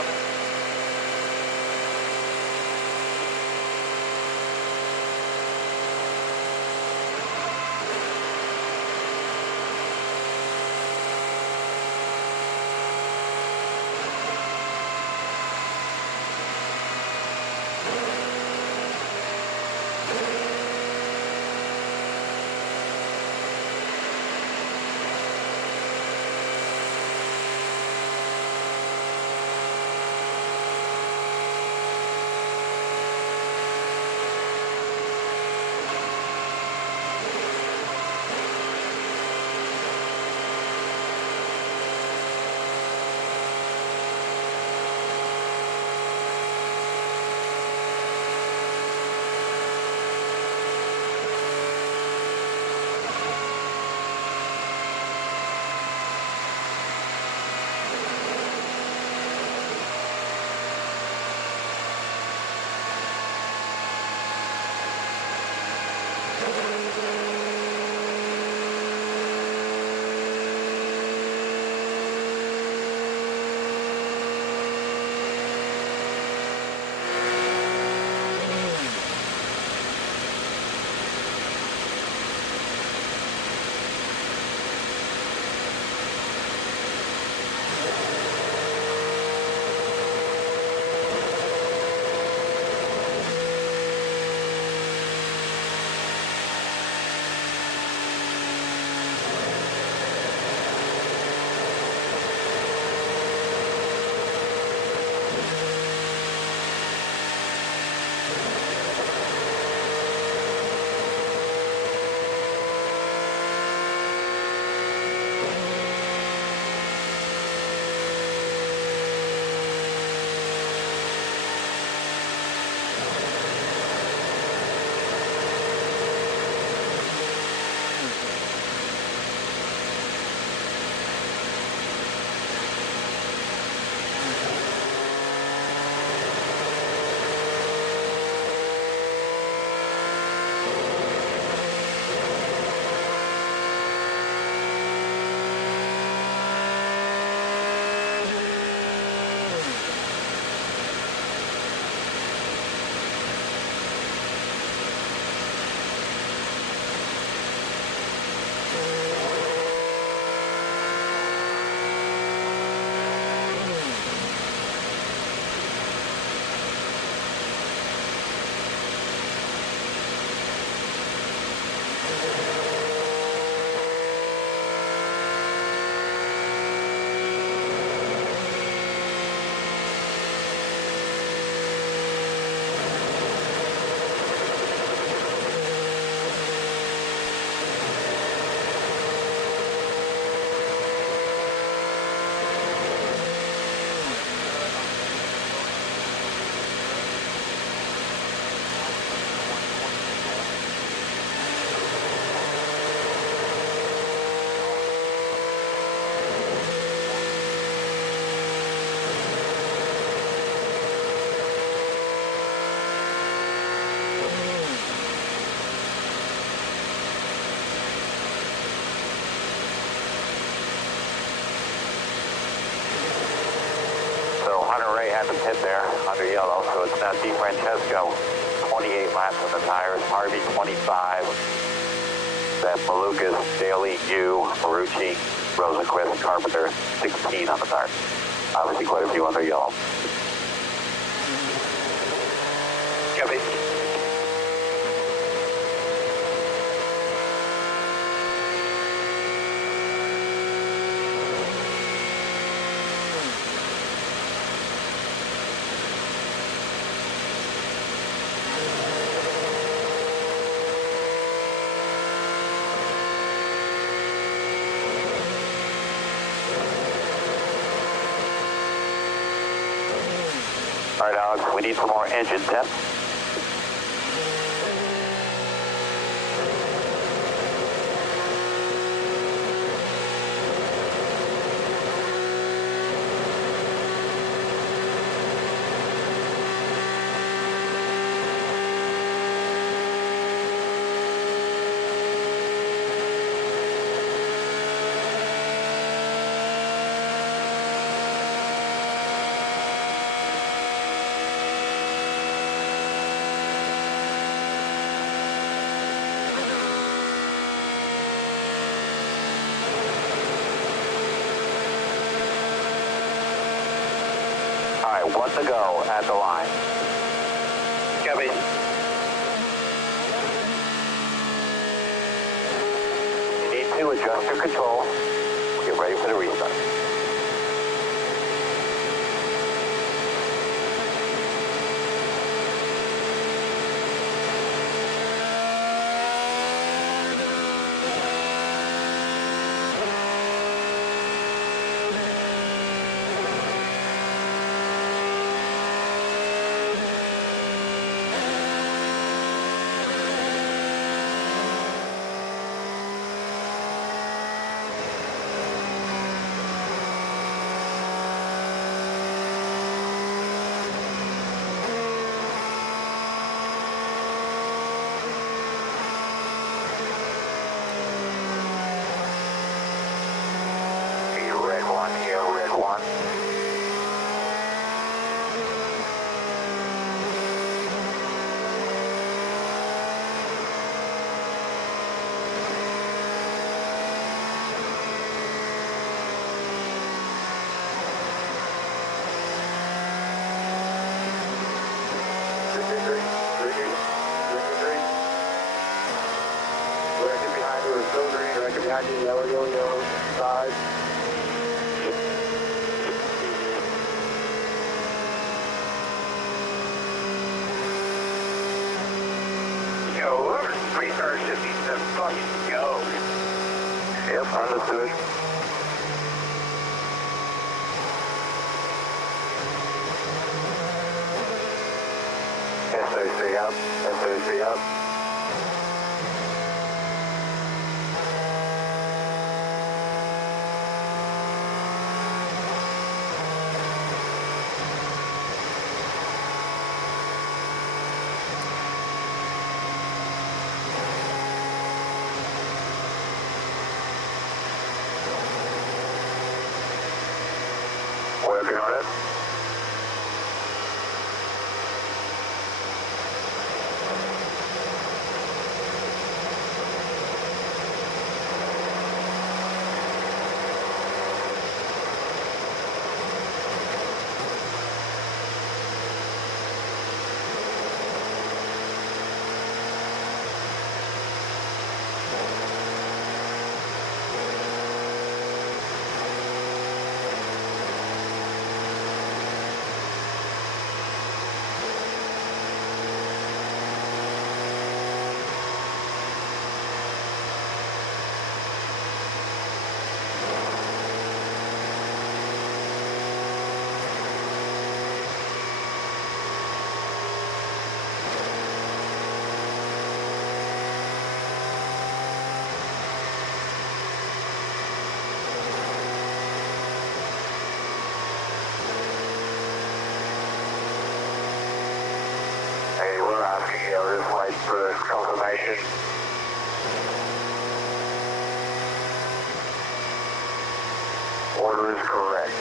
pit there under yellow, so it's now DiFrancesco, 28 laps on the tires, Harvey 25, then Malukas, Daly, Yu, Marucci, Rosenquist, Carpenter, 16 on the tires. Obviously quite a few under yellow. Copy. All right, Alex, we need some more engine temps. One to go at the line. Copy. You need to adjust your control. Get ready for the restart. Yellow, yellow, yellow, side. Yo, whoever's restart just needs to fucking go. Yep, understood. SOC up, SOC up. Working on it. Hey, we're asking you, just wait for confirmation. Order is correct.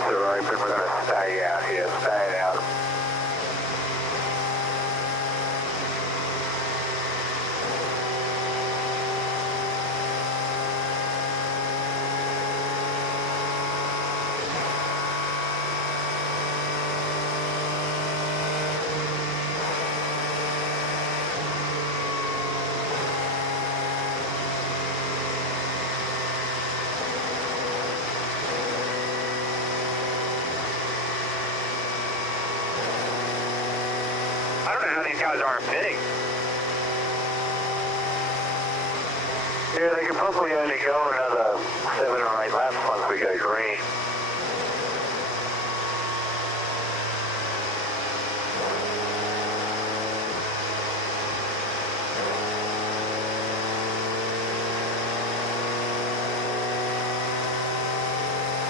gates are open. We're going to stay out here, stay out. I don't know how these guys aren't pitting. Yeah, they could probably only go another 7 or 8 laps once we go green.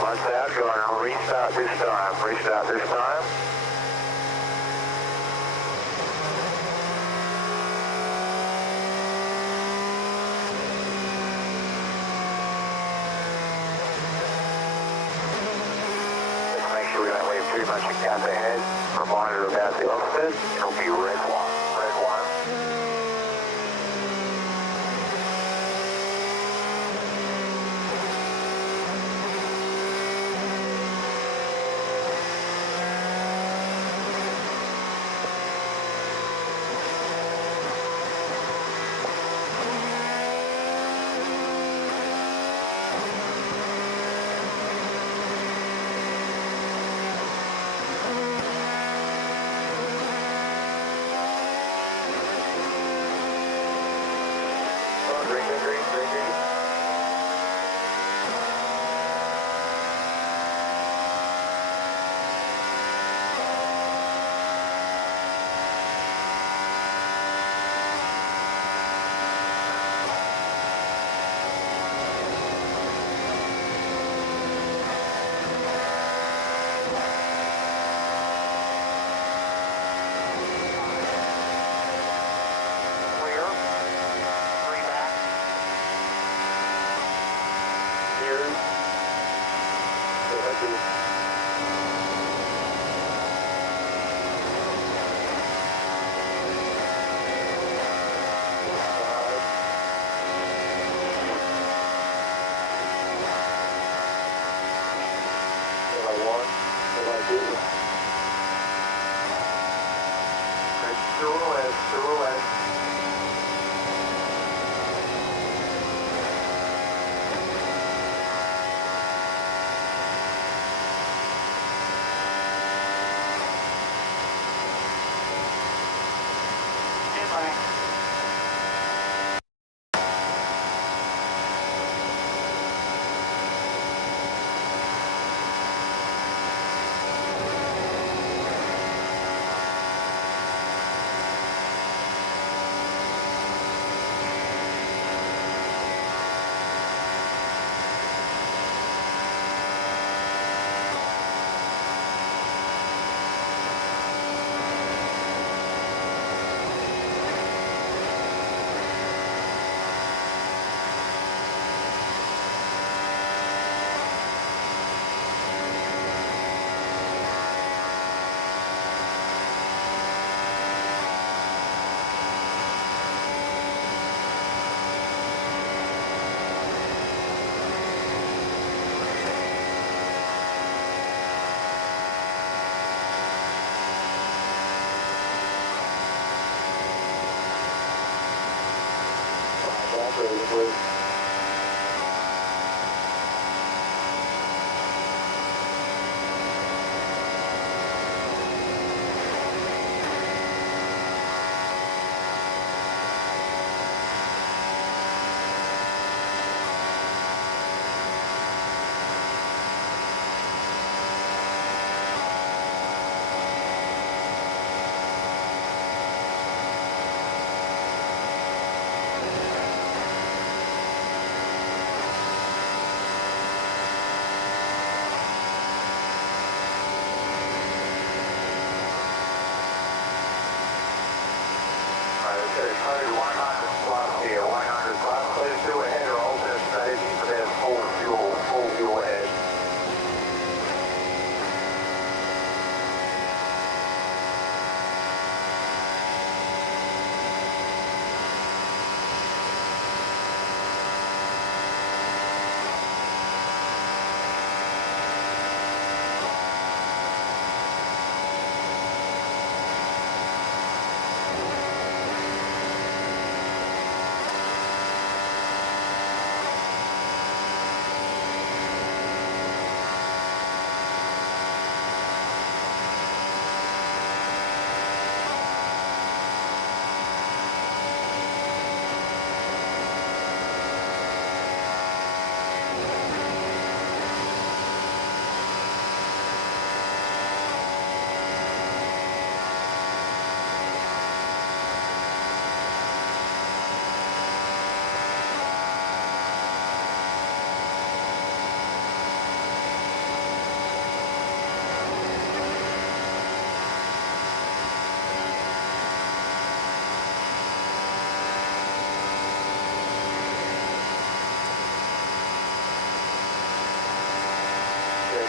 Once out, going on restart this time, restart this time. Too much a gap ahead. Reminder about the offset. It'll be red one. Red one.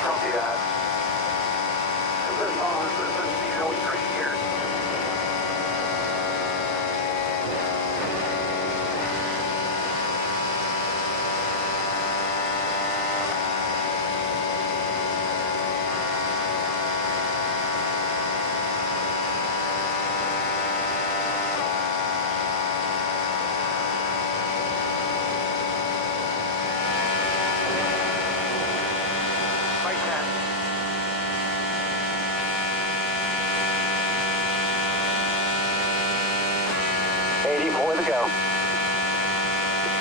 copy that. Let's see how we treat here. To go.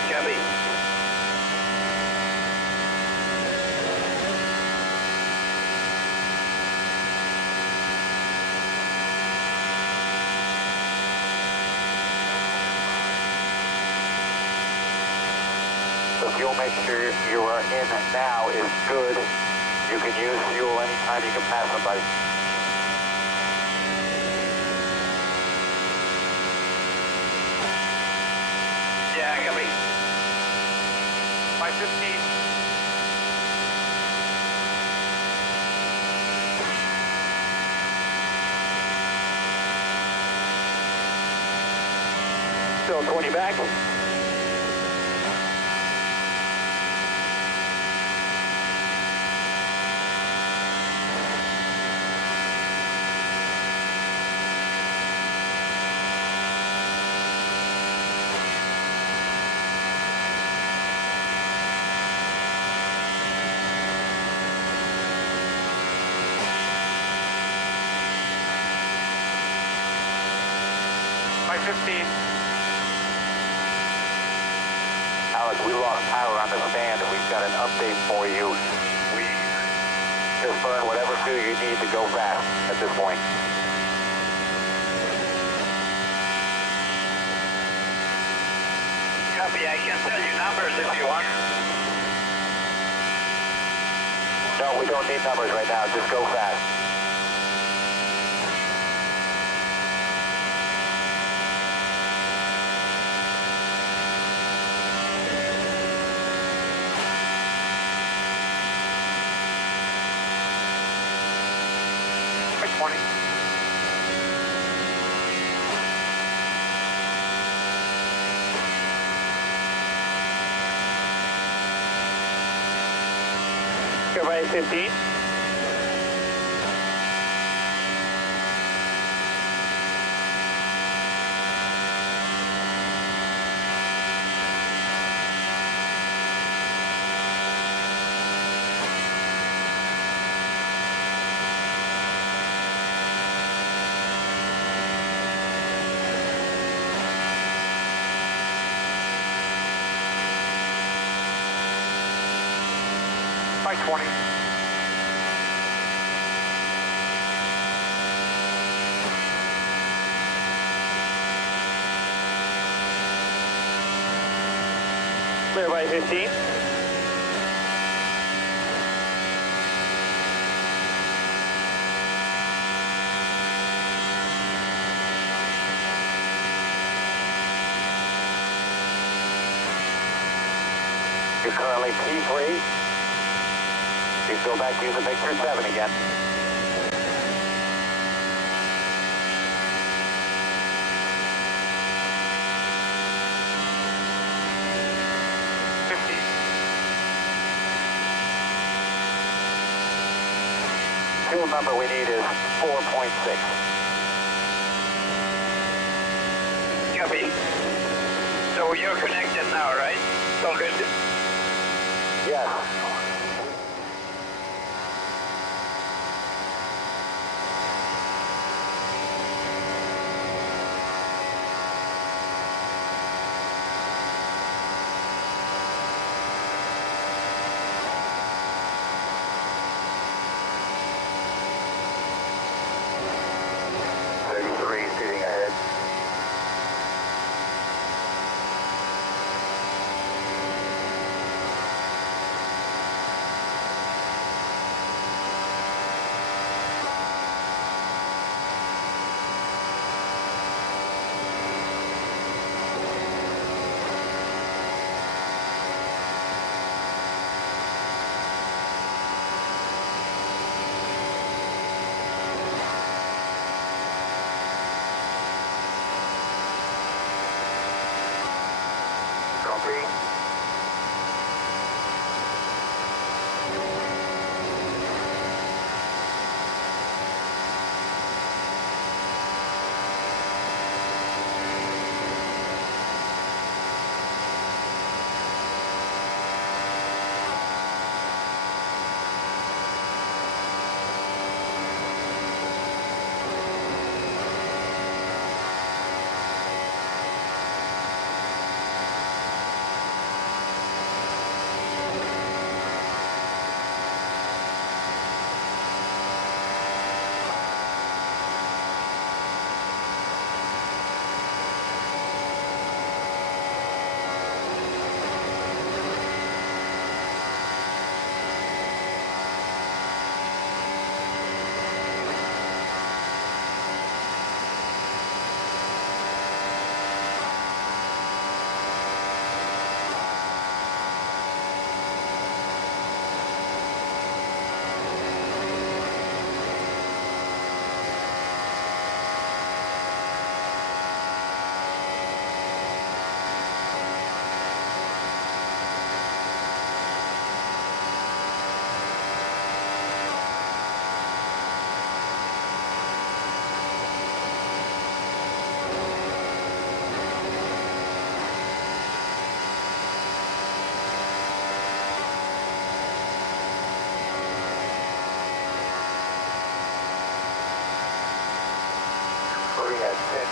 Copy. The fuel mixture you are in now is good. You can use fuel anytime you can pass somebody. Yeah, copy. 515. Still 20 back. Alex, we lost power on the stand, and we've got an update for you. We just burn whatever fuel you need to go fast at this point. Copy, I can tell you numbers if you want. No, we don't need numbers right now. Just go fast. Everybody 15. By 20. Clear by 15. You're currently P3. You can go back to using Victor 7 again. Fuel number we need is 4.6. Copy. So you're connected now, right? All good? Yes. Shooting ahead.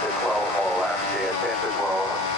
to 12 more laps, yeah, 10 to 12.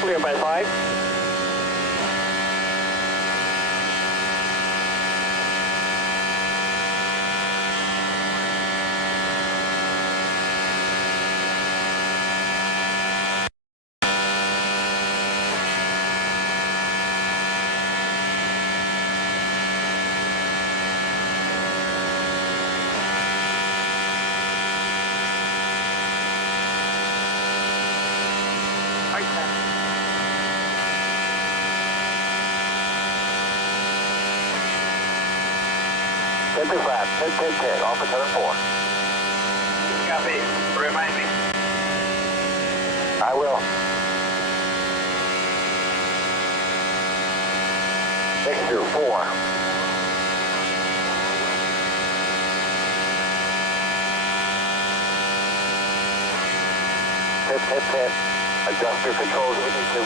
Clear by 5. Too flat. 10, off of turn 4. Copy. Remind me. I will. Mixture 4. pit, pit, pit. Adjust your controls if you need to.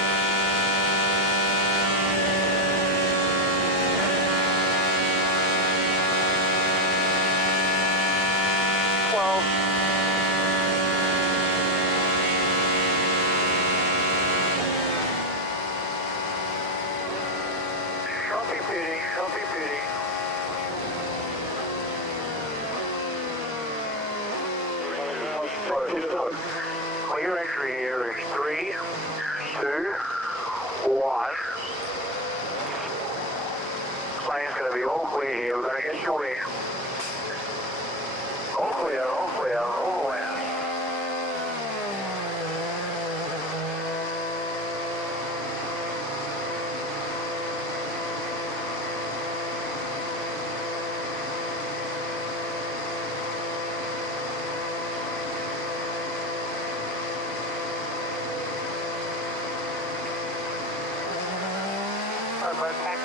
Clear entry here is 3, 2, 1. Plane's going to be all clear here. We're going to get you in. All clear, all clear, all clear.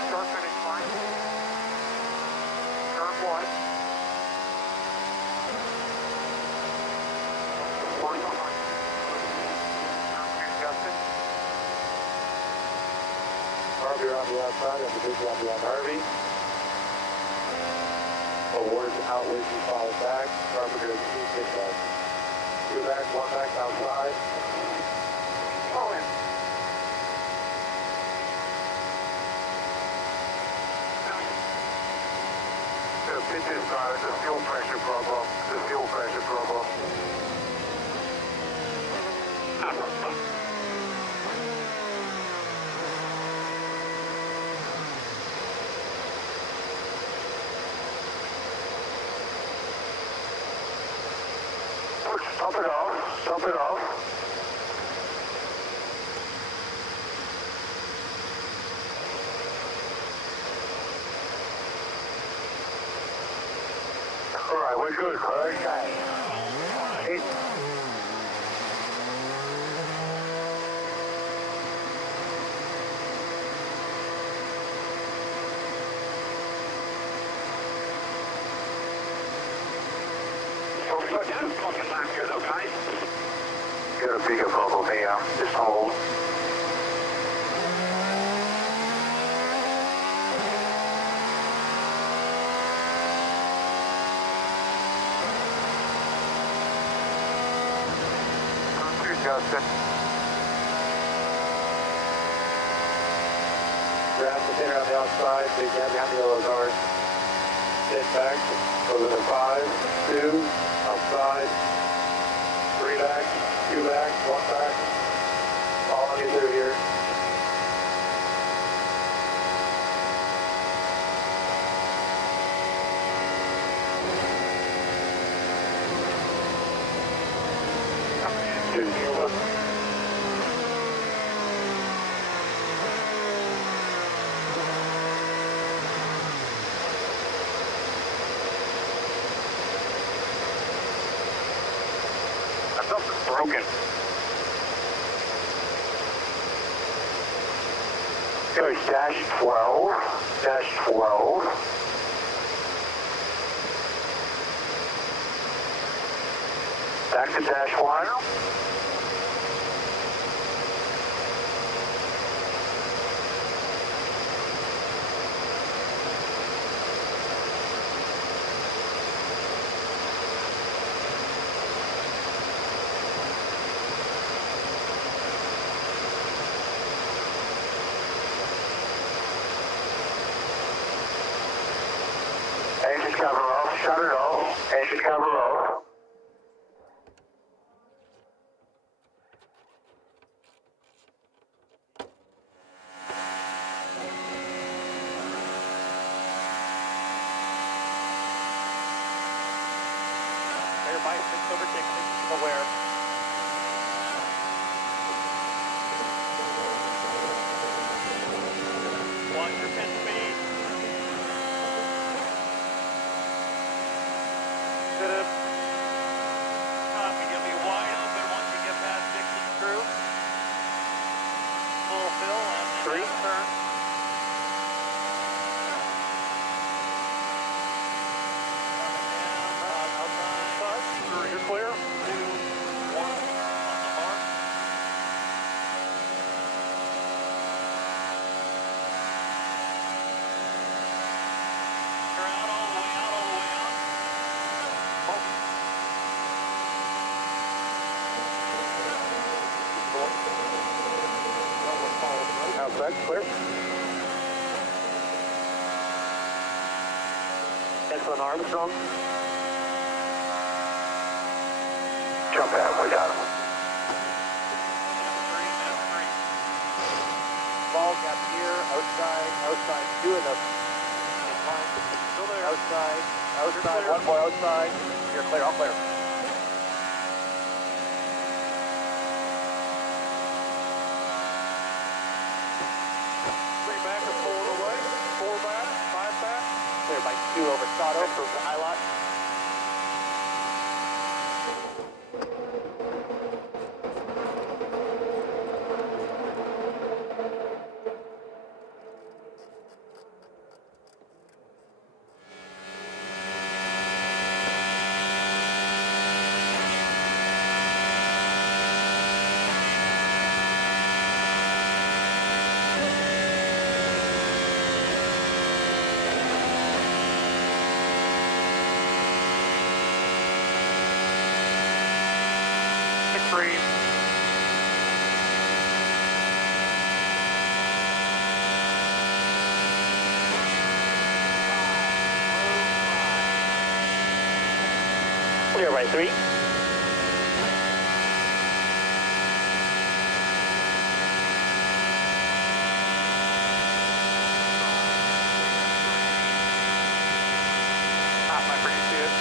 Start finish line. Turn 1. Justin. Harvey on the outside, and the big on the Harvey. O'Ward out with you, follow back. Carpenter is 2 back. 2 back, 1 back outside. Pull in. This is the fuel pressure problem. The fuel pressure problem. Stop it off. Stop it off. All right, we're good. Okay. Got a bigger problem here. Just hold. Justin. Grab the pin on the outside, so you can't behind the yellow guard. Sit back, over the 5, 2, outside, 3 back, 2 back, 1 back. Following you through here. Something's broken. There's dash 12, dash 12. Back to dash 1. Engine cover off, shut it off, engine cover off. Air bicycle overtaking, aware. Watch your pin speed. Sit up. Outside, clear. Excellent, Armstrong. Jump out, we got him. Ball got here, outside, two of them. Still there. Outside, one more outside. You're clear, all clear. Three back or pulling away. Four back, five back. Clear by two over Sato for Hilot. Clear by three. Half my pretty good.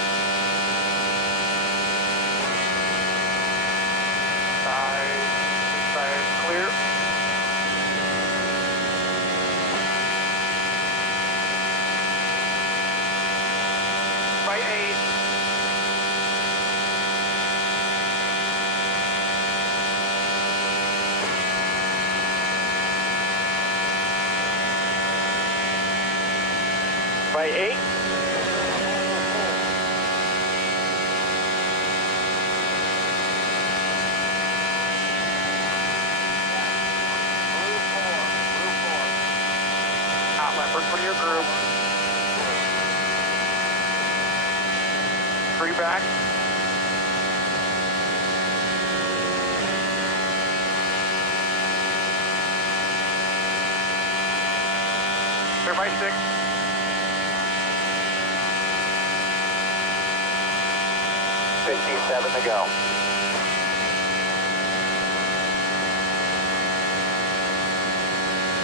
Side clear. Right 8. By 8. Half left for your group. 3 back. Clear by 6. $57 to go.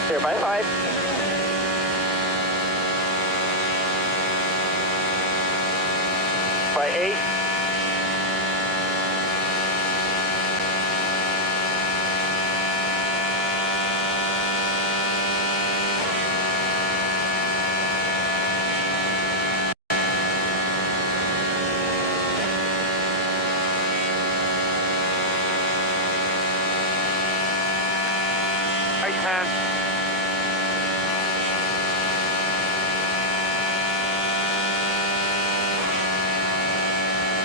Clear by 5. By 8. By 10.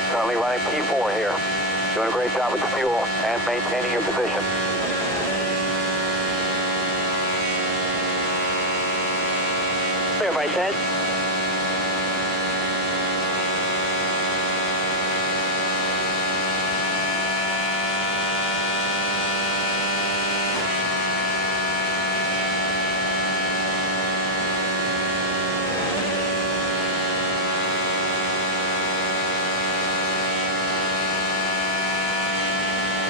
Currently running P4 here. Doing a great job with the fuel and maintaining your position. Clear by 10.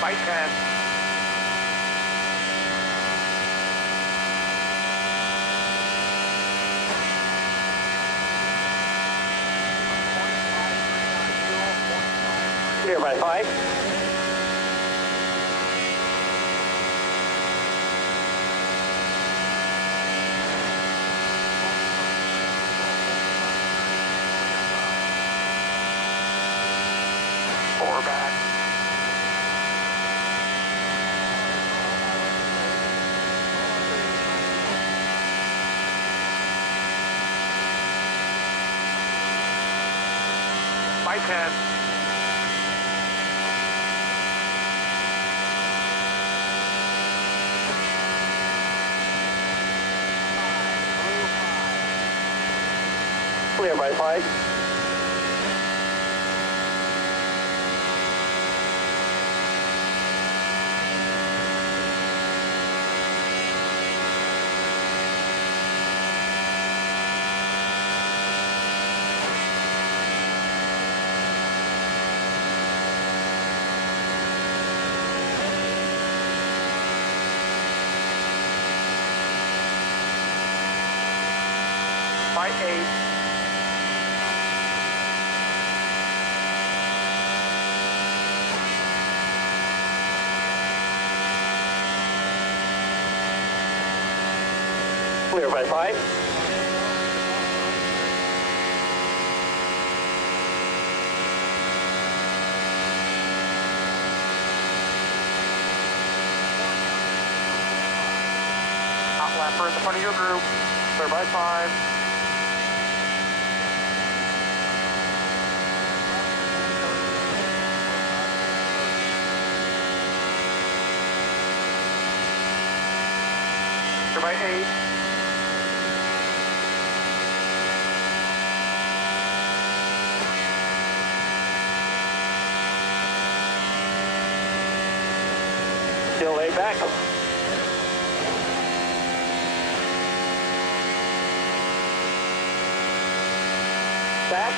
By 10. Clear by 5. Four back. By 10. Clear by 5. by 8. Clear by 5. Hot lapper in the front of your group. Clear by 5. Clear by 8. Still laid back. Back.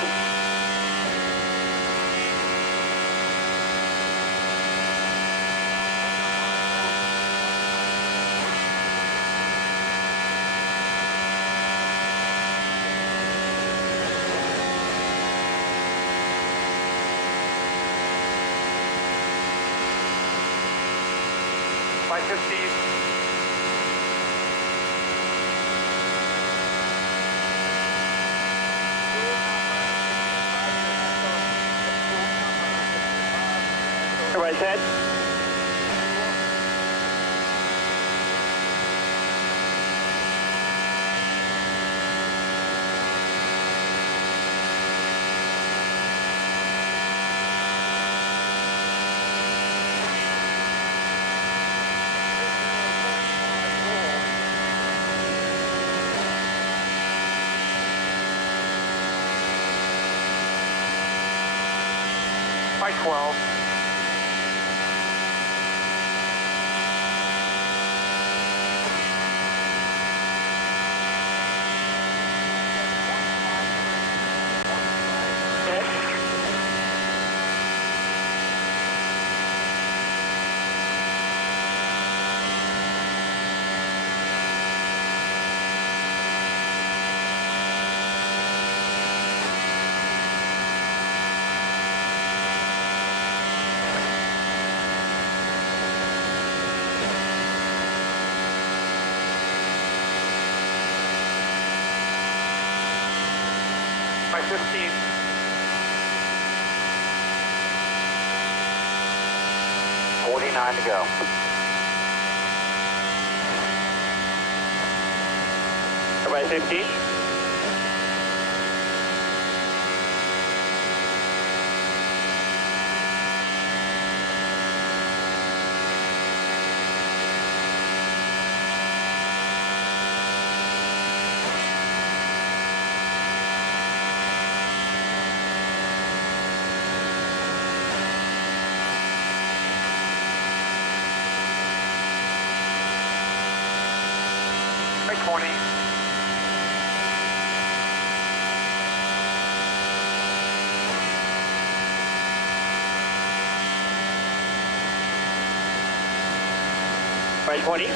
By 15. Right head. By 12. By 15. $49 to go. By 15. By 20. By 20.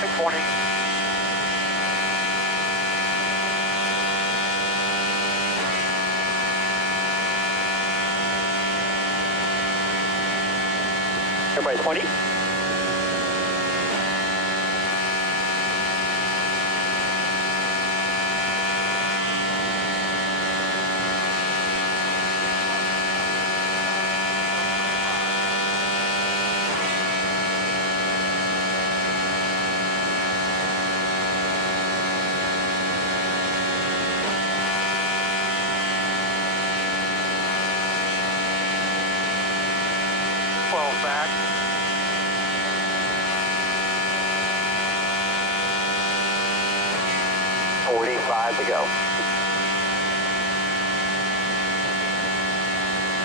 By 20. by 20. Back. .45 to go.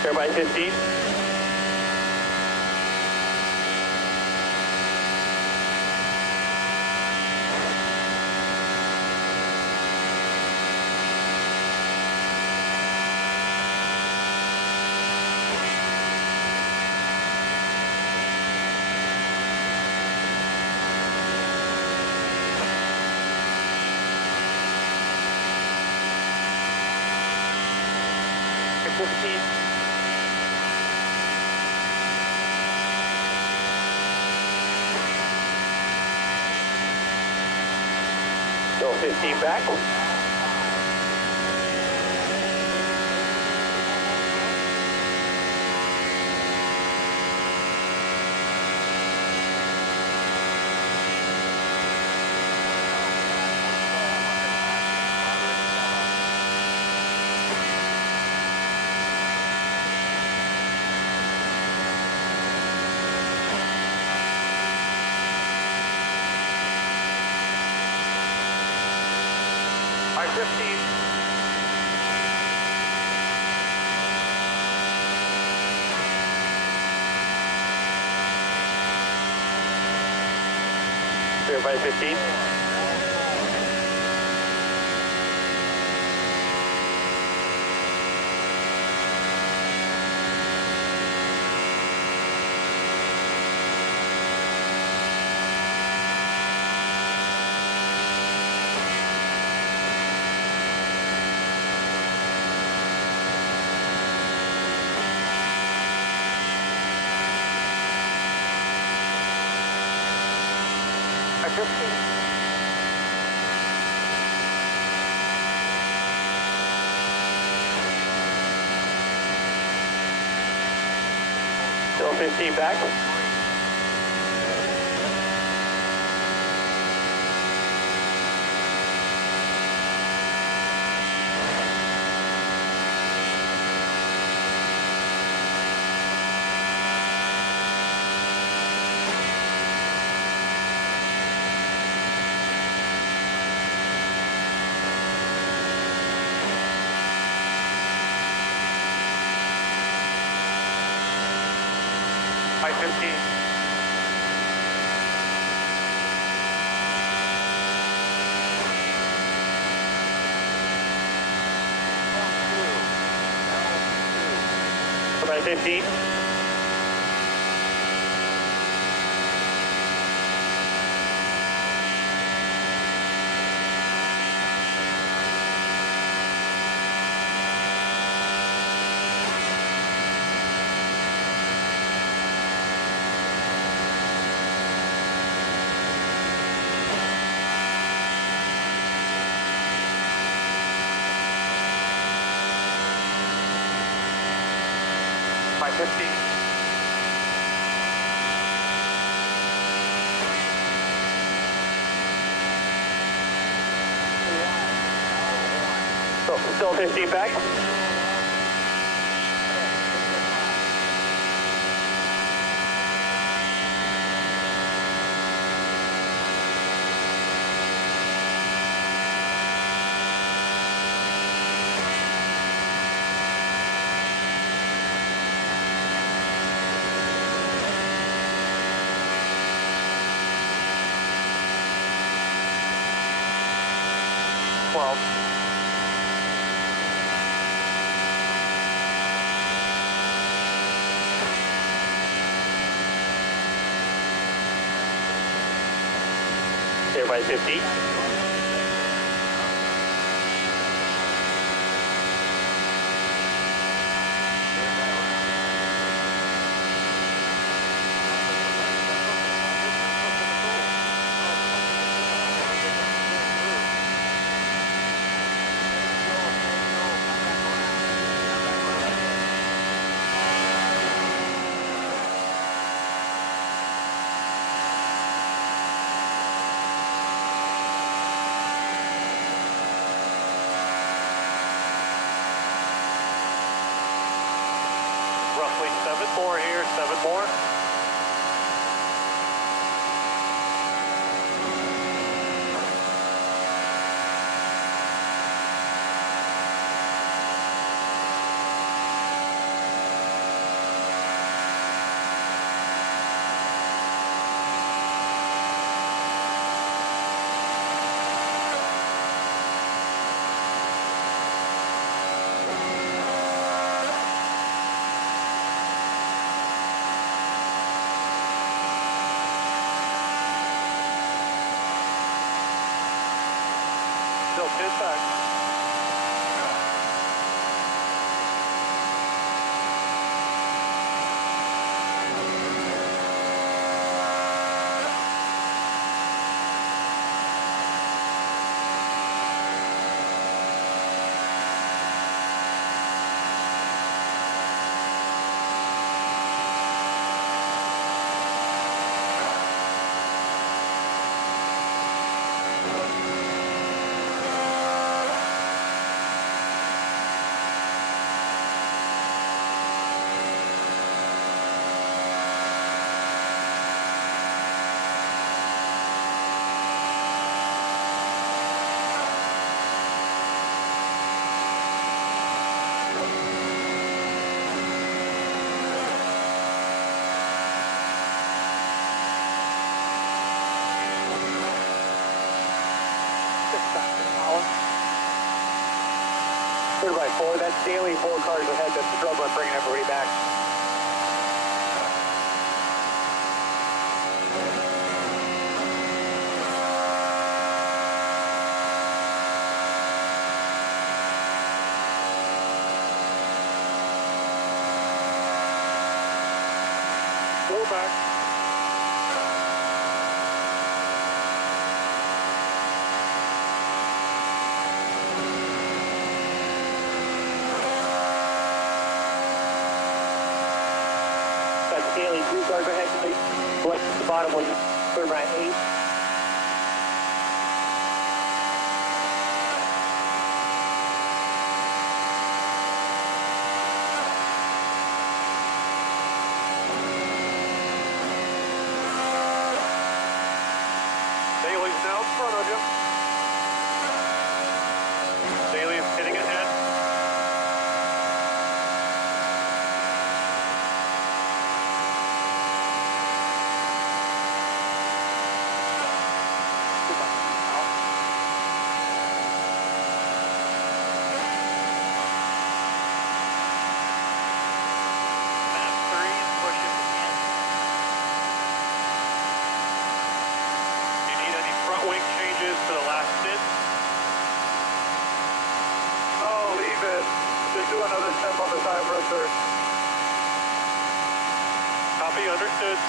Clear by 15. Still 15 back. By 15. Clear by 15. By 15. Still 15 back. By 15. By 15. By 15. Still 15 back. Clear by 15. Roughly 7 more here, 7 more. Still pit back. Third by 4, that's Daly, 4 cars ahead, that's struggling bringing everybody back. Daly, 2 cars ahead, going to the bottom one, third by 8. Daly's now in front of you. Daly is hitting ahead. Do another step on the side pressure. Copy, understood.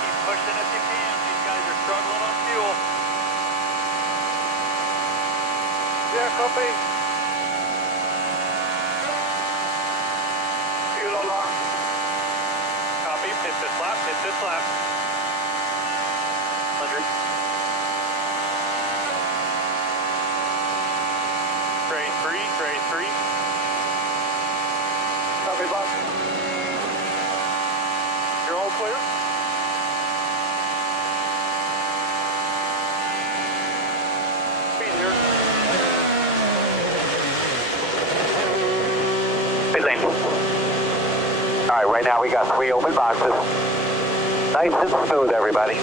Keep pushing if you can. These guys are struggling on fuel. Yeah, copy. Fuel alarm. Copy, hit this lap, hit this lap. 100. Grade 3, grade 3. Copy, boss. You're all clear? Speed here. Pit lane. All right, right now we got 3 open boxes. Nice and smooth, everybody.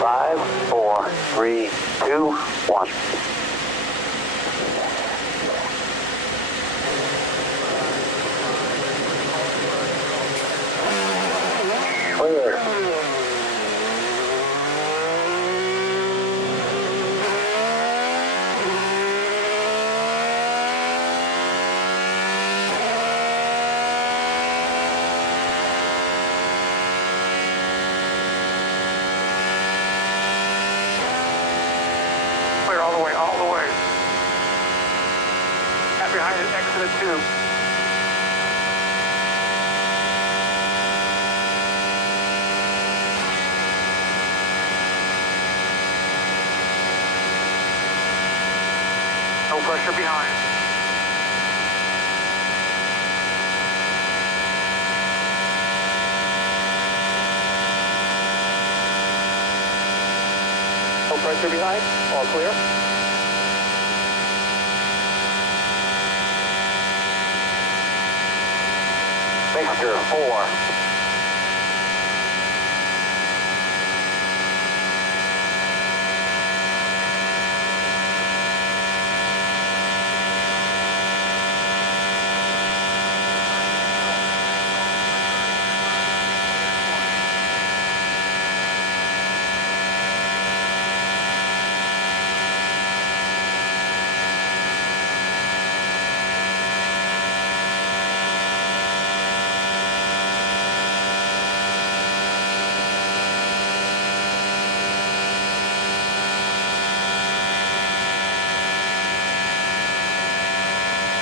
Five, 4, 3, 2, 1. Clear. Clear all the way, all the way. At behind it, exit at 2. No pressure behind. No pressure behind. All clear. Mixture 4.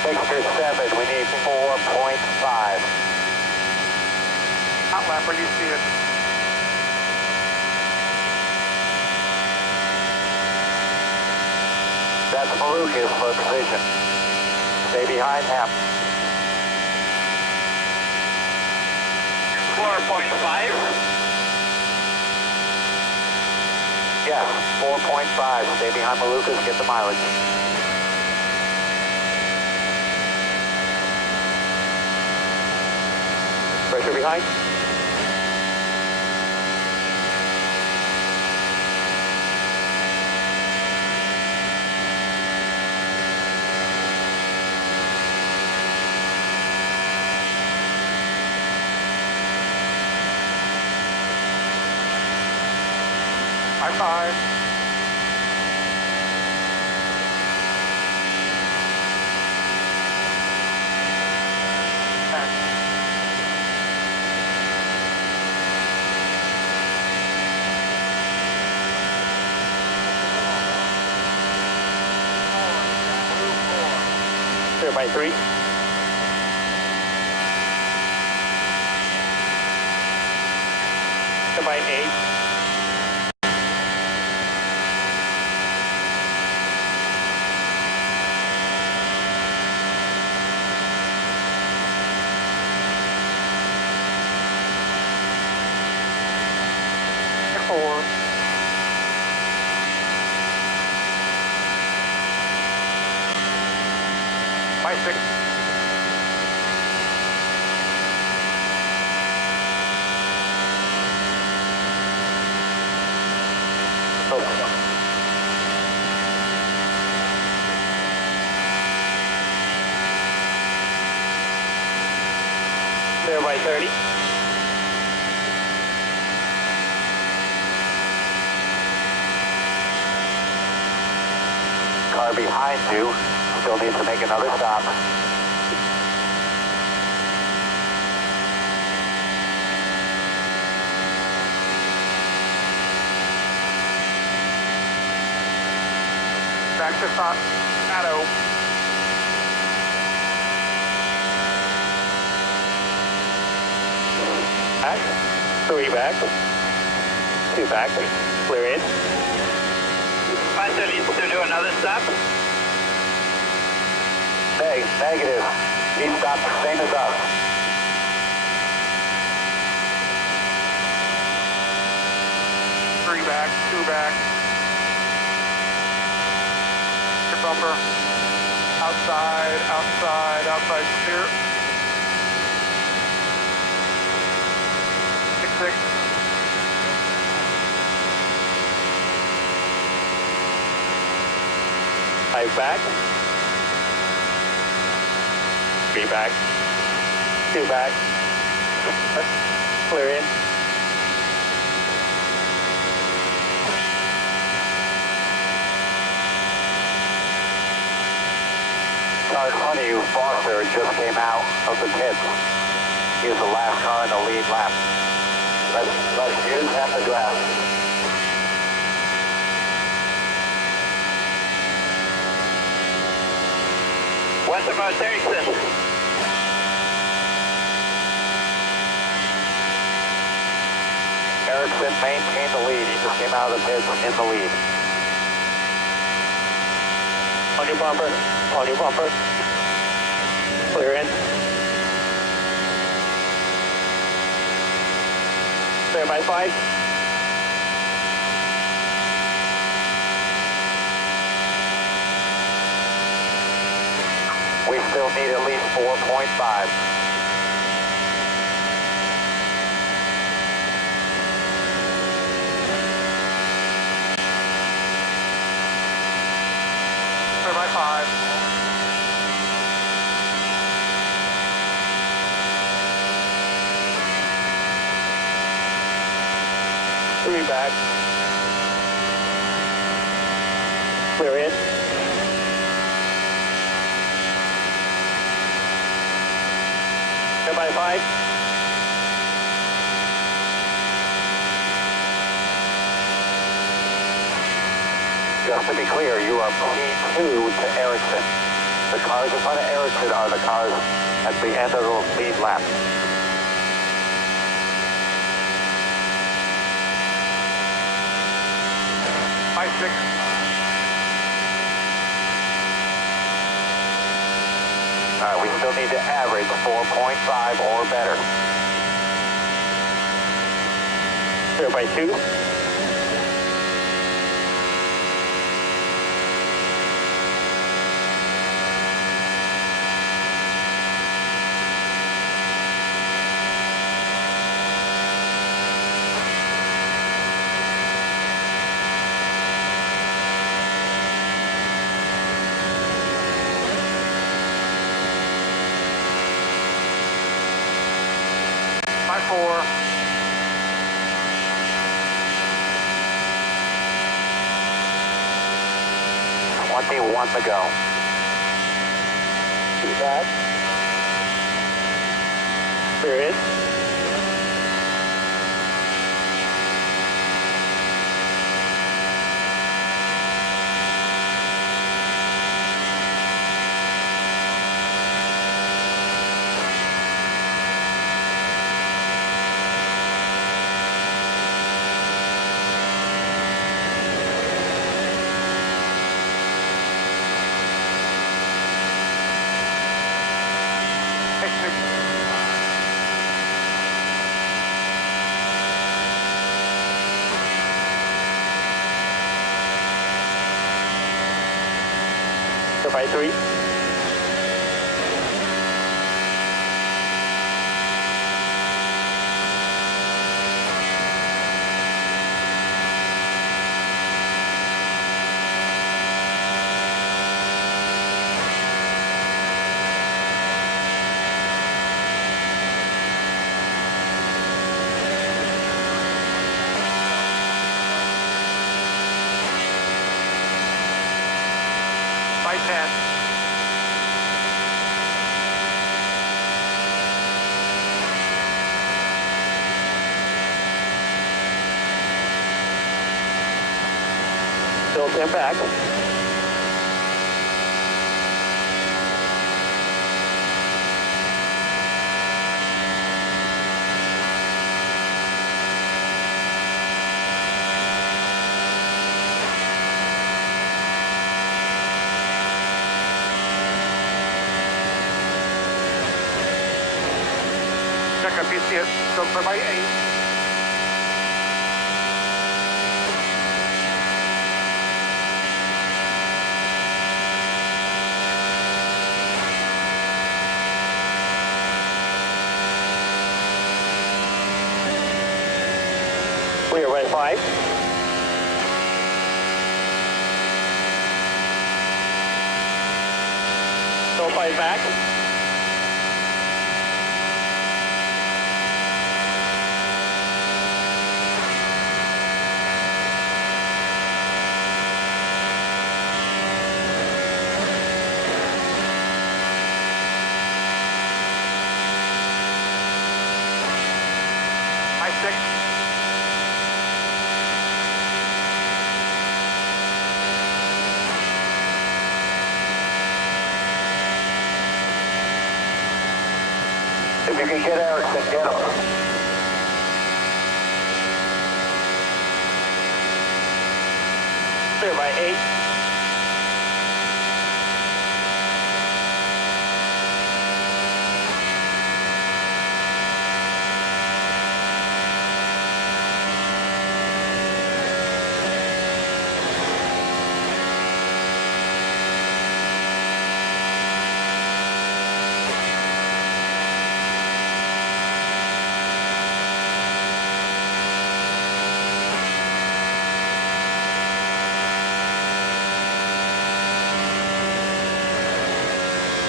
Mixture 7, we need 4.5. Hot lap where you see it. That's Malukas for position. Stay behind him. 4.5. Yes, 4.5. Stay behind Malukas, get the mileage. Pressure behind. High five. Clear by 3. Clear by 8. By 6. Clear by 30. Car behind you still needs to make another stop. Back to Pato. Back. 3 back. 2 back. Clear in. Pato needs to do another stop. Negative. He stopped the same as us. Three back, 2 back. Your bumper. Outside, outside, outside clear. 6-6. Five back. 3 back. 2 back. Clear in. Car in front of you, Foster, just came out of the pits. He is the last car in the lead lap. Let's use half the draft. fast about Ericsson. Ericsson maintained the lead. He just came out of the pits in the lead. On your bumper. On your bumper. Clear in. Clear by 5. We still need at least 4.5. Clear by 5. Three back. Clear in. Clear by 5. Just to be clear, you are P2 to Ericsson. The cars in front of Ericsson are the cars at the end of the lead lap. All right, we still need to average 4.5 or better. Clear by 2. By 4. One to go. Two back. Clear in. By 3. By 10. Still 10 back. Check up PCS, so clear by 8. Clear by 5. So 5 back. If you can get Erickson, get him. Clear by 8.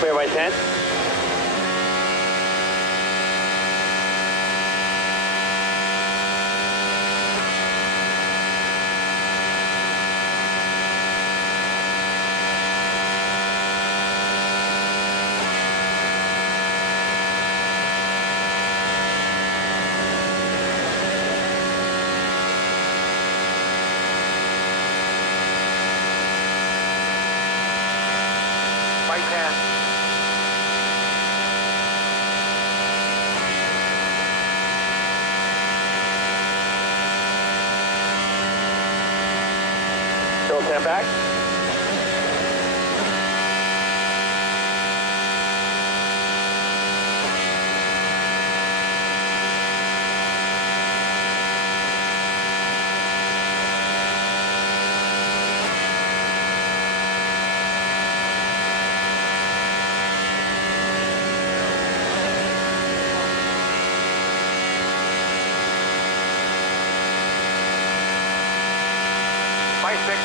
Clear by 10. By 10. Still 10 back. By 6.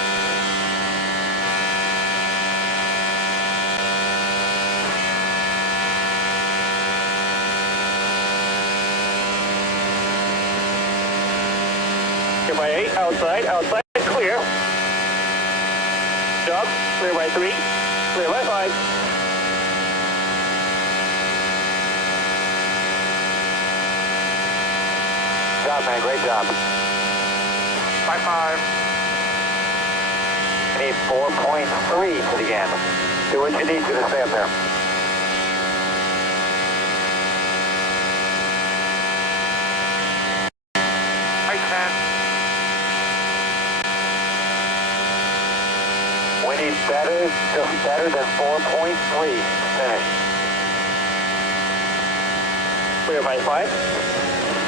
By 8, outside, clear. Job, clear by 3, clear by 5. Job, man, great job. By 5. I need 4.3 to the end. Do what you need to stay up there. By 10. We need better, just better than 4.3 to finish. Clear by 5.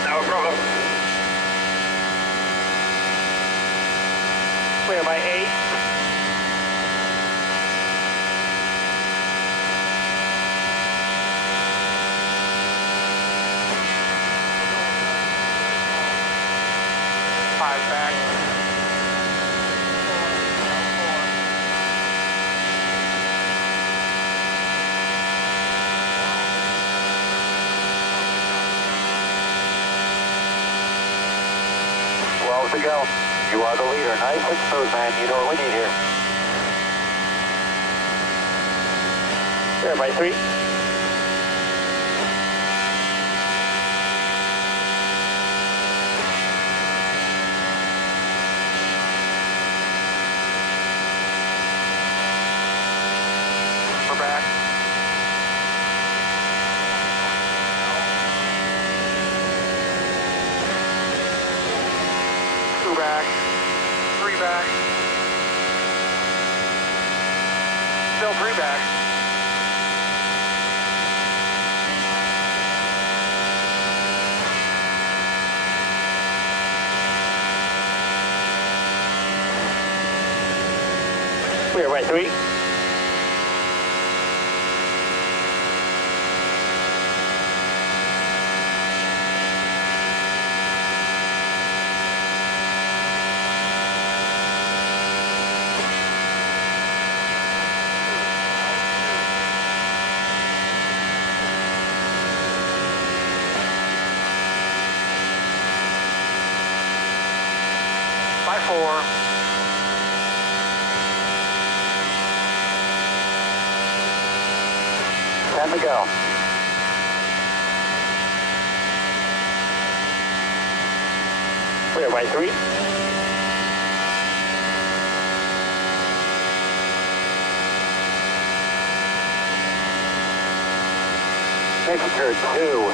No problem. Clear by 8. Back. To go. You are the leader. Nice and smooth, man. You know what we need here. There by 3. We're back. Back, 3 back, still 3 back. Clear by 3. By 4. Time to go. Clear by 3. mixture 2.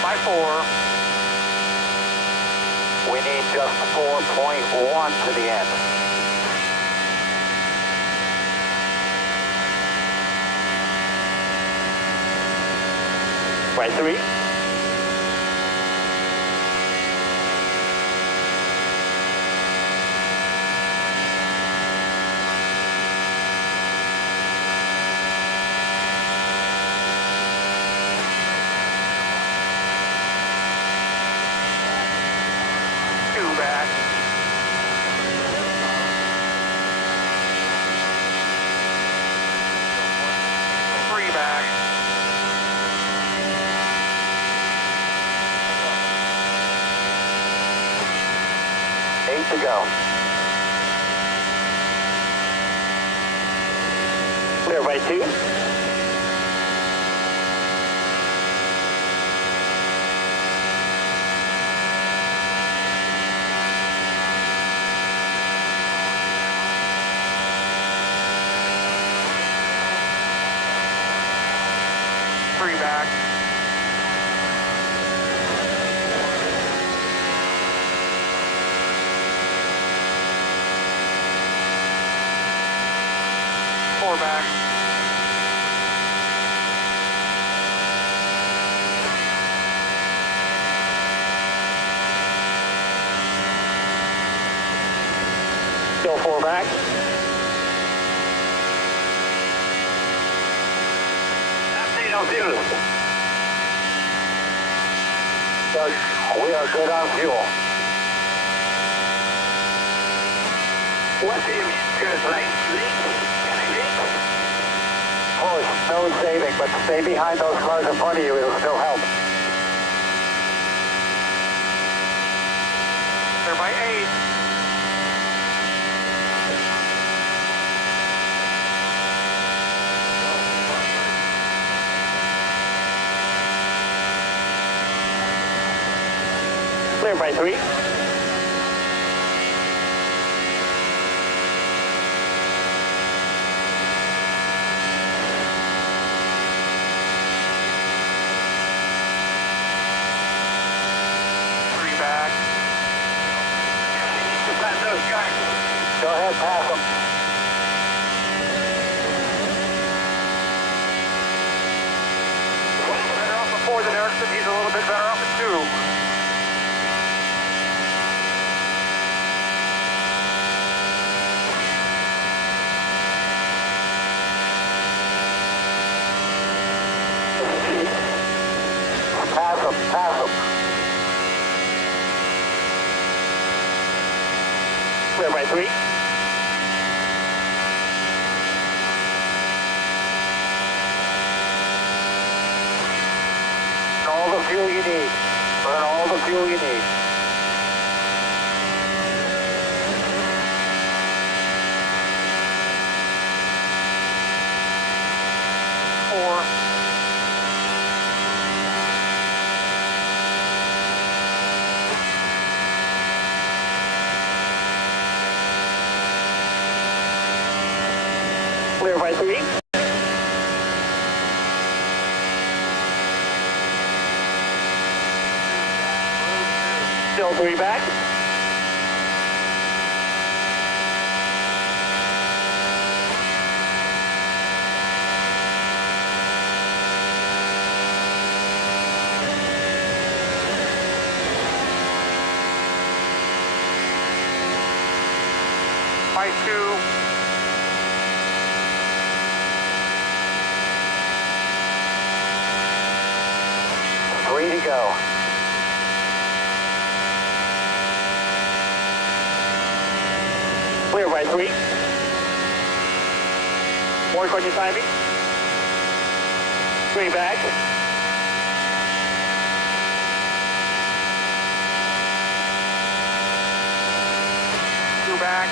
By 4. We need just 4.1 to the end. By 3. Back. 3 back. 8 to go. Clear by 2. Back. 4 back. 4 back. Doug, we are good on fuel. What do you mean good? Like Push, no saving, but stay behind those cars in front of you. It'll still help. They're by 8. Clear by 3. Back. Go ahead, pass them. Better off at 4 than Erickson. He's a little bit better off at 2. Pass them, pass them. Clear by 3. All the fuel you need. Burn all the fuel you need. Clear by 3. Still 3 back. By 2. To go. Clear by 3. Work on your timing. 3 back. Two back.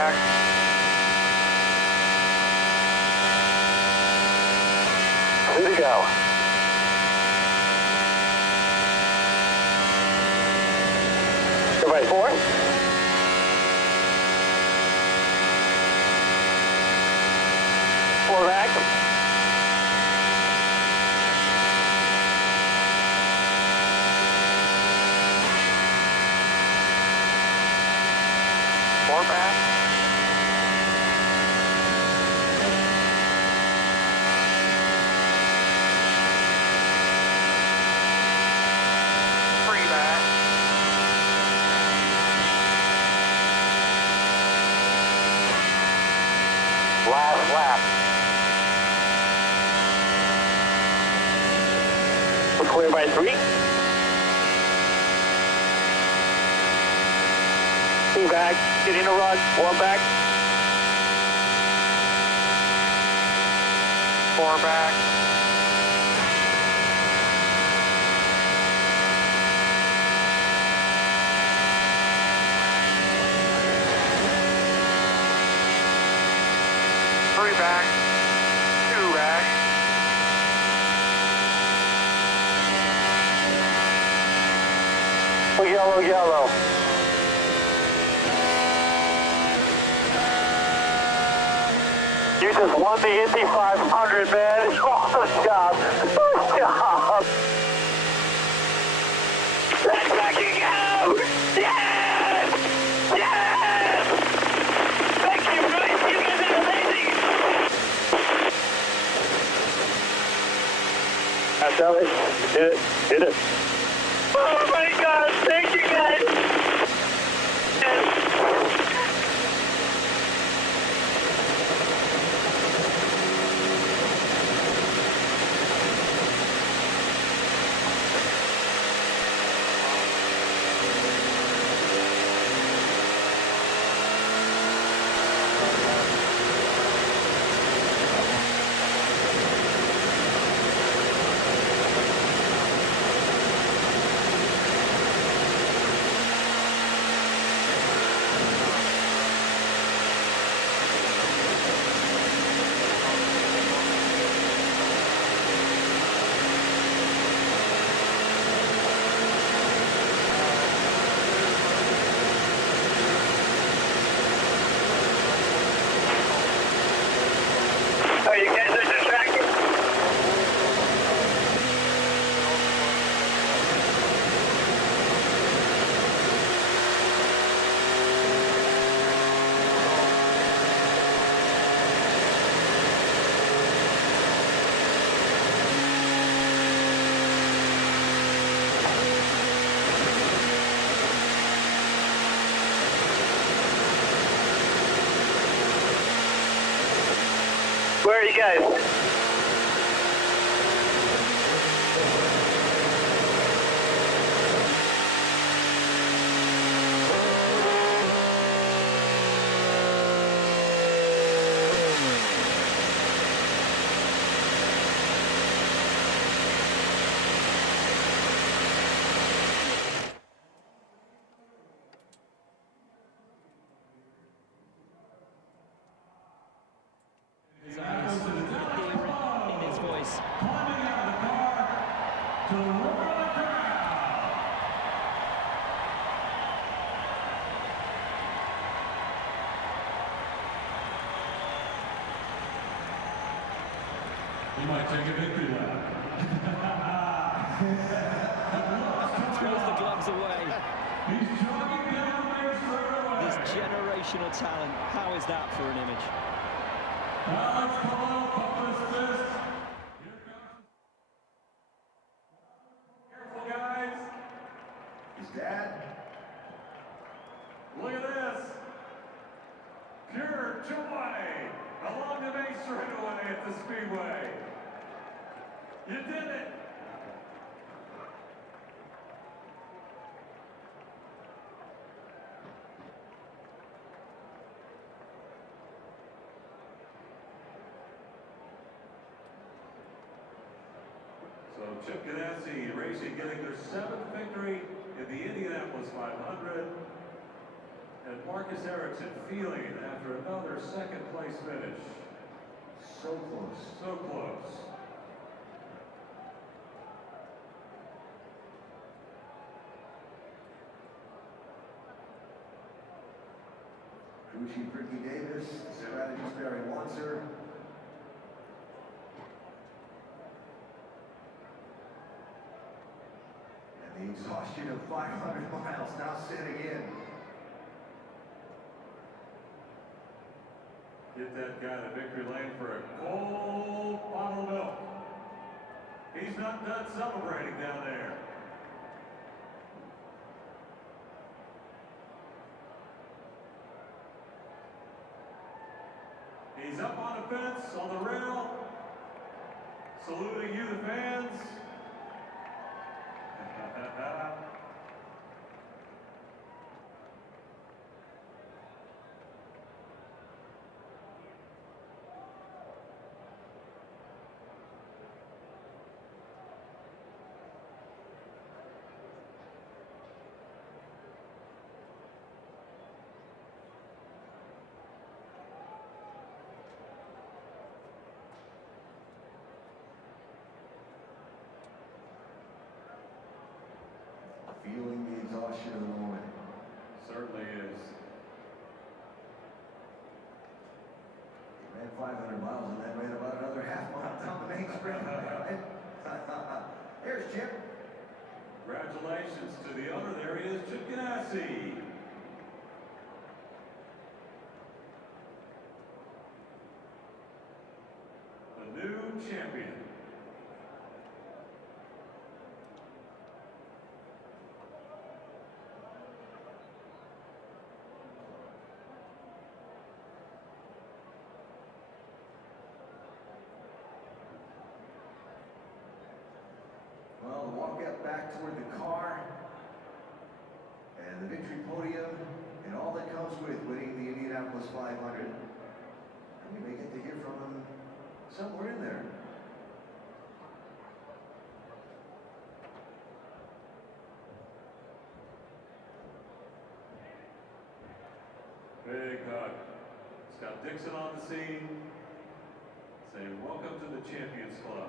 back. Two to go. Everybody forward. Four back. Four back. Three back. Last lap. We're clear by 3. 2 back, getting a run, 1 back. 4 back. Three back, 2 back. Yellow, yellow. You just won the Indy 500, man. Awesome job. Good job. Let's fucking go. Yes! Yes! Thank you, Bryce. You guys are amazing. That's Alex. Did it. Did it. Oh my God. Thank you, guys. Yes. Oh, you guys are distracted. Where are you guys? He might take a victory lap. Throws the gloves away. He's jogging down Main Straightaway. This generational talent, how is that for an image? Alex Palou, pumping his fist. Here comes. Careful, guys. He's dead. Look at this. Pure joy along the Main Straightaway at the Speedway. You did it. So Chip Ganassi Racing getting their 7th victory in the Indianapolis 500. And Marcus Ericsson feeling it after another second place finish. So close. So close. Crew Chief Ricky Davis, strategist Barry Wanser. And the exhaustion of 500 miles now setting in. Get that guy to victory lane for a cold bottle of milk. He's not done celebrating down there. He's up on the fence, on the rail, saluting you, the fans. Feeling the exhaustion of the moment. Certainly is. He ran 500 miles and then ran about another half mile down the main strip. There's Chip. Congratulations to the owner. There he is, Chip Ganassi. The new champion. Well, the walk up back toward the car and the victory podium and all that comes with winning the Indianapolis 500. And we may get to hear from him somewhere in there. Big hug. Scott Dixon on the scene, saying welcome to the Champions Club.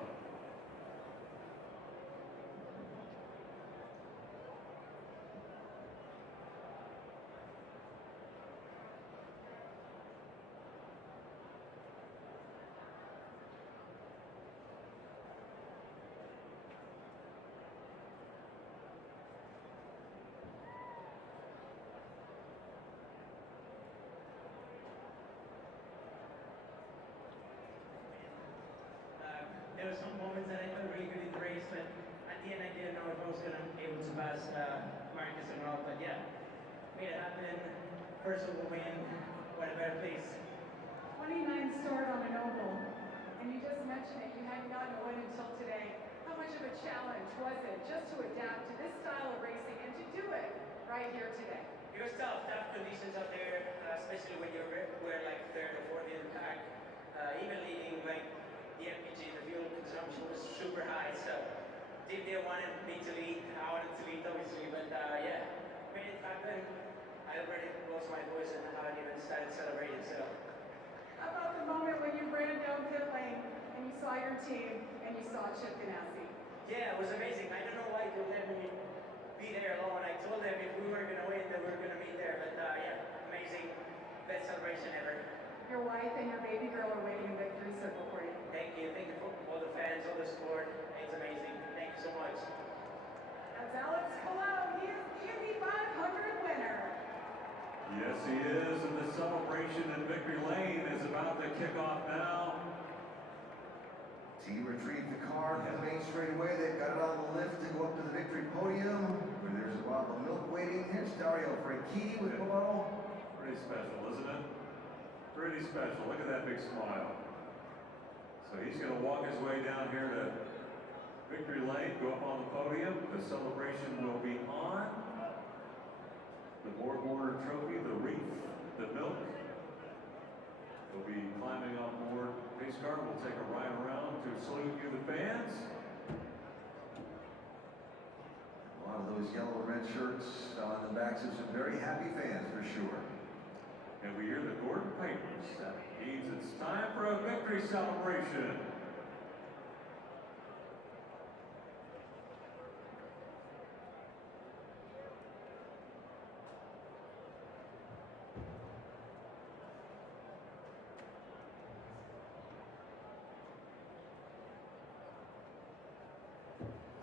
There were some moments that I felt really good in the race, but at the end I didn't know if I was going to be able to pass Marcus or not. But yeah, made it happen. First of all, win. What a better place. 29 started on an oval, and you just mentioned that you hadn't gotten a win until today. How much of a challenge was it just to adapt to this style of racing and to do it right here today? It was tough conditions out there, especially when you were like third or fourth in the pack. Even leading, like the MPG, the fuel consumption was super high, so team didn't want me to lead. I wanted to lead, obviously, but yeah, made it happen. I already lost my voice and I haven't even started celebrating, so. How about the moment when you ran down pit lane and you saw your team and you saw Chip Ganassi? Yeah, it was amazing. I don't know why they let me be there alone. I told them if we were going to win, that we were going to be there, but yeah, amazing. Best celebration ever. Your wife and your baby girl are waiting in victory circle for you. Thank you for all the fans, all the support. It's amazing. Thank you so much. That's Alex Palou. He is the Indy 500 winner. Yes, he is, and the celebration in victory lane is about to kick off now. Team retrieved the car from the main straightaway. They've got it on the lift to go up to the victory podium, where there's a bottle of milk waiting. Here's Dario Franchi with the bottle. Pretty special, isn't it? Pretty special. Look at that big smile. So he's going to walk his way down here to victory lane, go up on the podium. The celebration will be on. The board order trophy, the wreath, the milk. We'll be climbing on board pace car. We'll take a ride around to salute you, the fans. A lot of those yellow and red shirts on the backs of some very happy fans for sure. And we hear the Gordon Papers. That means it's time for a victory celebration.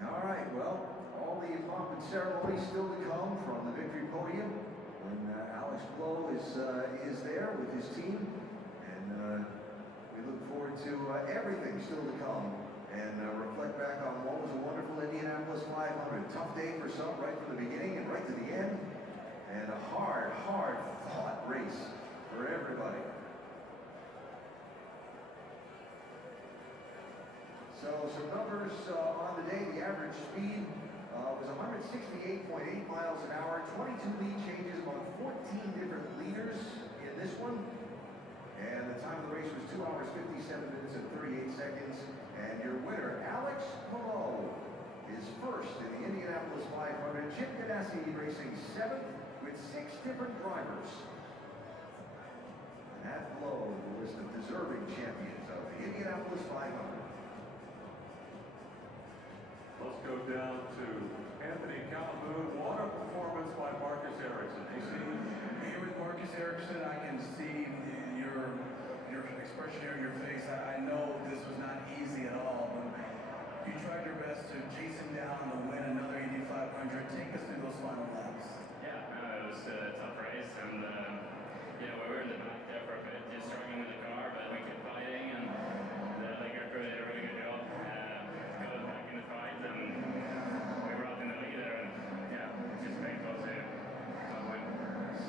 All right, well, all the pomp and ceremony still to come from the victory podium when Alex Palou is there with his team, and we look forward to everything still to come and reflect back on what was a wonderful Indianapolis 500. Tough day for some right from the beginning and right to the end, and a hard fought race for everybody. So some numbers on the day. The average speed was 168.8 miles an hour, 22 lead changes among 14 different leaders in this one. And the time of the race was 2 hours, 57 minutes, and 38 seconds. And your winner, Alex Palou, is first in the Indianapolis 500. Chip Ganassi racing 7th with 6 different drivers. And that below the list of deserving champions of the Indianapolis 500. Let's go down to Anthony Calhoun. What a performance by Marcus Ericsson. Here with Marcus Ericsson, I can see your expression here in your face. I know this was not easy at all, but you tried your best to chase him down to win another Indy 500. Take us through those final laps. Yeah, it was a tough race, and we were in the back there for a bit, just struggling with the car, but we kept fighting, and the NASCAR crew did a really good job. Got us back in the fight, and we were out in the lead there, and yeah, it's just painful to win.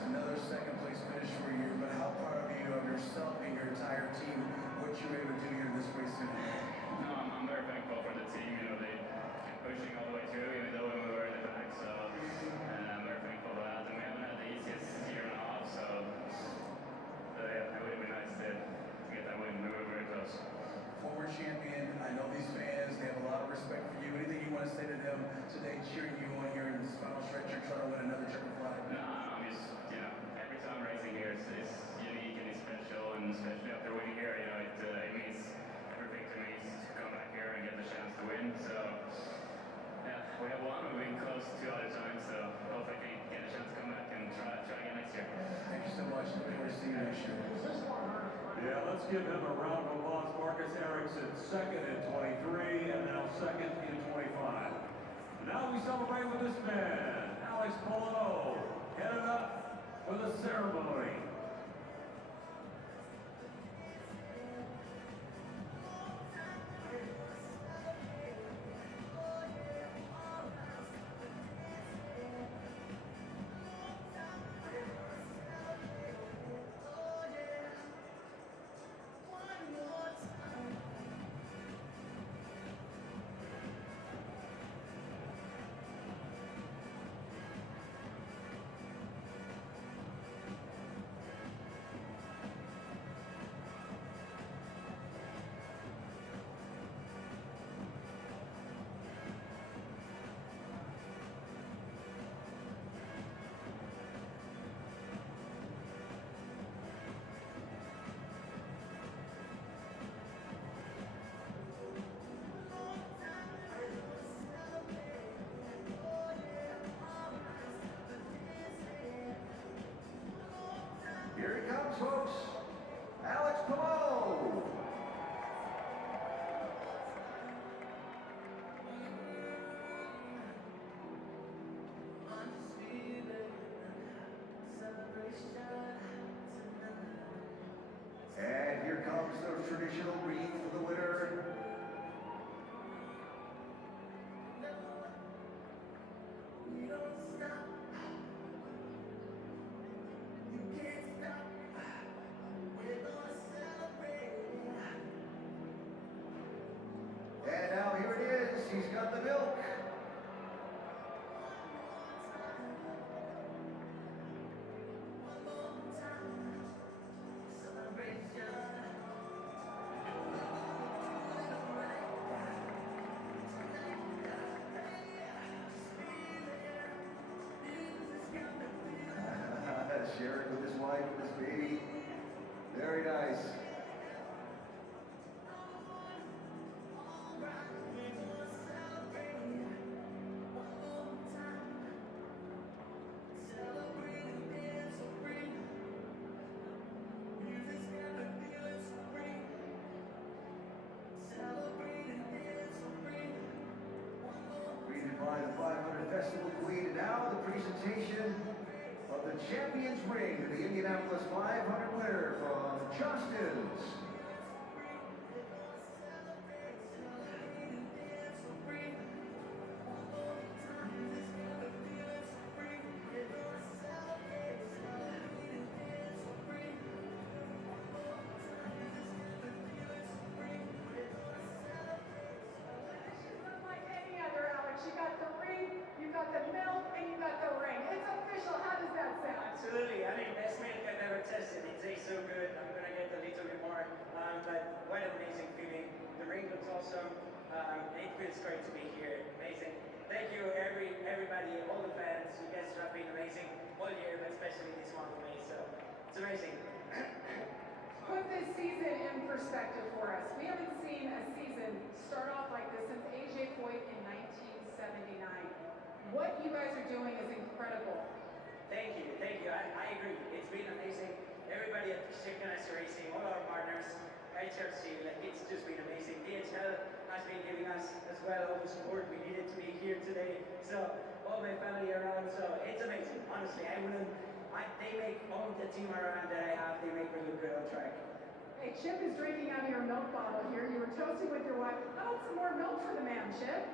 Another second place finish for you, but how proud are you of yourself and your entire team, what you were able to do here in this race today? No, I'm very thankful for the team. They kept pushing all the way through, even though we were in the back. So I'm very thankful for that. And we haven't had the easiest year and a half, so yeah, it would have been nice to get that win. We were very close. Former champion, I know these fans, they have a lot of respect for you. Anything you want to say to them today, cheering you on here in this final stretch, you're trying to win another triple flag? No, I'm just, every time racing here is unique and it's special, and especially after winning here, it means everything to me is to come back here and get the chance to win. So, yeah, we have won, we've been close 2 other times, so hopefully I can get a chance to come back and try again next year. Thank you so much. Looking forward to seeing you next year. Yeah, let's give him a round of applause. Marcus Ericsson, second in 23, and now second in 25. Now we celebrate with this man, Alex Palou, headed up for the ceremony. Here he comes, folks. Alex Palou. And here comes the traditional wreath for the winner. And now here it is. He's got the milk. Very nice. Greeted by the 500 Festival Queen, and now the presentation of the Champions Ring to the Indianapolis 500 winner from Johnston's. You got the ring, you got the milk, and you got the ring. It's official. How does that sound? Absolutely. I mean, best milk I've ever tested. It tastes so good. I'm going to get a little bit more. But what an amazing feeling. The ring looks awesome. It feels great to be here. Amazing. Thank you, everybody, all the fans. You guys have been amazing all year, but especially this one for me. So it's amazing. Put this season in perspective for us. We haven't seen a season start off like this since A.J. Foyt in 1979. What you guys are doing is incredible. Thank you, thank you. I agree. It's been amazing. Everybody at Chicken Racing, all our partners, HRC, like it's just been amazing. DHL has been giving us as well all the support we needed to be here today. So all my family around, so it's amazing. Honestly, they make all the team around that I have, they make me look good on track. Hey, Chip is drinking out of your milk bottle here. You were toasting with your wife. How about some more milk for the man, Chip?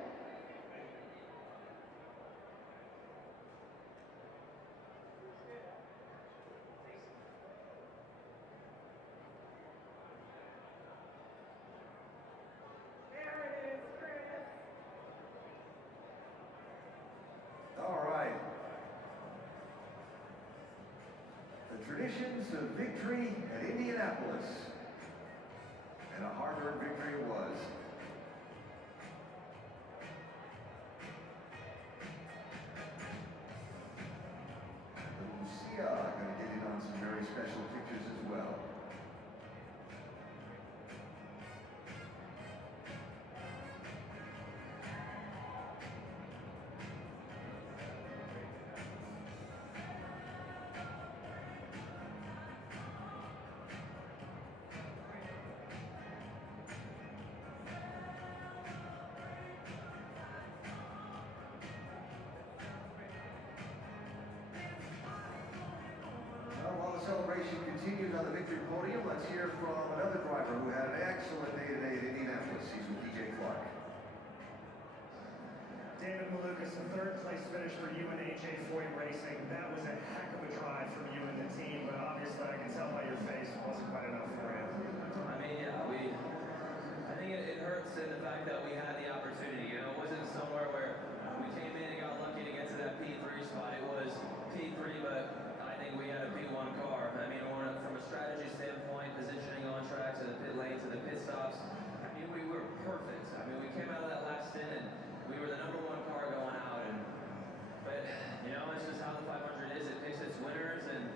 There it is, Chris. All right. The traditions of victory at Indianapolis. And a hard-earned victory it was. Lucia going to get in on some very special pictures as well. While the celebration continues on the victory podium, let's hear from another driver who had an excellent day today at Indianapolis. He's with DJ Clark. David Malukas, a third-place finish for you and A.J. Foyt Racing. That was a heck of a drive from you and the team, but obviously I can tell by your face it wasn't quite enough for you. I mean, yeah, I think it hurts in the fact that we had the opportunity. You know, it wasn't somewhere where we came in and got lucky to get to that P3 spot. It was P3, but I think we had a P1 car. I mean, from a strategy standpoint, positioning on track to the pit lane to the pit stops, I mean, we were perfect. I mean, we came out of that last stint and we were the #1 car going out. But you know, it's just how the 500 is. It picks its winners, and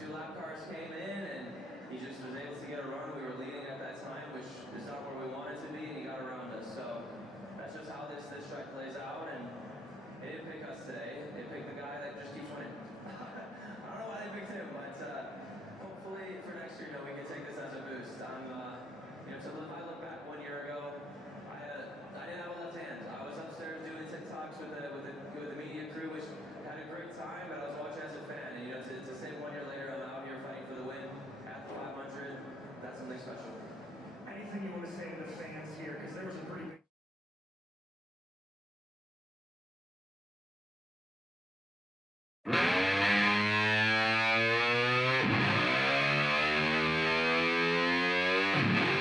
2 lap cars came in, and he just was able to get a run. We were leading at that time, which is not where we wanted to be, and he got around us. So that's just how this track plays out, and it didn't pick us today. It picked the guy that just keeps winning. I don't know why they picked him, but hopefully for next year, we can take this as a boost. So if I look back 1 year ago, I didn't have a left hand. I was upstairs doing TikToks with the media crew, which had a great time, but I was watching as a fan. And to say 1 year later, I'm out here fighting for the win at the 500. That's something special. Anything you want to say to the fans here? Because there was a pretty big Yeah.